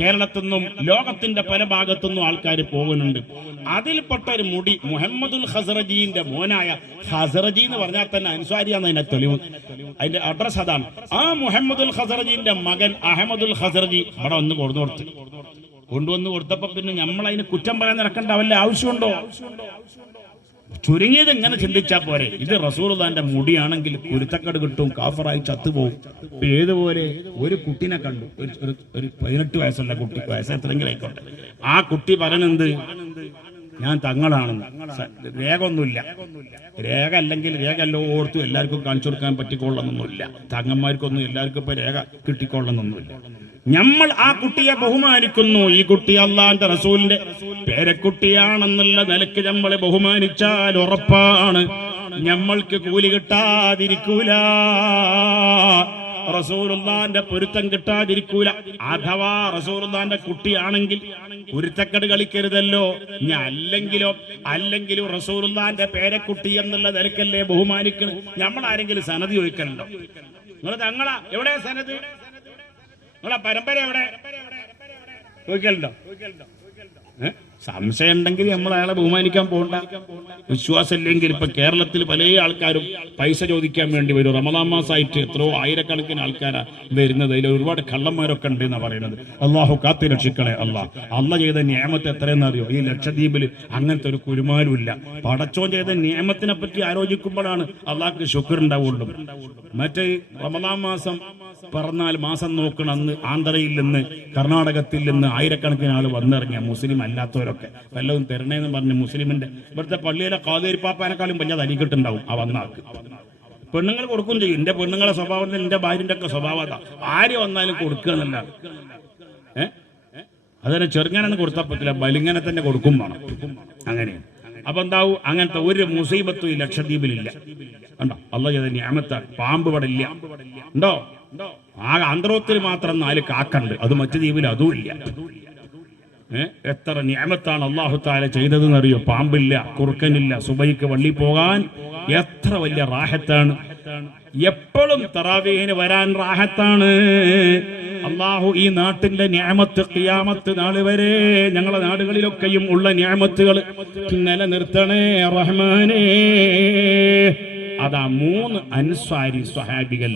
കേരളത്തിൽ നിന്നും ലോകത്തിന്റെ പല ഭാഗത്തുനിന്നും ആൾക്കാർ പോകുന്നുണ്ട്. അതിൽപ്പെട്ട ഒരു മുടി മുഹമ്മദുൽ ഖസറജിന്റെ മോനായ, ഖസറജി എന്ന് പറഞ്ഞാൽ തന്നെ അൻസാരിയാന്ന് അതിന്റെ തെളിവ്, അതിന്റെ അഡ്രസ് അതാണ്. ആ മുഹമ്മദുൽ ഖസറജിന്റെ മകൻ അഹമ്മദുൽ ഖസറജി ഇവിടെ ഒന്ന് കൊണ്ടുവന്ന് കൊടുത്തപ്പോ പിന്നെ നമ്മൾ അതിന് കുറ്റം പറയാൻ നടക്കേണ്ട വല്ല ആവശ്യമുണ്ടോ? ചുരുങ്ങിയത് ഇങ്ങനെ ചിന്തിച്ചാ പോരെ. ഇത് റസൂലുള്ളാഹിന്റെ മുടിയാണെങ്കിൽ കുരുത്തക്കട് കിട്ടും, കാഫറായി ചത്തുപോകും. ഏതുപോലെ ഒരു കുട്ടിനെ കണ്ടു, ഒരു 18 വയസ്സുള്ള കുട്ടി, വയസ്സ് എത്രയെങ്കിലും ആയിക്കോട്ടെ. ആ കുട്ടി പറയുന്നത് ഞാൻ തങ്ങളാണെന്ന്. രേഖ ഒന്നുമില്ല. രേഖ അല്ലെങ്കിൽ രേഖ എല്ലായിടത്തും എല്ലാവർക്കും കാണിച്ചു കൊടുക്കാൻ പറ്റിക്കൊള്ളണമെന്നൊന്നുമില്ല. തങ്ങന്മാർക്കൊന്നും എല്ലാവർക്കും ഇപ്പൊ രേഖ കിട്ടിക്കൊള്ളണമെന്നൊന്നുമില്ല. നമ്മൾ ആ കുട്ടിയെ ബഹുമാനിക്കുന്നു. ഈ കുട്ടി അള്ളാന്റെ റസൂലിന്റെ പേരക്കുട്ടിയാണെന്നുള്ള നിലയ്ക്ക് നമ്മളെ ബഹുമാനിച്ചാൽ ഉറപ്പാണ് നമ്മൾക്ക് കൂലി കിട്ടാതിരിക്കൂല, റസൂലുള്ളാഹിന്റെ പൊരുത്തം കിട്ടാതിരിക്കൂല. അഥവാ റസൂലുള്ളാഹിന്റെ കുട്ടിയാണെങ്കിൽ കുരുത്തക്കട് കളിക്കരുതല്ലോ. അല്ലെങ്കിലും റസൂലുള്ളാഹിന്റെ പേരക്കുട്ടി എന്നുള്ള നിലക്കല്ലേ ബഹുമാനിക്കണം. നമ്മൾ ആരെങ്കിലും സനത് ചോദിക്കലുണ്ടോ? നിങ്ങൾ തങ്ങളാ എവിടെ സനത്? നിങ്ങളെ പരമ്പര എവിടെ ചോദിക്കലുണ്ടോ? സംശയം ഉണ്ടെങ്കിൽ നമ്മൾ അയാളെ ബഹുമാനിക്കാൻ പോകണ്ട. വിശ്വാസമില്ലെങ്കിൽ ഇപ്പൊ കേരളത്തിൽ പല ആൾക്കാരും പൈസ ചോദിക്കാൻ വേണ്ടി വരും. റമദാൻ മാസമായിട്ട് എത്രയോ ആയിരക്കണക്കിന് ആൾക്കാരാ വരുന്നത്. അതിൽ ഒരുപാട് കള്ളന്മാരൊക്കെ ഉണ്ട് എന്നാ പറയുന്നത്. അള്ളാഹു കാത്തി രക്ഷിക്കണേ. അള്ള ചെയ്ത നിയമത്ത് എത്രയെന്ന് അറിയോ? ഈ ലക്ഷദ്വീപിൽ അങ്ങനത്തെ ഒരു കുരുമാലും ഇല്ല. പടച്ചോൻ ചെയ്ത നിയമത്തിനെ പറ്റി ആലോചിക്കുമ്പോഴാണ് അള്ളാഹ്ക്ക് ശുക്ർ ഉണ്ടാവുള്ളൂ. മറ്റേ റമദാൻ മാസം പറഞ്ഞാൽ മാസം നോക്കണം, അന്ന് ആന്ധ്രയിൽ നിന്ന് കർണാടകത്തിൽ നിന്ന് ആയിരക്കണക്കിന് ആൾ വന്നിറങ്ങിയ മുസ്ലിം അല്ലാത്തവരൊക്കെ വല്ലതും തരണേന്ന് പറഞ്ഞ് മുസ്ലിമിന്റെ ഇവിടുത്തെ പള്ളിയിലെ കാതേരിപ്പാപ്പാനെക്കാളും വലിയ തരികെട്ടുണ്ടാവും ആ വന്ന ആൾക്ക്. പെണ്ണുങ്ങൾ കൊടുക്കും ചെയ്യും. എന്റെ പെണ്ണുങ്ങളെ സ്വഭാവം എന്റെ ഭാര്യന്റെ ഒക്കെ സ്വഭാവത. ആര് വന്നാലും കൊടുക്കുക എന്നല്ല. അതിനെ ചെറുങ്ങനെന്ന് കൊടുത്താൽ പറ്റില്ല, ബലിങ്ങനെ തന്നെ കൊടുക്കും വേണം. അങ്ങനെയാണ്. അപ്പൊ എന്താവും? അങ്ങനത്തെ ഒരു മുസീബത്തും ഈ ലക്ഷദ്വീപിലില്ല. കണ്ടോ? അള്ളാഹു ചെയ്ത നിഅമത്താണ്. പാമ്പ് ഇവിടെ ഇല്ല. ഉണ്ടോ? ആ ആന്ധ്രത്തിൽ മാത്രം 4 കാക്കുണ്ട്. അത് മറ്റു ദ്വീപിൽ അതും ഇല്ല. എത്ര നിഅമത്താണ് അല്ലാഹു തആല ചെയ്തതെന്ന് അറിയോ? പാമ്പില്ല, കുറുക്കനില്ല, സുബൈക്ക് വള്ളി പോകാൻ എത്ര വലിയ റാഹത്താണ്. എപ്പോഴും തറാവീഹിന് വരാൻ റാഹത്താണ്. അള്ളാഹു ഈ നാട്ടിന്റെ നിഅമത്ത് ഖിയാമത്ത് നാൾ വരെ ഞങ്ങളുടെ നാടുകളിലൊക്കെയും ഉള്ള നിഅമത്തുകൾ നിലനിർത്തണേ റഹ്മാനേ. അതാ 3 അൻസാരി സ്വഹാബികൾ,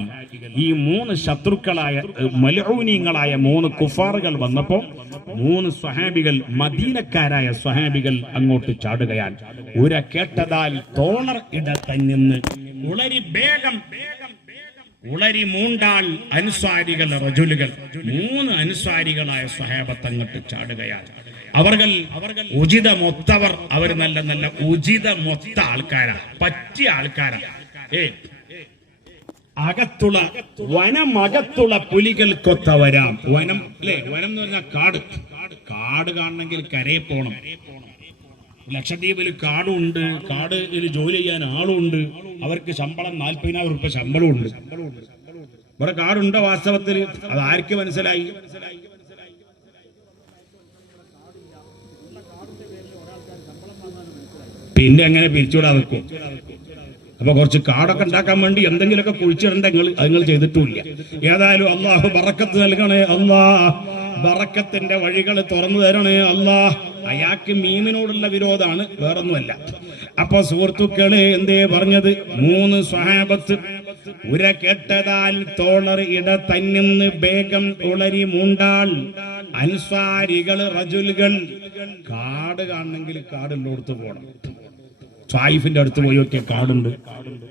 ഈ 3 ശത്രുക്കളായ മൽഊനീങ്ങളായ 3 കുഫാറുകൾ വന്നപ്പോ 3 സ്വഹാബികൾ, മദീനക്കാരായ സ്വഹാബികൾ അങ്ങോട്ട് ചാടുകയാണ്. ഉര കേട്ടതാൽ തോണർ ഇടത്തിൽ നിന്ന് ഉളരി മൂണ്ടാൾ അൻസാരികൾ റജുലുകൾ 3 അൻസാരികളായ സ്വഹാബത്ത് അങ്ങോട്ട് ചാടുകയാണ്. അവർ ഉചിതമൊത്തവർ, അവർ നല്ല നല്ല ഉചിതമൊത്ത ആൾക്കാരാ, പറ്റിയ ആൾക്കാരാ. അകത്തുള്ള വനമകത്തുള്ള പുലികൾക്കൊത്ത വരാം. വനം അല്ലെ? വനം എന്ന് പറഞ്ഞാൽ കാട്. കാട് കാണണമെങ്കിൽ കരയെ പോണം. ലക്ഷദ്വീപിൽ കാടുണ്ട്, കാടിൽ ജോലി ചെയ്യാൻ ആളുണ്ട്. അവർക്ക് ശമ്പളം 40,000 രൂപ ശമ്പളമുണ്ട്. ഇവിടെ കാടുണ്ടോ വാസ്തവത്തിൽ? അത് ആർക്ക് മനസ്സിലായി? പിന്നെ എങ്ങനെ പിരിച്ചുവിടാൻ നിൽക്കും? അപ്പൊ കുറച്ച് കാടൊക്കെ ഉണ്ടാക്കാൻ വേണ്ടി എന്തെങ്കിലുമൊക്കെ കുഴിച്ചിടണ്ട നിങ്ങൾ ചെയ്തിട്ടില്ല. ഏതായാലും അള്ളാഹു ബറക്കത്ത് നൽകണേ അല്ലാ, ബറക്കത്തിന്റെ വഴികൾ തുറന്നു തരണേ അല്ലാ. അയാൾക്ക് മീനിനോടുള്ള വിരോധാണ്, വേറൊന്നുമല്ല. അപ്പൊ സുഹൃത്തുക്കളെ എന്തേ പറഞ്ഞത്? 3 സ്വഹാബത്ത് ഉര കേട്ടതാൽ തോളർ ഇട തന്നിന്ന് വേഗം ഉളരി മൂണ്ടാൾ. അൻസാരികൾ റജുലുകൾ കാട് കാണണമെങ്കിൽ കാടുള്ളോടത്ത് പോകണം. സായിഫിന്റെ അടുത്ത് പോയി ഒക്കെ കാടുണ്ട്,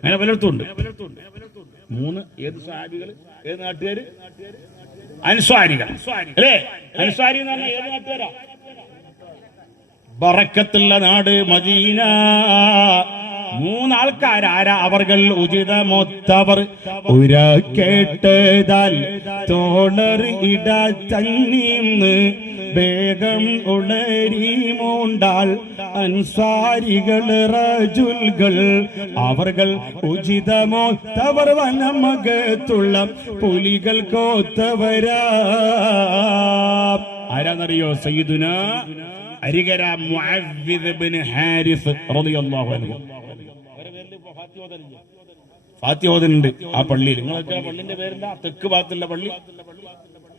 അങ്ങനെ പലയിടത്തും ഉണ്ട്. 3 ഏത് സ്വഹാബികൾ, ഏത് നാട്ടുകാര്? അൻസാരികൾ അല്ലേ? അൻസാരി എന്ന് പറഞ്ഞാൽ ഏത് നാട്ടുകാരാ? ബറക്കത്തുള്ള നാട് മദീന. 3 ആൾക്കാരാരാ അവർകൾ? ഉചിതമൊത്തവർ ഉര കേട്ടതാൽ തോളർ ഇട തന്നീന്ന് വേഗം ഉളരി മൂണ്ടാൽ. അൻസാരികൾ റജുലുകൾ അവർകൾ ഉചിതമൊത്തവർ വനമകത്തുള്ള പുലികൾ കോത്തവരാ. ആരാന്നറിയോ? സയ്യിദുന അരികര മുഅവ്വിദ് ഇബ്നു ഹാരിസ് റളിയല്ലാഹു അൻഹു. ഫാത്തിഹ ഓതുന്നുണ്ട് ആ പള്ളിയിൽ. നിങ്ങളൊക്കെ പള്ളിന്റെ പേരെന്താ? തെക്ക് ഭാഗത്തുള്ള പള്ളി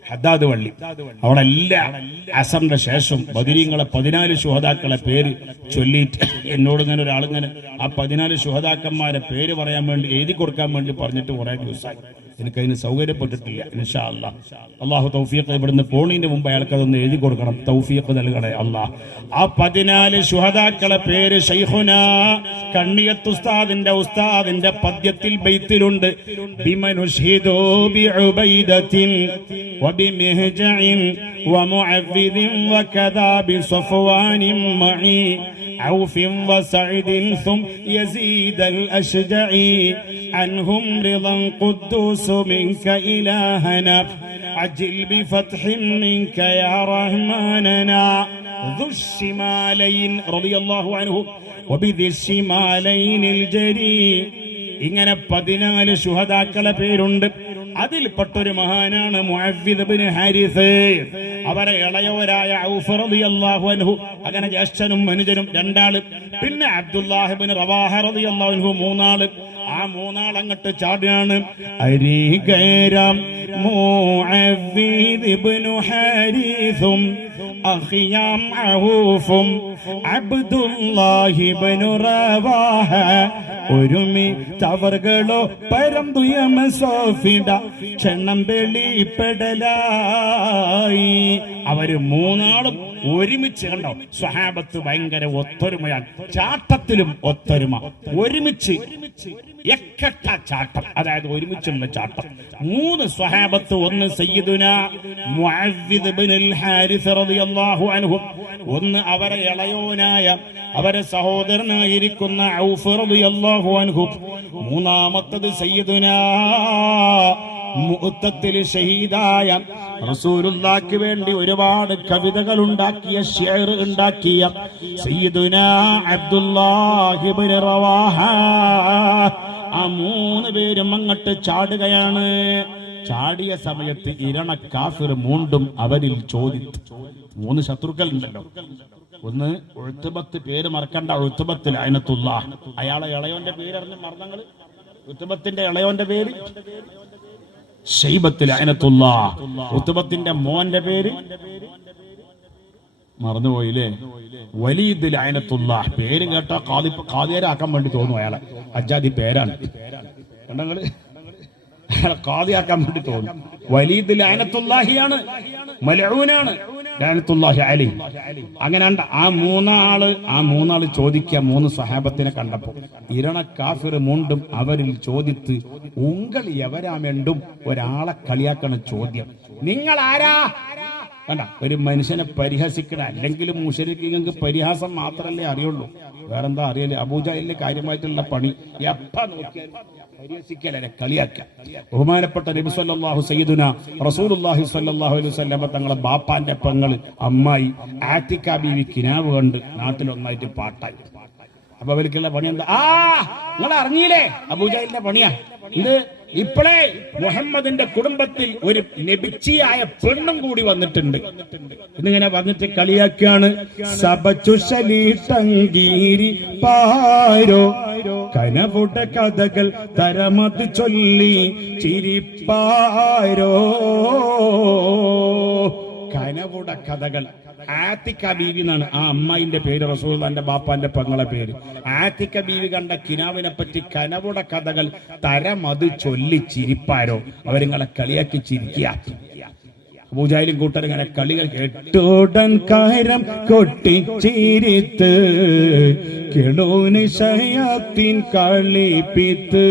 ഹദ്ദാദ് പള്ളി. അവിടെ എല്ലാ അസറിന്റെ ശേഷം ബദരീങ്ങളെ 14 ശുഹദാക്കളെ പേര് ചൊല്ലിയിട്ട് എന്നോട് ഇങ്ങനെ ഒരാളിങ്ങനെ ആ 14 ശുഹദാക്കന്മാരെ പേര് പറയാൻ വേണ്ടി എഴുതി കൊടുക്കാൻ വേണ്ടി പറഞ്ഞിട്ട് കുറെ ദിവസമായി. എനിക്കതിന് സൗകര്യപ്പെട്ടിട്ടില്ല. ഇൻഷാ അല്ലാഹ് അള്ളാഹു തൗഫീഖ്, ഇവിടുന്ന് പോണീന്റെ മുമ്പ് അയാൾക്ക് അതൊന്ന് എഴുതി കൊടുക്കണം. തൗഫീഖ് നൽകണേ അല്ലാഹ്. ആ 14 ശുഹദാക്കളെ പേര് ശൈഖുനാ കണ്ണിയത്ത് ഉസ്താദിന്റെ പദ്യത്തിൽ ബൈത്തിലുണ്ട്. ബിമനുഷ്ഹിദു ബിഉബൈദത്തിൻ വബിമിഹ്ജഇൻ വമുഅവ്വിദിൻ വകദാ ബിസഫ്വാനിൻ മഈ عوف وسعد ثم يزيد الأشجعي عنهم رضا قدوس منك إلهنا عجل بفتح منك يا رحماننا ذو الشمالين رضي الله عنه وبذي الشمالين الجري. ഇങ്ങനെ 14 ശുഹദാക്കളെ പേരുണ്ട്. അതിൽപ്പെട്ടൊരു മഹാനാണ് മുഅവ്വിദ് ഇബ്നു ഹാരിസ്. അവരെ ഇളയവരായ ഔഫ് റളിയല്ലാഹു അൻഹു, അങ്ങനെ ജ്യേഷ്ഠനും അനുജനും 2 ആള്. പിന്നെ അബ്ദുല്ലാഹ് ഇബ്നു റവാഹ റളിയല്ലാഹു അൻഹു 3 ആള്. ആ 3 ആൾ അങ്ങോട്ട് ചാടുകയാണ്. അരികരം മുഅവ്വിദ് ഇബ്നു ഹാരിസും അഖിയാം ഔഫും അബ്ദുല്ലാഹി ഇബ്നു റവാഹ ഒരുമി തവർകളോ പരം ദുയമ സോഫിട ക്ഷണം വെളിപ്പെടലായി. അവര് 3 ആളും ഒരുമിച്ച് കണ്ടോ? സ്വഹാബത്ത് ഭയങ്കര ഒത്തൊരുമയാണ്. ചാട്ടത്തിലും ഒത്തൊരുമ, ഒരുമിച്ച് എക്കട്ട ചാട്ടം, അതായത് ഒരുമിച്ചുള്ള ചാട്ടം. 3 സ്വഹാബത്ത്. ഒന്ന് സയ്യിദുന മുഅവ്വിദ് ഇബ്നുൽ ഹാരിസ് റളിയല്ലാഹു അൻഹു, ഒന്ന് അവരെ ഇളയോനായ അവരെ സഹോദരനായിരിക്കുന്ന ഔഫ് റളിയല്ലാഹു അൻഹു, 3ാമത്തത് സയ്യിദുന മുഅത്തത്തിൽ ഷഹീദായ റസൂലുള്ളാഹിക്ക് വേണ്ടി ഒരുപാട് കവിതകൾ ഉണ്ടാക്കിയ, ശിഅർ ഉണ്ടാക്കിയ സയ്യിദുന അബ്ദുല്ലാഹി ഇബ്നു റവാഹ. ആ 3 പേരും അങ്ങോട്ട് ചാടുകയാണ്. ചാടിയ സമയത്ത് ഇരണ കാഫിർ മൂണ്ടും അവരിൽ ചോദിച്ചു. 3 ശത്രുക്കൾ ഉണ്ടല്ലോ. ഒന്ന് ഉത്ബത്ത്, പേര് മറക്കണ്ട, ഉത്ബത്ത് ലഅനത്തുല്ലാഹ്. അയാളെ ഇളയോന്റെ പേര് അറിഞ്ഞ മറന്നങ്ങള്? ഉത്ബത്തിന്റെ ഇളയോന്റെ പേര് ശൈബത്ത് ലഅനത്തുല്ലാഹ്. ഉത്ബത്തിന്റെ മോന്റെ പേര് മറന്നുപോയില്ലേ? വലീദ് ലഅനത്തുല്ലാഹ്. പേര് കേട്ടാ ഖാദിയാക്കാൻ വേണ്ടി തോന്നും അയാളെ. അജാദി പേരാണ്. കണ്ടങ്ങള് ഖാദിയാക്കാൻ വേണ്ടി തോന്നും. വലീദ് ലഅനത്തുല്ലാഹിയാണ്, മൽഊനാണ് ലഅനത്തുല്ലാഹി അലൈഹി. അങ്ങനെ ആ 3 ആള് ചോദിക്കുക 3 സ്വഹാബത്തിനെ കണ്ടപ്പോ. ഇരണ കാഫിർ മൂണ്ടും അവരിൽ ചോദിത്ത് ഉങ്കൾ എവരാ വേണ്ടും. ഒരാളെ കളിയാക്കണ ചോദ്യം. നിങ്ങൾ ആരാ? കണ്ട, ഒരു മനുഷ്യനെ പരിഹസിക്കണ. അല്ലെങ്കിൽ മുശ്രിക്കീങ്ങൾക്ക് പരിഹാസം മാത്രല്ലേ അറിയുള്ളൂ, വേറെന്താ അറിയല്? അബൂജഹലിന്റെ കാര്യമായിട്ടുള്ള പണി എപ്പ നോക്കിയാലും പരിഹസിക്കലല്ലേ, കളിയാക്ക. ബഹുമാനപ്പെട്ട നബി സല്ലല്ലാഹു സയ്യിദുന റസൂലുള്ളാഹി സ്വല്ലല്ലാഹു അലൈഹി വസല്ലം തങ്ങളെ ബാപ്പാന്റെ പെങ്ങള് അമ്മായി ആതിക ബീവി കിനാവ് കണ്ട് നാട്ടിലൊന്നായിട്ട് പാട്ടായി. അപ്പൊ അവർക്കുള്ള പണി എന്താ? നിങ്ങൾ അറിഞ്ഞില്ലേ? അബൂജഹലിന്റെ പണിയാ ഇത്. ഇപ്പോഴേ മുഹമ്മദിന്റെ കുടുംബത്തിൽ ഒരു നബിച്ചിയായ പെണ്ണും കൂടി വന്നിട്ടുണ്ട്. എന്നിങ്ങനെ വന്നിട്ട് കളിയാക്കാണ്. സബച്ചുശലീട്ടങ്കീരി പാരോ കനവുട കഥകൾ തരമത് ചൊല്ലി ചിരിപ്പാരോ. കനവുട കഥകൾ. ആത്തിക്ക ബീവി എന്നാണ് ആ അമ്മായിന്റെ പേര്. റസൂലുള്ളാഹിന്റെ ബാപ്പാന്റെ പെങ്ങളെ പേര്. ആത്തിക്ക ബീവി കണ്ട കിനാവിനെ പറ്റി കനവുട കഥകൾ തരമത് ചൊല്ലി ചിരിപ്പാരോ. അവരിങ്ങളെ കളിയാക്കി ചിരിക്കുക. അബൂജഹലും കൂട്ടർ ഇങ്ങനെ കളികൾ കേട്ടോടൻ കരം കൊട്ടിച്ചിരിത്ത് കെടോന് ശയാത്തിൻ കളിപ്പിത്ത്.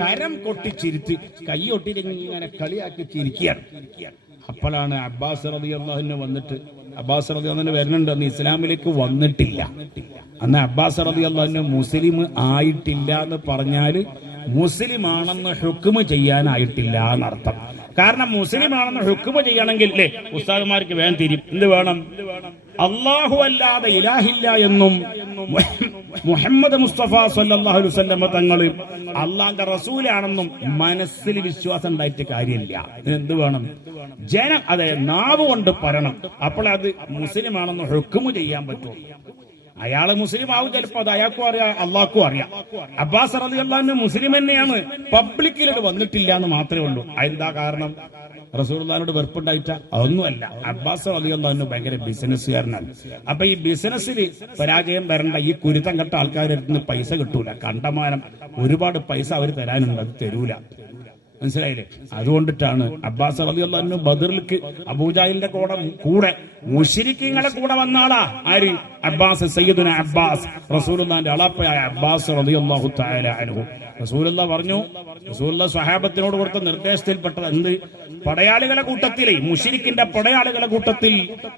കരം കൊട്ടിച്ചിരുത്തി കൈയൊട്ടിട്ട് ഇങ്ങനെ കളിയാക്കി ചിരിക്കുകയാണ്. അപ്പോഴാണ് അബ്ബാസ് റളിയല്ലാഹു അൻഹു വന്നിട്ട്, അബ്ബാസ് റളിയല്ലാഹു അൻഹു വരുന്നുണ്ട്, അന്ന് ഇസ്ലാമിലേക്ക് വന്നിട്ടില്ല. അന്ന് അബ്ബാസ് റളിയല്ലാഹു അൻഹു മുസ്ലിം ആയിട്ടില്ല എന്ന് പറഞ്ഞാല് മുസ്ലിം ആണെന്ന് ഹുക്മ് ചെയ്യാനായിട്ടില്ല എന്നർത്ഥം. കാരണം മുസ്ലിം ആണെന്ന് ഹുക്മ് ചെയ്യണമെങ്കിൽ അല്ലേ ഉസ്താദുമാർക്ക് വേഗം തിരിയും. എന്ത് വേണം? അല്ലാഹു അല്ലാതെ ഇലാഹില്ല എന്നും മുഹമ്മദ് മുസ്തഫ സല്ലല്ലാഹു അലൈഹി വസല്ലം തങ്ങൾ അള്ളാന്റെ റസൂലാണെന്നും മനസ്സിൽ വിശ്വാസം ഉണ്ടായിട്ട് കാര്യമില്ല. എന്ത് വേണം? ജനം അതെ നാവ് കൊണ്ട് പറയണം. അപ്പോൾ അത് മുസ്ലിം ആണെന്ന് ഹുക്മ് ചെയ്യാൻ പറ്റും. അയാള് മുസ്ലിം ആവും, ചിലപ്പോ അത് അയാൾക്കും അറിയാം, അള്ളാഹ്ക്കും അറിയാം. അബ്ബാസ് റളിയല്ലാഹു അൻഹു മുസ്ലിം തന്നെയാണ്, പബ്ലിക്കിലോട്ട് വന്നിട്ടില്ല എന്ന് മാത്രമേ ഉള്ളൂ. അതെന്താ കാരണം? റസൂലുള്ളാഹിനോട് വെറുപ്പുണ്ടായിട്ട? അതൊന്നുമല്ല. അബ്ബാസ് റളിയല്ലാഹു അൻഹു ഭയങ്കര ബിസിനസ്സുകാരനാണ്. അപ്പൊ ഈ ബിസിനസ്സിൽ പരാജയം വരണ്ട ഈ കുരുത്തം കെട്ട ആൾക്കാരുടെ അടുത്ത് നിന്ന് പൈസ കിട്ടൂല. കണ്ടമാനം ഒരുപാട് പൈസ അവർ തരാനുണ്ട്, അത് തരൂല. മനസ്സിലായില്ലേ? അതുകൊണ്ടിട്ടാണ് അബ്ബാസ് റളിയല്ലാഹു അൻഹു ബദറിലേക്ക് അബൂജഹലിന്റെ കൂടെ മുശ്രിക്കീങ്ങളെ കൂടെ വന്ന ആളാ. ആര്? അബ്ബാസ്, സയ്യിദുന അബ്ബാസ്, റസൂലുള്ളാഹിന്റെ അളപ്പയായ അബ്ബാസ് റളിയല്ലാഹു തആല അൻഹു. റസൂലുള്ളാഹി പറഞ്ഞു, റസൂലുള്ളാഹി സ്വഹാബത്തിനോട് കൊടുത്ത നിർദ്ദേശത്തിൽപ്പെട്ടത് എന്ത്? പടയാളികളെ കൂട്ടത്തിലെ മുശ്രിക്കിന്റെ പടയാളികളെ കൂട്ടത്തിൽ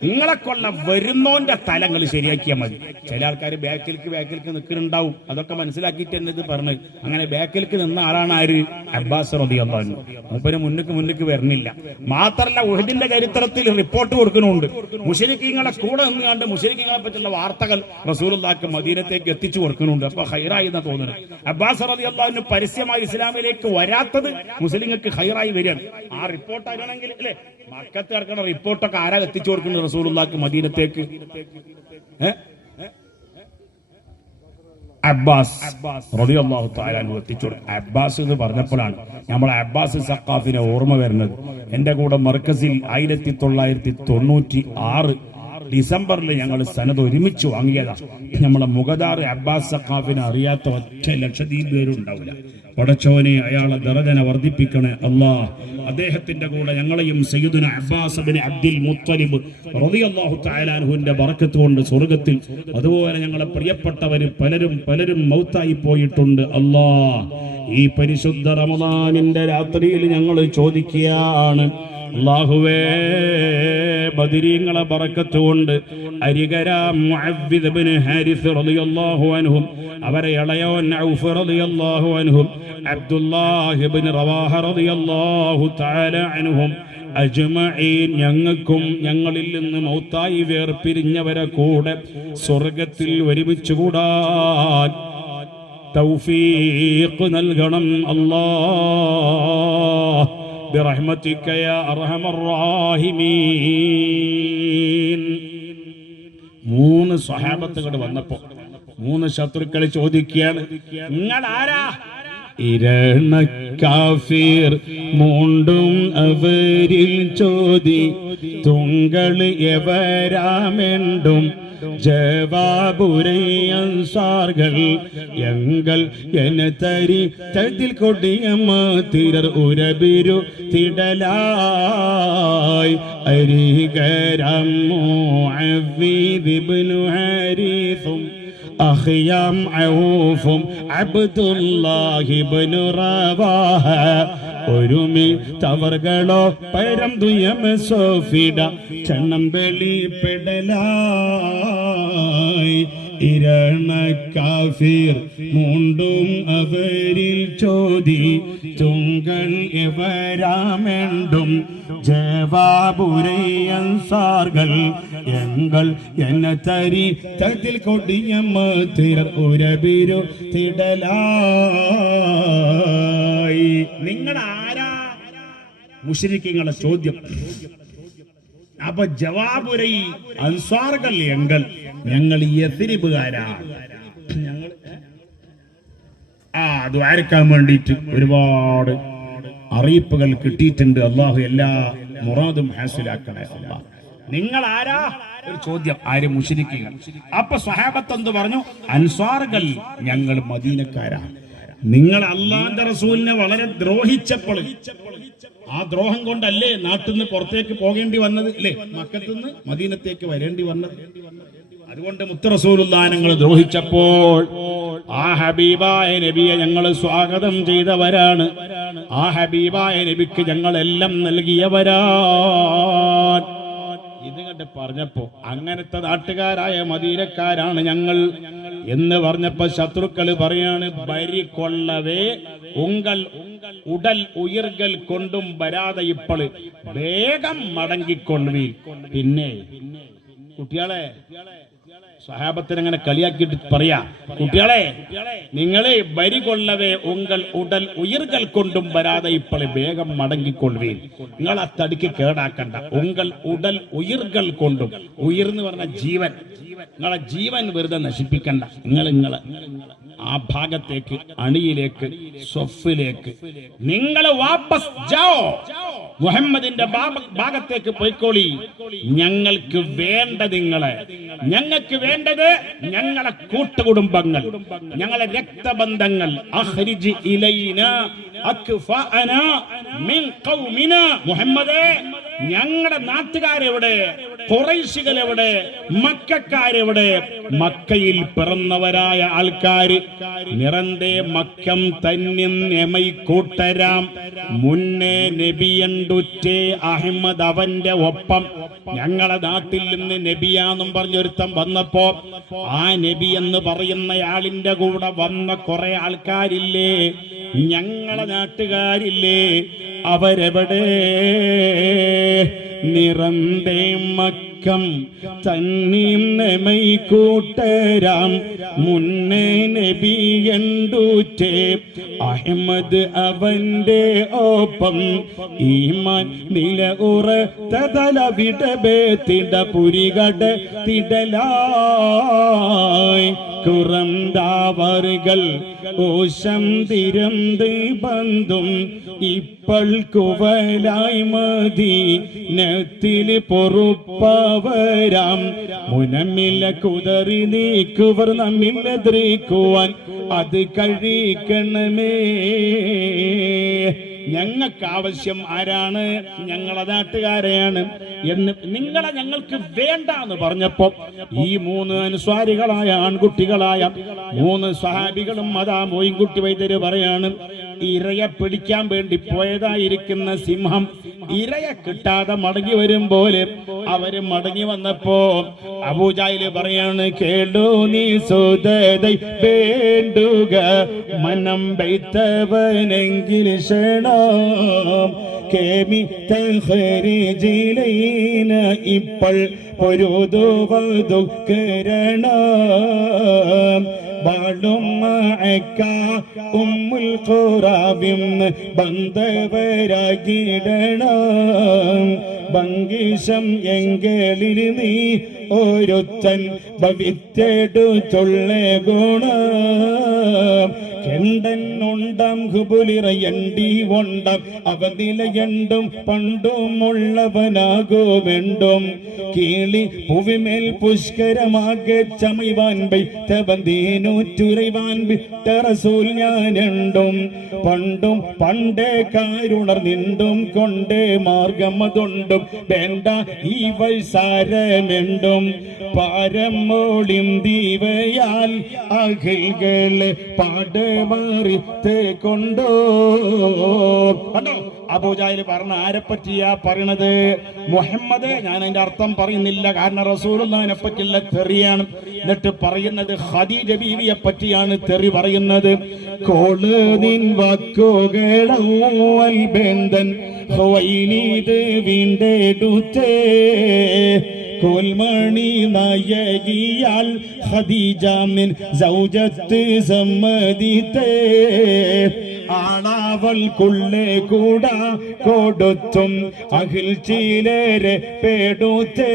നിങ്ങളെ കൊള്ള വരുന്നോന്റെ തലങ്ങൾ ശരിയാക്കിയാൽ മതി. ചില ആൾക്കാർ ബാക്കിലേക്ക് നിൽക്കുന്നുണ്ടാവും. അതൊക്കെ മനസ്സിലാക്കിയിട്ട് എന്നത് പറഞ്ഞ് അങ്ങനെ ബാക്കിലേക്ക് നിന്ന ആളാണ് ആര്? അബ്ബാസ് റളിയല്ലാഹു അൻഹു. മൂപ്പര് മുന്നിക്ക് വരണില്ല. മാത്രല്ല ഉഹദിന്റെ ചരിത്രത്തിൽ റിപ്പോർട്ട് കൊടുക്കുന്നുണ്ട്. മുശ്രിക്കീങ്ങളെ കൂടെ നിന്നുകൊണ്ട് മുശ്രിക്കീങ്ങളെ പറ്റിയുള്ള വാർത്തകൾ റസൂലുള്ളാഹിക്ക് മദീനത്തേക്ക് എത്തിച്ചു കൊടുക്കുന്നുണ്ട്. അപ്പൊ ഹൈറായി എന്നാ തോന്നുന്നത്. അബ്ബാസ് റളിയല്ലാഹു അൻഹു പരസ്യമായി ഇസ്ലാമിലേക്ക് വരാത്തത് മുസ്ലിങ്ങൾക്ക് ഹൈറായി വരികയാണ്. ആ റിപ്പോർട്ട് അറിയണമെങ്കിൽ അല്ലെ മക്കത്ത് കിടക്കുന്ന റിപ്പോർട്ടൊക്കെ ആരാ എത്തിച്ചു കൊടുക്കുന്നത് റസൂലുള്ളാഹിക്ക് മദീനത്തേക്ക്? അബ്ബാസ് റളിയല്ലാഹു തആല അൻഹു എത്തിച്ചു കൊടുക്കും. അബ്ബാസ് എന്ന് പറഞ്ഞപ്പോഴാണ് നമ്മൾ അബ്ബാസ് സഖാഫിനെ ഓർമ്മ വരുന്നത്. എന്റെ കൂടെ മർക്കസിൽ 1996 ഡിസംബറിൽ ഞങ്ങൾ സനത് ഒരുമിച്ച് വാങ്ങിയതാ. നമ്മളെ മുഗദാർ അബ്ബാസ് സഖാഫിനെ അറിയാത്ത ഒറ്റ ലക്ഷദ്വീപ് പേരും ഉണ്ടാവില്ല. പടച്ചോനെ അയാളെ ദറജനെ വർദ്ധിപ്പിക്കണേ അല്ലാഹ്. അദ്ദേഹത്തിന്റെ കൂടെ ഞങ്ങളെയും സയ്യിദുന അബ്ബാസ് ഇബ്നു അബ്ദുൽ മുത്തലിബ് റളിയല്ലാഹു തആല അൻഹുവിന്റെ ബറക്കത്ത് കൊണ്ട് സ്വർഗ്ഗത്തിൽ, അതുപോലെ ഞങ്ങളെ പ്രിയപ്പെട്ടവര് പലരും മൗത്തായി പോയിട്ടുണ്ട് അല്ലാഹ്. ഈ പരിശുദ്ധ റമദാനിന്റെ രാത്രിയിൽ ഞങ്ങൾ ചോദിക്കുകയാണ്, അല്ലാഹുവേ ബദരീങ്ങളെ ബറക്കത്ത് കൊണ്ട് അരികര മുഅവ്വിദ് ഇബ്നു ഹാരിസ് റളിയല്ലാഹു അൻഹു, അവരെ ഇളയോൻ ഔഫ് റളിയല്ലാഹു അൻഹു, അബ്ദുല്ലാഹ് ഇബ്നു റവാഹ റളിയല്ലാഹു തആല അൻഹും അജ്മഈൻ, ഞങ്ങൾക്കും ഞങ്ങളിൽ നിന്ന് മൗത്തായി വേർപിരിഞ്ഞവരെ കൂടെ സ്വർഗ്ഗത്തിൽ ഒരുമിച്ച് കൂടാൻ തൗഫീഖ് നൽകണം അല്ലാഹ്. برحمتك يا أرحم الراحمين. 3 സ്വഹാബത്തുകൾ വന്നപ്പോ 3 ശത്രുക്കൾ ചോദിക്കുകയാണ്, നിങ്ങൾ ആരാ? ഇരണ കാഫിർ മൂണ്ടും അവരിൽ ചോദി തുങ്കൾ എവരാമെണ്ടും ജവാബുരൈ അൻസാർകൾ എങ്കൾ എന തരി തതിൽ കൊടിയ മാതിരർ ഉരബിരു തിടലായി അരികരം മുഅവ്വിദ് ഇബ്നു ഹാരിസും അഖിയാം ഔഫും അബ്ദുല്ലാഹി ഇബ്നു റവാഹ ഒരുമി തവർകളോ പരം ദുയം സോഫിഡ ചണം വെളിപ്പെടലായി ഇരണ കാഫിർ മൂണ്ടും അവരിൽ ചോദി തുങ്കൾ എവരാമെണ്ടും ജവാബുരൈ അൻസാർകൾ എങ്കൾ എന്ന തരി തതിൽ കൊടിയ മതിരർ ഉരബിരു തിടലായി. നിങ്ങൾ ആരാ മുശ്രിക്കുകളുടെ ചോദ്യം. അപ്പൊ ജവാബുരൈ അൻസാറുകൾ എങ്കൽ ഞങ്ങൾ യസ്രിബുകാരാ. ഞങ്ങൾ ദ്വാരക്കാൻ വേണ്ടിയിട്ട് ഒരുപാട് അറിയിപ്പുകൾ കിട്ടിയിട്ടുണ്ട്. അള്ളാഹു എല്ലാ മുറാദും ഹാസിലാക്കണേ. നിങ്ങൾ ആരാ ഒരു ചോദ്യം. ആര്? മുശ്രിക്കുകൾ. അപ്പൊ സ്വഹാബത്ത് എന്ത് പറഞ്ഞു? അൻസാറുകൾ ഞങ്ങൾ മദീനക്കാരാ. നിങ്ങൾ അള്ളാന്റെ റസൂലിനെ വളരെ ദ്രോഹിച്ചപ്പോൾ ആ ദ്രോഹം കൊണ്ടല്ലേ നാട്ടിൽ നിന്ന് പുറത്തേക്ക് പോകേണ്ടി വന്നത്, അല്ലേ? മക്കത്തുനിന്ന് മദീനത്തേക്ക് വരേണ്ടി വന്നത്. അതുകൊണ്ട് മുത്ത് റസൂലുള്ളാഹിനെ ഞങ്ങൾ ദ്രോഹിച്ചപ്പോൾ ആ ഹബീബായ നബിയെ ഞങ്ങൾ സ്വാഗതം ചെയ്തവരാണ്. ആ ഹബീബായ നബിക്ക് ഞങ്ങൾ എല്ലാം നൽകിയവരാണ്. ഇത് കണ്ട് പറഞ്ഞപ്പോ അങ്ങനത്തെ നാട്ടുകാരായ മദീനക്കാരാണ് ഞങ്ങൾ എന്ന് പറഞ്ഞപ്പോ ശത്രുക്കള് പറയാണ്, ബരി കൊള്ളവേ ഉങ്കൾ ഉടൽ ഉയർകൾ കൊണ്ടും വരാതെ ഇപ്പോൾ വേഗം മടങ്ങിക്കൊള്ളുവീ. പിന്നെ കുട്ടികളെ സഹാബത്തിന് അങ്ങനെ കളിയാക്കിയിട്ട് പറയാ, കുട്ടികളെ നിങ്ങളെ ബരി കൊള്ളവേ ഉങ്കൾ ഉടൽ ഉയർകൾ കൊണ്ടും വരാതെ ഇപ്പോൾ വേഗം മടങ്ങിക്കൊള്ളുവീൻ. നിങ്ങൾ ആ തടിക്ക് കേടാക്കണ്ട. ഉങ്കൾ ഉടൽ ഉയർകൾ കൊണ്ടും, ഉയർന്ന് പറഞ്ഞ ജീവൻ, നിങ്ങളെ ജീവൻ വെറുതെ നശിപ്പിക്കണ്ട. നിങ്ങൾ ആ ഭാഗത്തേക്ക്, അണിയിലേക്ക്, സ്വഫിലേക്ക് നിങ്ങൾ വാപ്പസ് ജാओ, മുഹമ്മദിന്റെ ഭാഗത്തേക്ക് പോയിക്കോളി. ഞങ്ങൾക്ക് വേണ്ട നിങ്ങളെ, ഞങ്ങൾക്ക് വേണ്ടത് ഞങ്ങളെ കൂട്ടുകുടുംബങ്ങൾ, ഞങ്ങളെ രക്തബന്ധങ്ങൾ. അഖ്രിജ് ഇലൈനാ അക്ഫഅനാ മിൻ ഖൗമിനാ. മുഹമ്മദേ, ഞങ്ങളുടെ നാട്ടുകാരെവിടെ? ഖുറൈശികളെവിടെ? മക്കക്കാരെവിടെ? മക്കയിൽ പിറന്നവരായ ആൾക്കാര് നിറന്തേ മക്കം തന്നിൻ എമൈ കൂട്ടരാം. മുന്നേ നബിയണ്ടുറ്റേ അഹമ്മദ് അവന്റെ ഒപ്പം. ഞങ്ങളെ നാട്ടിൽ നിന്ന് നബിയാന്നും പറഞ്ഞൊരുത്തം വന്നപ്പോ ആ നബി എന്ന് പറയുന്നയാളിന്റെ കൂടെ വന്ന കുറെ ആൾക്കാരില്ലേ, ഞങ്ങളെ നാട്ടുകാരില്ലേ, അവരെവിടെ? നിറന്തേ മക്കം തന്നീം നെമൈ കൂട്ടരാം. മുന്നേ നബിയണ്ടൂറ്റേ അഹമ്മദ് അവന്റെ ഒപ്പം. ഈമാൻ നില ഉറത്തതല വിടബേ തിട പുരികട തിടലായി. കുറന്താവറുകൾ ഓശം തിരന്ത് ബന്ധും ഇപ്പോൾ കുവലായി മദീനത്തിൽ പൊറുപ്പവരാം. മുനമില്ല കുതറി നീക്കുവർ നമ്മിലെതിരിക്കുവാൻ അത് കഴിക്കണമേ. ഞങ്ങൾക്ക് ആവശ്യം ആരാണ്? ഞങ്ങളെ നാട്ടുകാരെയാണ് എന്ന് നിങ്ങളെ ഞങ്ങൾക്ക് വേണ്ട എന്ന് പറഞ്ഞപ്പോ ഈ മൂന്ന് അനുസ്വാരികളായ ആൺകുട്ടികളായ മൂന്ന് സ്വഹാബികളും അതാ മോയിൻകുട്ടി വൈദ്യര് പറയാണ്, ഇരയെ പിടിക്കാൻ വേണ്ടി പോയതായിരിക്കുന്ന സിംഹം ഇരയെ കിട്ടാതെ മടങ്ങി വരും പോലെ അവര് മടങ്ങി വന്നപ്പോ അബൂജാഹിൽ പറയാണ്, കേടോ നീ സോദരൈ വേണ്ടുക മനം ബൈത്തവനെങ്കിൽ ക്ഷണം കേമി തഖരിജിലൈന ഇപ്പോൾ പൊരുതുവതുക്കരണം. ബാളും ഉമ്മുൽ ഖുറാബിം ബന്ധവരാകിടണം. ഭംഗീശം എങ്കലിൽ നീ ഒരുത്തൻ ഭവിത്തെടുത്തുള്ള ഗുണം. ചെണ്ടനുണ്ടം ഹുബുലിറയണ്ടി ഒണ്ടം അവനിലയണ്ടും പണ്ടുമുള്ളവനാകുമെണ്ടും. കീളി പുവിമേൽ പുഷ്കരമാകെ ചമയ്വാൻ ബൈത്തബന്ധീനൂറ്റുരൈവാൻ വിട്ട റസൂൽ ഞാനുണ്ടും. പണ്ടും പണ്ടേ കാരുണർ നിണ്ടും കൊണ്ടേ മാർഗമതുണ്ടും വേണ്ട ഈ വൈസാരമെണ്ടും. പാരമോളിം ദീവയാൽ അഖിൽകളെ പാടമാറിത്തെ കൊണ്ടോ. അബൂജാഹിൽ പറഞ്ഞ ആരെ പറ്റിയാ പറയണത്? മുഹമ്മദ്. ഞാൻ അതിന്റെ അർത്ഥം പറയുന്നില്ല, കാരണം റസൂലുള്ളാഹിനെ പറ്റിയുള്ള തെറിയാണ്. എന്നിട്ട് പറയുന്നത് ഖദീജ ബീവിയെ പറ്റിയാണ് തെറി പറയുന്നത്. കോള് നിൻ വാക്കുകളവൽ ബന്ധൻ ഹുവൈലീദ് വീണ്ടെടുത്തേ. കോൽമണി നായകിയാൽ ഖദീജ മിൻ സൗജത്ത് സമ്മതിത്തേ ആളാവൾക്കുള്ളേ കൂടാ കൊടുത്തും അഖിൽ ചിലരെ പേടുത്തേ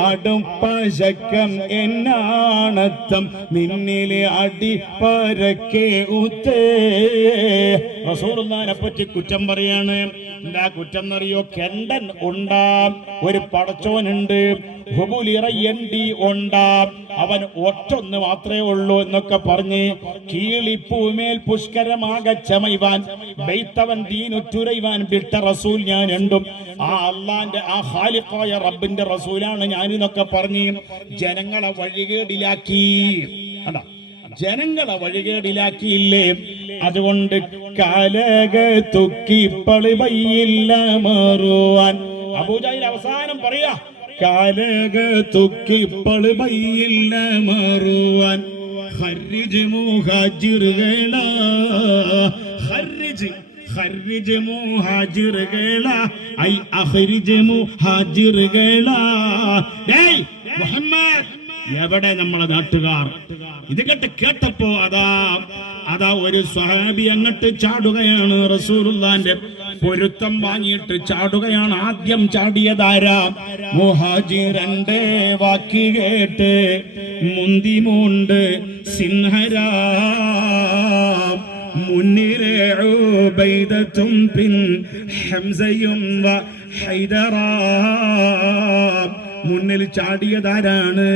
ആടും പശക്കം എന്നാണത്തം നിന്നിലെ അടി പരക്കെ ഊത്തേ. റസൂലുള്ളാഹിനെ പറ്റി കുറ്റം പറയാണ്. എന്താ കുറ്റം എന്നറിയോ? കെണ്ടൻ ഉണ്ടാം, ഒരു പടച്ചോനുണ്ട്, ഹുബുലിറയണ്ടി ഉണ്ടാം, അവൻ ഒറ്റൊന്ന് മാത്രമേ ഉള്ളൂ എന്നൊക്കെ പറഞ്ഞ് കീളിപ്പൂമേൽ പുഷ്കരമാകെ ചമയുവാൻ ബൈത്തവൻ ദീനുറ്റുരയുവാൻ വിട്ട റസൂൽ ഞാൻ ഉണ്ടും. ആ അള്ളാന്റെ ആ ഖാലിഖായ റബ്ബിന്റെ റസൂലാണ് ഞാനെന്നൊക്കെ പറഞ്ഞ് ജനങ്ങളെ വഴികേടിലാക്കി. അതാ ജനങ്ങളെ വഴികേടിലാക്കിയില്ലേ? അതുകൊണ്ട് കാലകത്തുക്കി പളിവയില്ല മാറുവാൻ. അബൂജഹൽ അവസാനം പറയാ, കാലകത്തുക്കി പളിവയില്ല മാറുവാൻ. ഖർരിജ് മുഹാജിറുകളാ, ഖർരിജ് ഖർരിജ് മുഹാജിറുകളാ, ഐ അഖ്രിജ് മുഹാജിറുകളാ. ഏയ് മുഹമ്മദ്, എവിടെ നമ്മളെ നാട്ടുകാർ? ഇത് കേട്ടപ്പോ അതാ ഒരു സ്വഹാബി അങ്ങോട്ട് ചാടുകയാണ്. റസൂലുള്ളാന്റെ പൊരുത്തം വാങ്ങിയിട്ട് ചാടുകയാണ്. ആദ്യം ചാടിയതാരാ? മുഹാജിറന്റെ വാക്ക് കേട്ട് മുന്തിമുണ്ട് സിൻഹരാ, മുന്നിലെ ഉബൈദത്തും പിൻ ഹംസയും വ ഹൈദറാ. മുന്നിൽ ചാടിയതാരാണ്?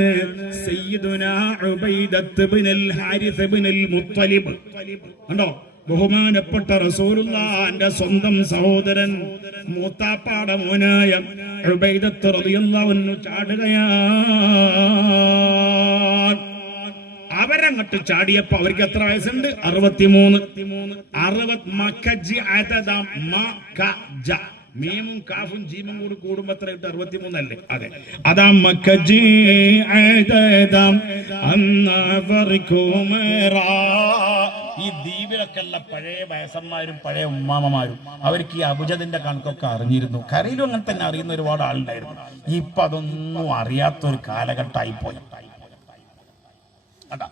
സയ്യിദുനാ ഉബൈദത്ത് ഇബ്നുൽ ഹാരിസ് ഇബ്നുൽ മുത്തലിബ്. കണ്ടോ, ബഹുമാനപ്പെട്ട റസൂലുള്ളാഹിന്റെ സ്വന്തം സഹോദരൻ മൂത്താപ്പാടെ മോനായ ഉബൈദത്ത് റളിയല്ലാഹു അൻഹു ചാടുകയാണ്. അവരങ്ങോട്ട് ചാടിയപ്പോ അവർക്ക് എത്ര വയസ്സുണ്ട്? 63. മീമും കാഫും ജീമും കൂടി കൂടുമ്പോ എത്ര കിട്ടും? 63 അല്ലേ? അതെ, അതാ മക്കജി ഈ ദ്വീപിലൊക്കെ ഉള്ള പഴയ വയസ്സന്മാരും പഴയ ഉമ്മാമ്മമാരും അവർക്ക് ഈ അബുജദിന്റെ കണക്കൊക്കെ അറിഞ്ഞിരുന്നു. കരയിലും അങ്ങനെ തന്നെ അറിയുന്ന ഒരുപാട് ആളുണ്ടായിരുന്നു. ഇപ്പൊ അതൊന്നും അറിയാത്തൊരു കാലഘട്ടമായി പോയി. അതാ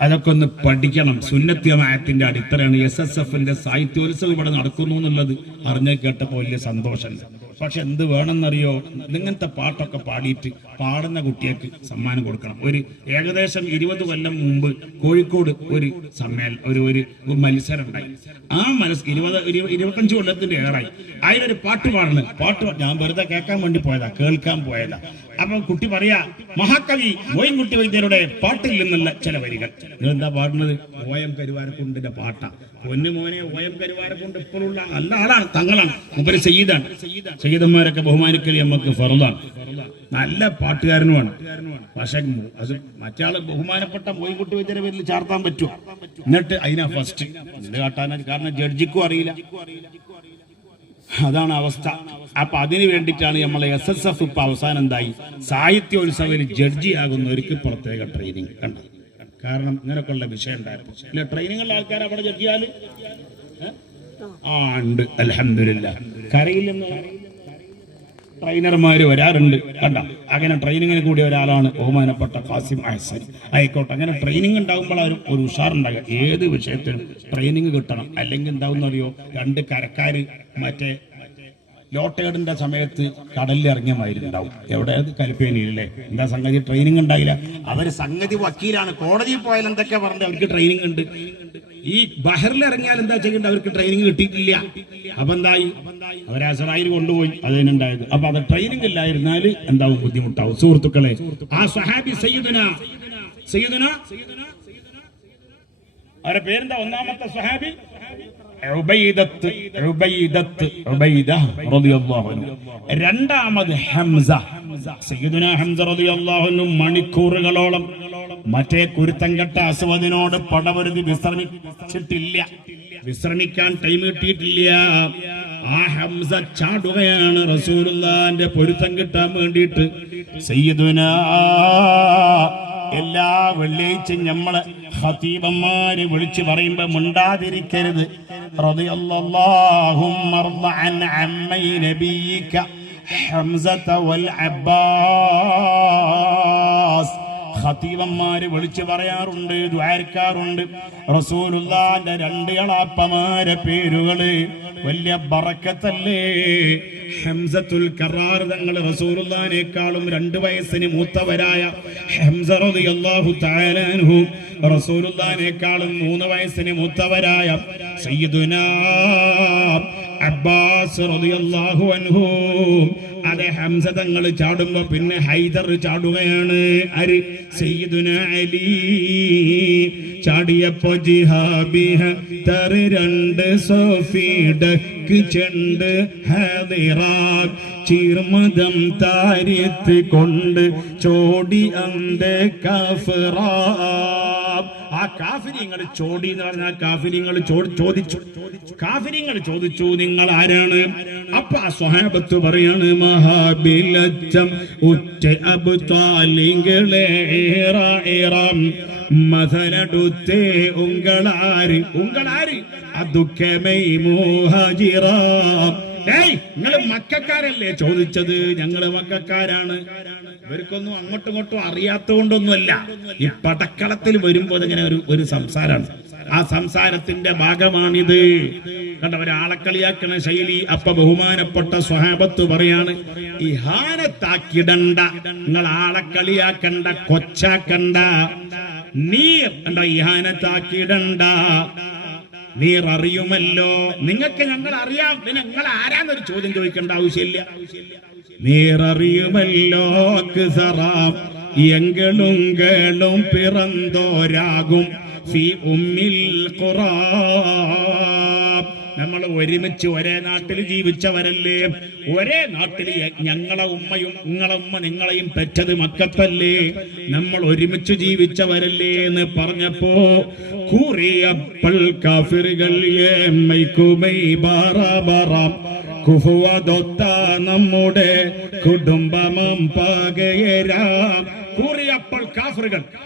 അതൊക്കെ ഒന്ന് പഠിക്കണം. സുന്നത്ത് ജമാഅത്തിന്റെ അടിത്തറയാണ്. SSFന്റെ സാഹിത്യോത്സവം ഇവിടെ നടക്കുന്നു എന്നുള്ളത് അറിഞ്ഞ കേട്ടപ്പോൾ വലിയ സന്തോഷം. പക്ഷെ എന്ത് വേണമെന്നറിയോ? ഇങ്ങനത്തെ പാട്ടൊക്കെ പാടിയിട്ട് പാടുന്ന കുട്ടികൾക്ക് സമ്മാനം കൊടുക്കണം. ഒരു ഏകദേശം 20 കൊല്ലം മുമ്പ് കോഴിക്കോട് ഒരു ഒരു മത്സരം ഉണ്ടായി. ആ 25 കൊല്ലത്തിന്റെ ഏറായി. അതിലൊരു പാട്ട് പാടുന്നത്. ഞാൻ വെറുതെ കേൾക്കാൻ വേണ്ടി പോയതാ, കേൾക്കാൻ പോയതാ. അപ്പൊ കുട്ടി പറയാ, മഹാകവി മോയിൻകുട്ടി വൈദ്യരുടെ പാട്ടിൽ നിന്നുള്ള ചില വരികൾ. എന്താ പാടുന്നത്? OM കരുവാരക്കുണ്ടിന്റെ പാട്ടാ. പൊന്നു മോനെ, OM കരുവാരക്കുണ്ട് ഇപ്പോഴുള്ള നല്ല ആളാണ്, തങ്ങളാണ്, ഉപരി സയ്യിദാണ്. സയ്യിദന്മാരൊക്കെ ബഹുമാനിക്കൽ നമുക്ക് ഫർളാണ്. നല്ല പാട്ടുകാരനുമാണ്. പക്ഷെ അത് മറ്റാള് ബഹുമാനപ്പെട്ട മോയിൻകുട്ടി വൈദ്യരുടെ പേരിൽ ചാർത്താൻ പറ്റുമോ? എന്നിട്ട് അതിനാ ഫസ്റ്റ് എന്ത് കാട്ടാനാ? കാരണം ജഡ്ജിക്കും അറിയില്ല. അതാണ് അവസ്ഥ. അപ്പൊ അതിന് വേണ്ടിയിട്ടാണ് നമ്മളെ SSF ഇപ്പൊ അവസാനം എന്തായി? സാഹിത്യോത്സവത്തിൽ ജഡ്ജിയാകുന്നവർക്ക് പ്രത്യേക ട്രെയിനിങ് കണ്ടത്. കാരണം ഇങ്ങനെയൊക്കെയുള്ള വിഷയം ഉണ്ടായിരുന്നു. ഇല്ല, ട്രെയിനിങ്ങുള്ള ആൾക്കാർ അവിടെ ജഡ്ജിയാല് ഉണ്ട്. അൽഹംദുലില്ലാഹ്. കരയില്ലെന്ന് ട്രെയിനർമാര് വരാറുണ്ട്. കണ്ട, അങ്ങനെ ട്രെയിനിങ്ങിന് കൂടിയ ഒരാളാണ് ബഹുമാനപ്പെട്ട ഖാസിം അഹ്സൻ. ആയിക്കോട്ടെ, അങ്ങനെ ട്രെയിനിങ് ഉണ്ടാകുമ്പോൾ ഒരു ഉഷാറുണ്ടാകുക. ഏത് വിഷയത്തിനും ട്രെയിനിങ് കിട്ടണം. അല്ലെങ്കിൽ എന്താവുന്നറിയോ? 2 കരക്കാര് മറ്റേ ലോട്ടേഡിന്റെ സമയത്ത് കടലിൽ ഇറങ്ങിയ മാതിരിണ്ടാവും. എവിടെ? കലിപ്പേനിയിലല്ലേ? എന്താ സംഗതി? ട്രെയിനിങ് ഉണ്ടായില്ല. അവര് സംഗതി വക്കീലാണ്. കോടതിയിൽ പോയാൽ എന്തൊക്കെ പറഞ്ഞത്? അവർക്ക് ട്രെയിനിങ് ഉണ്ട്. ഈ ബഹറിൽ ഇറങ്ങിയാൽ എന്താ ചെയ്യേണ്ടത്? അവർക്ക് ട്രെയിനിങ് കിട്ടിയിട്ടില്ല. അപ്പൊ എന്തായി? അവരെ അസറായിൽ കൊണ്ടുപോയി. അതിനുണ്ടായത്. അപ്പൊ അത് ട്രെയിനിങ് ഇല്ലായിരുന്നാല് എന്താവും? ബുദ്ധിമുട്ടാവും. സുഹൃത്തുക്കളെ, ആ സ്വഹാബി സയ്യിദുന അവരുടെ പേരെന്താ? ഒന്നാമത്തെ സ്വഹാബി രണ്ടാമത് ഹംസ. സയ്യിദുനാ ഹംസ റളിയല്ലാഹു അൻഹു മണിക്കൂറുകളോളം മറ്റേ കുരുത്തങ്കെട്ട അസ്വദിനോട് പടവരുതി വിശ്രമിച്ചിട്ടില്ല. വിശ്രമിക്കാൻ ടൈം കിട്ടിയിട്ടില്ല. ആ ഹംസ ചാടുകയാണ് റസൂലുള്ളാഹിന്റെ പൊരുത്തം കിട്ടാൻ വേണ്ടിയിട്ട്. സയ്യിദുനാ എല്ലാ വെള്ളിയാഴ്ചയും നമ്മളെ ഖതീബന്മാര് വിളിച്ചു പറയുമ്പോ മുണ്ടാതിരിക്കരുത്. റളിയല്ലാഹുമ്മ അൻ അമ്മൈ നബിയിക ഹംസത വൽ അബ്ബാസ്. ഖതീബന്മാര് വിളിച്ചു പറയാറുണ്ട്, ദുആർക്കാറുണ്ട്. റസൂലുള്ളാഹിന്റെ രണ്ട് എളാപ്പമാരെ പേരുകള് വലിയ ബറക്കത്തല്ലേ. ഹംസത്തുൽ കറാർ തങ്ങൾ റസൂലുള്ളാഹിനേക്കാളും 2 വയസ്സിന് മൂത്തവരായ ഹംസ റളിയല്ലാഹു തആല അൻഹു, റസൂലുള്ളാഹിനേക്കാളും 3 വയസ്സിന് മൂത്തവരായ സയ്യിദുനാ അബ്ബാസ് റളിയല്ലാഹു അൻഹു. അതെ, ഹംസ തങ്ങൾ ചാടുമ്പോ പിന്നെ ഹൈദർ ചാടുകയാണ്. ആര്? സയ്യിദുനാ അലി. ചാടിയപ്പോ ജിഹാബിഹ തറ് 2 സോഫീഡക്ക് ചെണ്ട് ഹദിറാ ചീർമദം താരിത്ത് കൊണ്ട് ചോടി അന്ത കാഫിറാ. ആ കാഫിരിങ്ങൾ ചോടി എന്ന് പറഞ്ഞാൽ കാഫിരിങ്ങൾ ചോദിച്ചു നിങ്ങൾ ആരാണ്? അപ്പൊ ആ സ്വഹാബത്ത് പറയാണ്, മഹാബിലച്ചം ഉറ്റ അബ്താലിങ്ങളെ മഥനടുത്തേ ഉങ്ങളാര് അതുക്കമൈ മുഹാജിറാം. നിങ്ങള് മക്കാരല്ലേ ചോദിച്ചത്? ഞങ്ങള് മക്കാരാണ്. ഇവർക്കൊന്നും അങ്ങോട്ടും ഇങ്ങോട്ടും അറിയാത്തതുകൊണ്ടൊന്നുമല്ല. ഈ പടക്കളത്തിൽ വരുമ്പോൾ ഇങ്ങനെ ഒരു സംസാരമാണ്. ആ സംസാരത്തിന്റെ ഭാഗമാണിത്. കണ്ട, ഒരാളെ കളിയാക്കണ ശൈലി. അപ്പൊ ബഹുമാനപ്പെട്ട സ്വഹാബത്ത് പറയാണ്, ഇഹാനത്താക്കിടണ്ട, നിങ്ങൾ ആളെ കളിയാക്കണ്ട, കൊച്ചാക്കണ്ട, നീർ കണ്ട, ഇഹാനത്താക്കിടണ്ട. നീർ അറിയുമല്ലോ, നിങ്ങൾക്ക് ഞങ്ങൾ അറിയാം, പിന്നെ നിങ്ങൾ ആരാന്നൊരു ചോദ്യം ചോദിക്കേണ്ട ആവശ്യമില്ല. നീററിയുമല്ലോ എങ്കളും പിറന്തോരാകും ഫി ഉമ്മിൽ ഖുറാ. നമ്മൾ ഒരുമിച്ച് ഒരേ നാട്ടിൽ ജീവിച്ചവരല്ലേ? ഒരേ നാട്ടിൽ ഞങ്ങളെ ഉമ്മയും നിങ്ങളെ ഉമ്മ നിങ്ങളെയും പെറ്റത് മക്കത്തല്ലേ? നമ്മൾ ഒരുമിച്ച് ജീവിച്ചവരല്ലേ എന്ന് പറഞ്ഞപ്പോ കൂറിയപ്പോൾ കാഫിറുകൾ കുഫുവതൊത്ത നമ്മുടെ കുടുംബമം പകയരാം. കൂറിയപ്പോൾ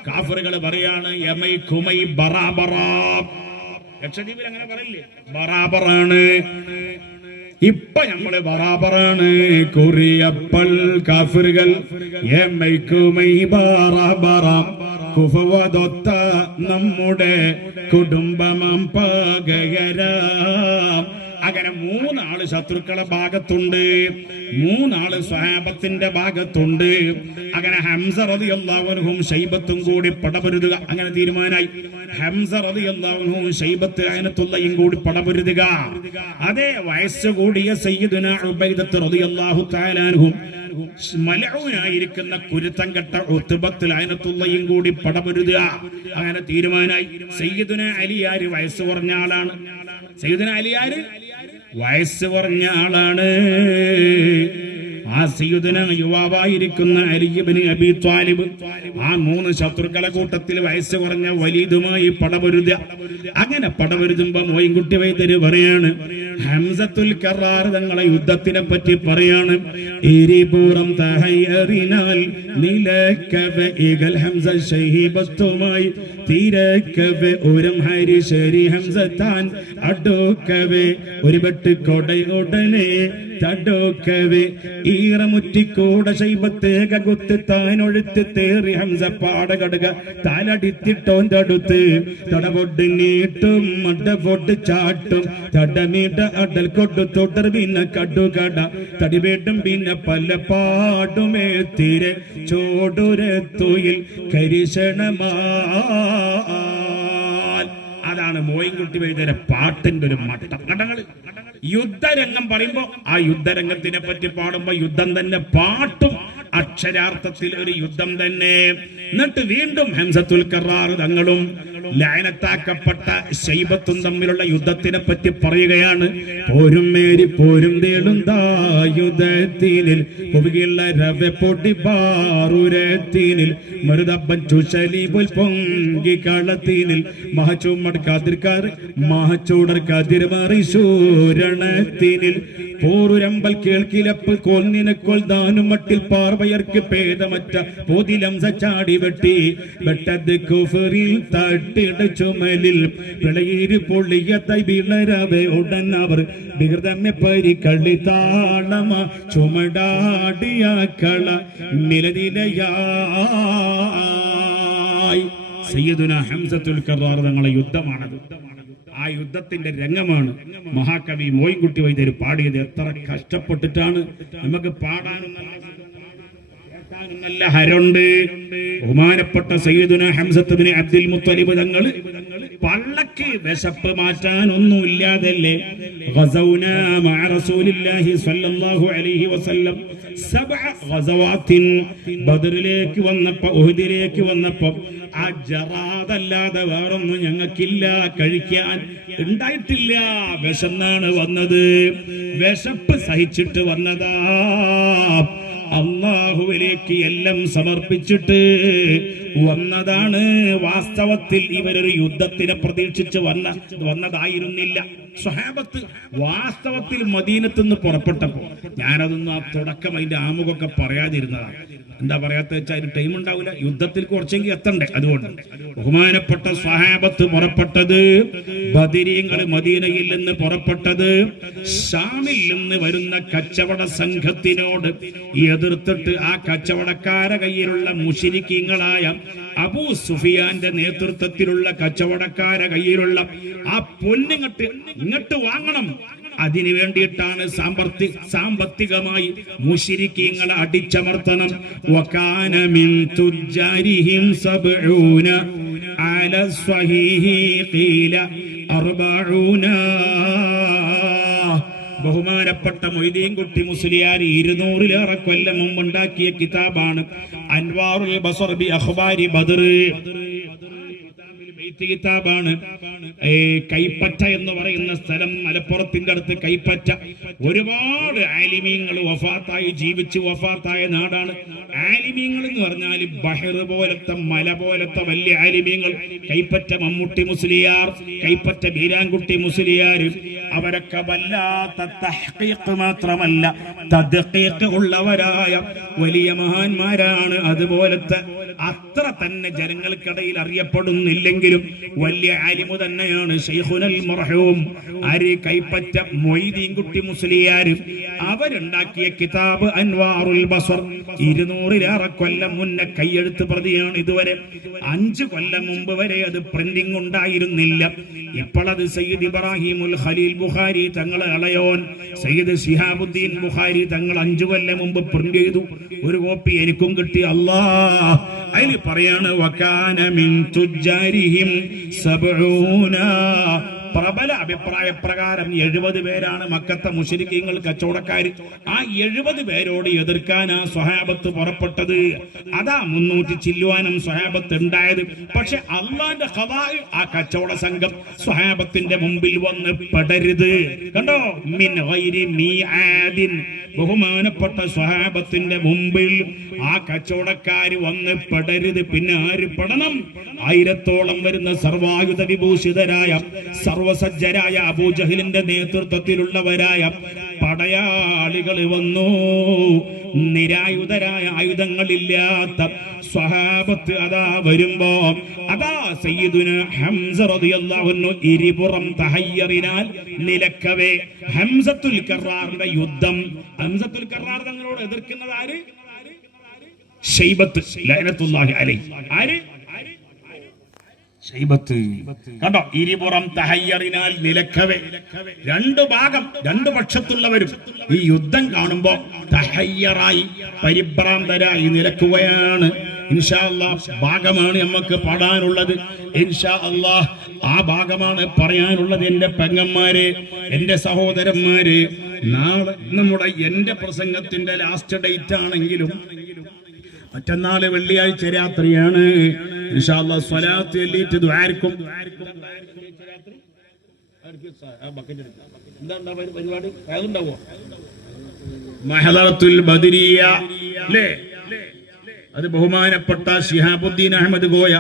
കാഫിറുകൾ പറയാണ്, യമൈ കുമൈ ബറാബറാം. ലക്ഷദ്വീപിൽ അങ്ങനെ പറയില്ലേ? ബറാബറാണ്. ഇപ്പൊ നമ്മള് ബറാബറാണ്. കുറിയപ്പോൾ കാഫിറുകൾ യമൈ കുമൈ ബറാബറാം കുഫുവതൊത്ത നമ്മുടെ കുടുംബമം പകയരാം. അങ്ങനെ 3 ആള് ശത്രുക്കളെ ഭാഗത്തുണ്ട്, 3 ആള് സ്വഹാബത്തിന്റെ ഭാഗത്തുണ്ട്. അങ്ങനെ ഹംസ റളിയല്ലാഹു അൻഹും ശൈബത്തും കൂടി പടപൊരുതുക. അങ്ങനെ തീരുമാനായി. ഹംസ റളിയല്ലാഹു അൻഹും ശൈബത്ത് അയനത്തുള്ളയും കൂടി പടപൊരുതുക. അതേ വയസ്സ് കൂടിയ സയ്യിദുനാ ഉബൈദത്ത് റളിയല്ലാഹു തആല അൻഹും മലഊനായിരിക്കുന്ന കുരുത്തം കെട്ട ഉത്ബത്തുൽ അയനത്തുള്ളയും കൂടി പടപൊരുതുക. അങ്ങനെ തീരുമാനായി. സയ്യിദുനാ അലിയാര് വയസ്സ് കുറഞ്ഞ ആളാണ്. സയ്യിദുനാ അലിയാര് വയസ്സ് കുറഞ്ഞ ആളാണ്. ആ സയ്യിദുനാ യുവാവായിരിക്കുന്ന അലി ഇബ്നു അബീ ത്വാലിബ് ആ 3 ശത്രുക്കളെ കൂട്ടത്തിൽ വയസ്സ് കുറഞ്ഞ വലീദുമായി പടപൊരുത. അങ്ങനെ പടപൊരുതുമ്പോ മോയിൻകുട്ടി വൈദ്യര് പറയാണ്, ഹംസത്തുൽ കറാർ തങ്ങളെ യുദ്ധത്തിനെ പറ്റി പറയാണ്. ഇരിപൂറം തഹയ്യറിനാൽ നിലക്കവ ഇഗൽ ഹംസ ഷഹീബത്തുമായി തീരക്കവെ ഒരു ഹരിശരി ഹംസത്താൻ അടുക്കവെ ഒരു വെട്ട് കൊട ഉടനെ തടുക്കവെ ഈറമുറ്റിക്കൂടെ ശൈബത്ത് കകുത്ത് താനൊഴുത്ത് തേറി ഹംസ പാടകടുക താലടിത്തിട്ടോന്തടുത്ത് തടപൊട്ട് നീട്ടും മടപൊട്ട് ചാട്ടും തടമീട്ട അടൽ കൊട്ടു തൊട്ടർ പിന്നെ കടുകട തടിവേട്ടും പിന്നെ പല പാടുമേ തീരെ ചോടുരത്തുയിൽ കരിശണമാ. അതാണ് മോയിൻകുട്ടി വൈദ്യരെ പാട്ടിന്റെ ഒരു മട്ടം. കണ്ടങ്ങള് യുദ്ധരംഗം പറയുമ്പോ ആ യുദ്ധരംഗത്തിനെ പറ്റി പാടുമ്പോ യുദ്ധം തന്നെ, പാട്ടും അക്ഷരാർത്ഥത്തിൽ ഒരു യുദ്ധം തന്നെ. എന്നിട്ട് വീണ്ടും ഹംസത്തുൽ കറാർ തങ്ങളും ലഅനത്താക്കപ്പെട്ട ശൈബത്തും തമ്മിലുള്ള യുദ്ധത്തിനെ പറ്റി പറയുകയാണ്. പോരും മേരി പോരും തേളുന്തായുധത്തിനിൽ പുകയുള്ള രവ പൊടി പാറുരത്തിനിൽ മരുതപ്പൻ ചുശലീപുൽ പൊങ്കി കളത്തിനിൽ മഹച്ചൂമട് കാതിർക്കാർ മഹച്ചൂടർ കാതിർമാറി ശൂരണത്തിനിൽ പോറുരമ്പൽ കേൾക്കിലപ്പ് കോൽ നിനക്കോൽ ദാനും മട്ടിൽ പാർവയർക്ക് ഭേദമറ്റ പോതിലം ചാടി വെട്ടി വെട്ടത് കുഫറിൽ തട്ടിട ചുമലിൽ വിളയിര് പൊള്ളിയ തൈ വിളരാതെ ഉടൻ അവർ വികൃതമ്മെ പരിക്കളി താളമ ചുമടാടിയ കള നിലനിലയായി. സയ്യിദുന ഹംസത്തുൽ കറാർ തങ്ങളെ യുദ്ധമാണത്. ആ യുദ്ധത്തിന്റെ രംഗമാണ് മഹാകവി മോയിൻകുട്ടി വൈദ്യർ പാടിയത്. എത്ര കഷ്ടപ്പെട്ടിട്ടാണ്. നമുക്ക് പാടാനും നല്ല ഹരമുണ്ട്. ബഹുമാനപ്പെട്ട സയ്യിദുന ഹംസത്ത് ബിൻ അബ്ദുൽ മുത്തലിബ് തങ്ങൾ പള്ളക്ക് വിശപ്പ് മാറ്റാൻ ഒന്നുമില്ലാതല്ലേ ഗസൗനാ മഅ റസൂലില്ലാഹി സ്വല്ലല്ലാഹു അലൈഹി വസല്ലം സബഅ ഗസവാത്തിൻ. ബദറിലേക്ക് വന്നപ്പോ ഉഹദിലേക്ക് വന്നപ്പോ ആ ജറാദല്ലാതെ വേറൊന്നും ഞങ്ങൾക്കില്ല, കഴിക്കാൻ ഉണ്ടായിട്ടില്ല. വിശന്നാണ് വന്നത്, വിശപ്പ് സഹിച്ചിട്ട് വന്നതാ. അള്ളാഹുവിലേക്ക് എല്ലാം സമർപ്പിച്ചിട്ട് വന്നതാണ്. വാസ്തവത്തിൽ ഇവരൊരു യുദ്ധത്തിനെ പ്രതീക്ഷിച്ച് വന്നതായിരുന്നില്ല. സ്വഹാബത്ത് വാസ്തവത്തിൽ മദീനത്ത് നിന്ന് പുറപ്പെട്ടപ്പോ, ഞാനതൊന്നും ആ തുടക്കം അതിന്റെ ആമുഖമൊക്കെ പറയാതിരുന്നതാണ്. എന്താ പറയാത്ത വെച്ചാൽ അതിന് ടൈം ഉണ്ടാവില്ല, യുദ്ധത്തിൽ കുറച്ചെങ്കിൽ എത്തണ്ടേ. അതുകൊണ്ട് ബഹുമാനപ്പെട്ട സ്വഹാബത്ത് പുറപ്പെട്ടത്, ബദരീങ്ങൾ മദീനയിൽ നിന്ന് പുറപ്പെട്ടത് ഷാമിൽ നിന്ന് വരുന്ന കച്ചവട സംഘത്തിനോട് എതിർത്തിട്ട് ആ കച്ചവടക്കാര കയ്യിലുള്ള മുശ്രിക്കീങ്ങളായ അബൂ സുഫിയാന്റെ നേതൃത്വത്തിലുള്ള കച്ചവടക്കാര കയ്യിലുള്ള ആ ഇങ്ങോട്ട് വാങ്ങണം. അതിനു വേണ്ടിയിട്ടാണ് സാമ്പത്തികമായി മുശ്രിക്കീങ്ങളെ അടിച്ചമർത്തണം. വകാന മിൻ തുജാരിഹിം സബ്ഊന അല സ്വഹീഹി ഖീല 40. ബഹുമാനപ്പെട്ട മൊയ്തീൻകുട്ടി മുസ്ലിയാർ 200-ലേറെ കൊല്ലം മുമ്പുണ്ടാക്കിയ കിതാബാണ് അൻവാറുൽ ബസർ ബി അഖ്ബാരി ബദർ. കിതാബാണ്. കൈപ്പറ്റ എന്ന് പറയുന്ന സ്ഥലം മലപ്പുറത്തിന്റെ അടുത്ത് കൈപ്പറ്റ. ഒരുപാട് ആലിമീങ്ങൾ വഫാത്തായി, ജീവിച്ച് വഫാത്തായ നാടാണ്. ആലിമീങ്ങൾ എന്ന് പറഞ്ഞാൽ ബഹർ പോലത്തെ മല പോലത്തെ വലിയ ആലിമീങ്ങൾ. കൈപ്പറ്റ മമ്മൂട്ടി മുസ്ലിയാർ, കൈപ്പറ്റ ബീരാൻകുട്ടി മുസ്ലിയാർ, അവരൊക്കെ വല്ലാത്ത തഹ്ഖീഖ് മാത്രമല്ല തദ്ഖീഖ് ഉള്ളവരായ വലിയ മഹാന്മാരാണ്. അതുപോലത്തെ അത്ര തന്നെ ജനങ്ങൾക്കിടയിൽ അറിയപ്പെടുന്നില്ലെങ്കിലും വലിയ ആലിമു തന്നെയാണ് ശൈഖുനൽ മർഹൂം ആര് കൈപ്പറ്റ മൊയ്തീൻകുട്ടി മുസ്ലിയാർ. അവരുണ്ടാക്കിയ കിതാബ് അൻവാറുൽ ബസർ 200-ലേറെ കൊല്ലം മുന്നേ കൈയെഴുത്ത് പ്രതിയാണ്. ഇതുവരെ 5 കൊല്ലം മുമ്പ് വരെ അത് പ്രിന്റിംഗ് ഉണ്ടായിരുന്നില്ല. ഇപ്പോഴത് സയ്യിദ് ഇബ്രാഹിമുൽ ഖലീൽ ബുഖാരി തങ്ങൾ അളയോൻ സയ്യിദ് ശിഹാബുദ്ദീൻ ബുഖാരി തങ്ങൾ 5 കൊല്ലം മുമ്പ് പ്രിന്റ് ചെയ്തു. ഒരു കോപ്പി എനിക്കും കിട്ടി. അല്ലാഹ് അതിൽ പറയാണ് വകാന മിൻ തുജാരിഹിം 70. പ്രബല അഭിപ്രായ പ്രകാരം 70 പേരാണ് മക്കത്തെ മുശ്രിക്കീങ്ങൾ കച്ചവടക്കാര്. ആ 70 പേരോട് എതിർക്കാൻ ആ സ്വഹാബത്ത് പുറപ്പെട്ടത്. അതാ 300 ചില്ലുവാനും സ്വഹാബത്ത് ഉണ്ടായത്. പക്ഷെ അള്ളാന്റെ ഖദാ, ആ കച്ചവട സംഘം സ്വഹാബത്തിന്റെ മുമ്പിൽ വന്ന് പെടരുത്. കണ്ടോ, മിൻ ഗൈരി മീആദിൻ. ബഹുമാനപ്പെട്ട സ്വഹാബത്തിന്റെ മുമ്പിൽ ആ കച്ചവടക്കാര് വന്ന് പെടരുത്. പിന്നെ ആര് പെടണം? 1000-ഓളം വരുന്ന സർവായുധ വിഭൂഷിതരായ സർവസജ്ജരായ അബൂജഹലിന്റെ നേതൃത്വത്തിലുള്ളവരായ പടയാളികൾ വന്നു. നിരായുധരായ, ആയുധങ്ങളില്ലാത്ത സ്വഹാബത്ത് അതാ വരുമ്പോ അതാ സയ്യിദുന ഹംസ റളിയല്ലാഹു അൻഹു ഇരുപുറം തഹയ്യറിനാൽ നിലക്കവേ ഹംസത്തുൽ കറാറിന്റെ യുദ്ധം. ഹംസത്തുൽ കറാർ തങ്ങളോട് എതിർക്കുന്നത് ആര്? ശൈബത്ത് ലഅനത്തുല്ലാഹി അലൈഹി. ആര്? ശൈബത്ത്. കണ്ടോ, ഇരുപുറം തഹയ്യറിനാൽ നിലക്കവേ. 2 ഭാഗം, 2 പക്ഷത്തുള്ളവരും ഈ യുദ്ധം കാണുമ്പോ തഹയ്യറായി, പരിഭ്രാന്തരായി നിലക്കുകയാണ്. ഇൻഷാ അല്ലാഹ് ഭാഗമാണ് നമുക്ക് പാടാനുള്ളത്. ഇൻഷാ അല്ലാഹ് ആ ഭാഗമാണ് പറയാനുള്ളത്. എന്റെ പെങ്ങന്മാരെ, എന്റെ സഹോദരന്മാരെ, നാളെ എന്റെ പ്രസംഗത്തിന്റെ ലാസ്റ്റ് ഡേറ്റ് ആണെങ്കിലും മറ്റന്നാള് വെള്ളിയാഴ്ച രാത്രിയാണ്. ഇൻഷാ അല്ലാഹ് സ്വലാത്ത് ചൊല്ലിയിട്ട് ദുആർക്കും. എന്താ പരിപാടി? മഹദറത്തുൽ ബദരിയ അല്ലേ? അത് ബഹുമാനപ്പെട്ട ശിഹാബുദ്ദീൻ അഹമ്മദ് ഗോയ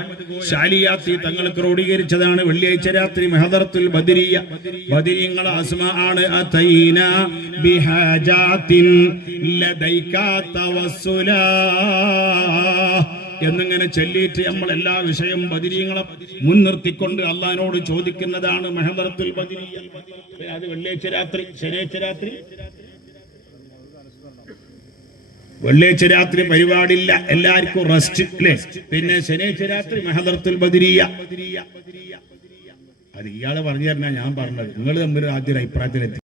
ശാലിയാത്തി തങ്ങൾ ക്രോഡീകരിച്ചതാണ്. വെള്ളിയാഴ്ച രാത്രി മഹദറത്തുൽ ബദരിയ, ബദരീങ്ങളെ അസ്മാ ആണ്. അതൈന ബിഹാജാത്തിൻ ലദൈക തവസ്സുലാ എന്നിങ്ങനെ ചൊല്ലിയിട്ട് നമ്മൾ എല്ലാ വിഷയം ബദരീങ്ങളെ മുൻനിർത്തിക്കൊണ്ട് അള്ളാഹിനോട് ചോദിക്കുന്നതാണ് മഹദറത്തുൽ ബദരിയ. അത് വെള്ളിയാഴ്ച രാത്രി, ശനിയാഴ്ച രാത്രി, വെള്ളിയാഴ്ച രാത്രി പരിപാടിയില്ല, എല്ലാവർക്കും റെസ്റ്റ് അല്ലേ. പിന്നെ ശനിയാഴ്ച രാത്രി മഹദറത്തുൽ ബദരിയ. അത് ഇയാള് പറഞ്ഞു തരണ ഞാൻ പറഞ്ഞത്, നിങ്ങൾ തമ്മിൽ ആദ്യം അഭിപ്രായത്തിലെത്തി.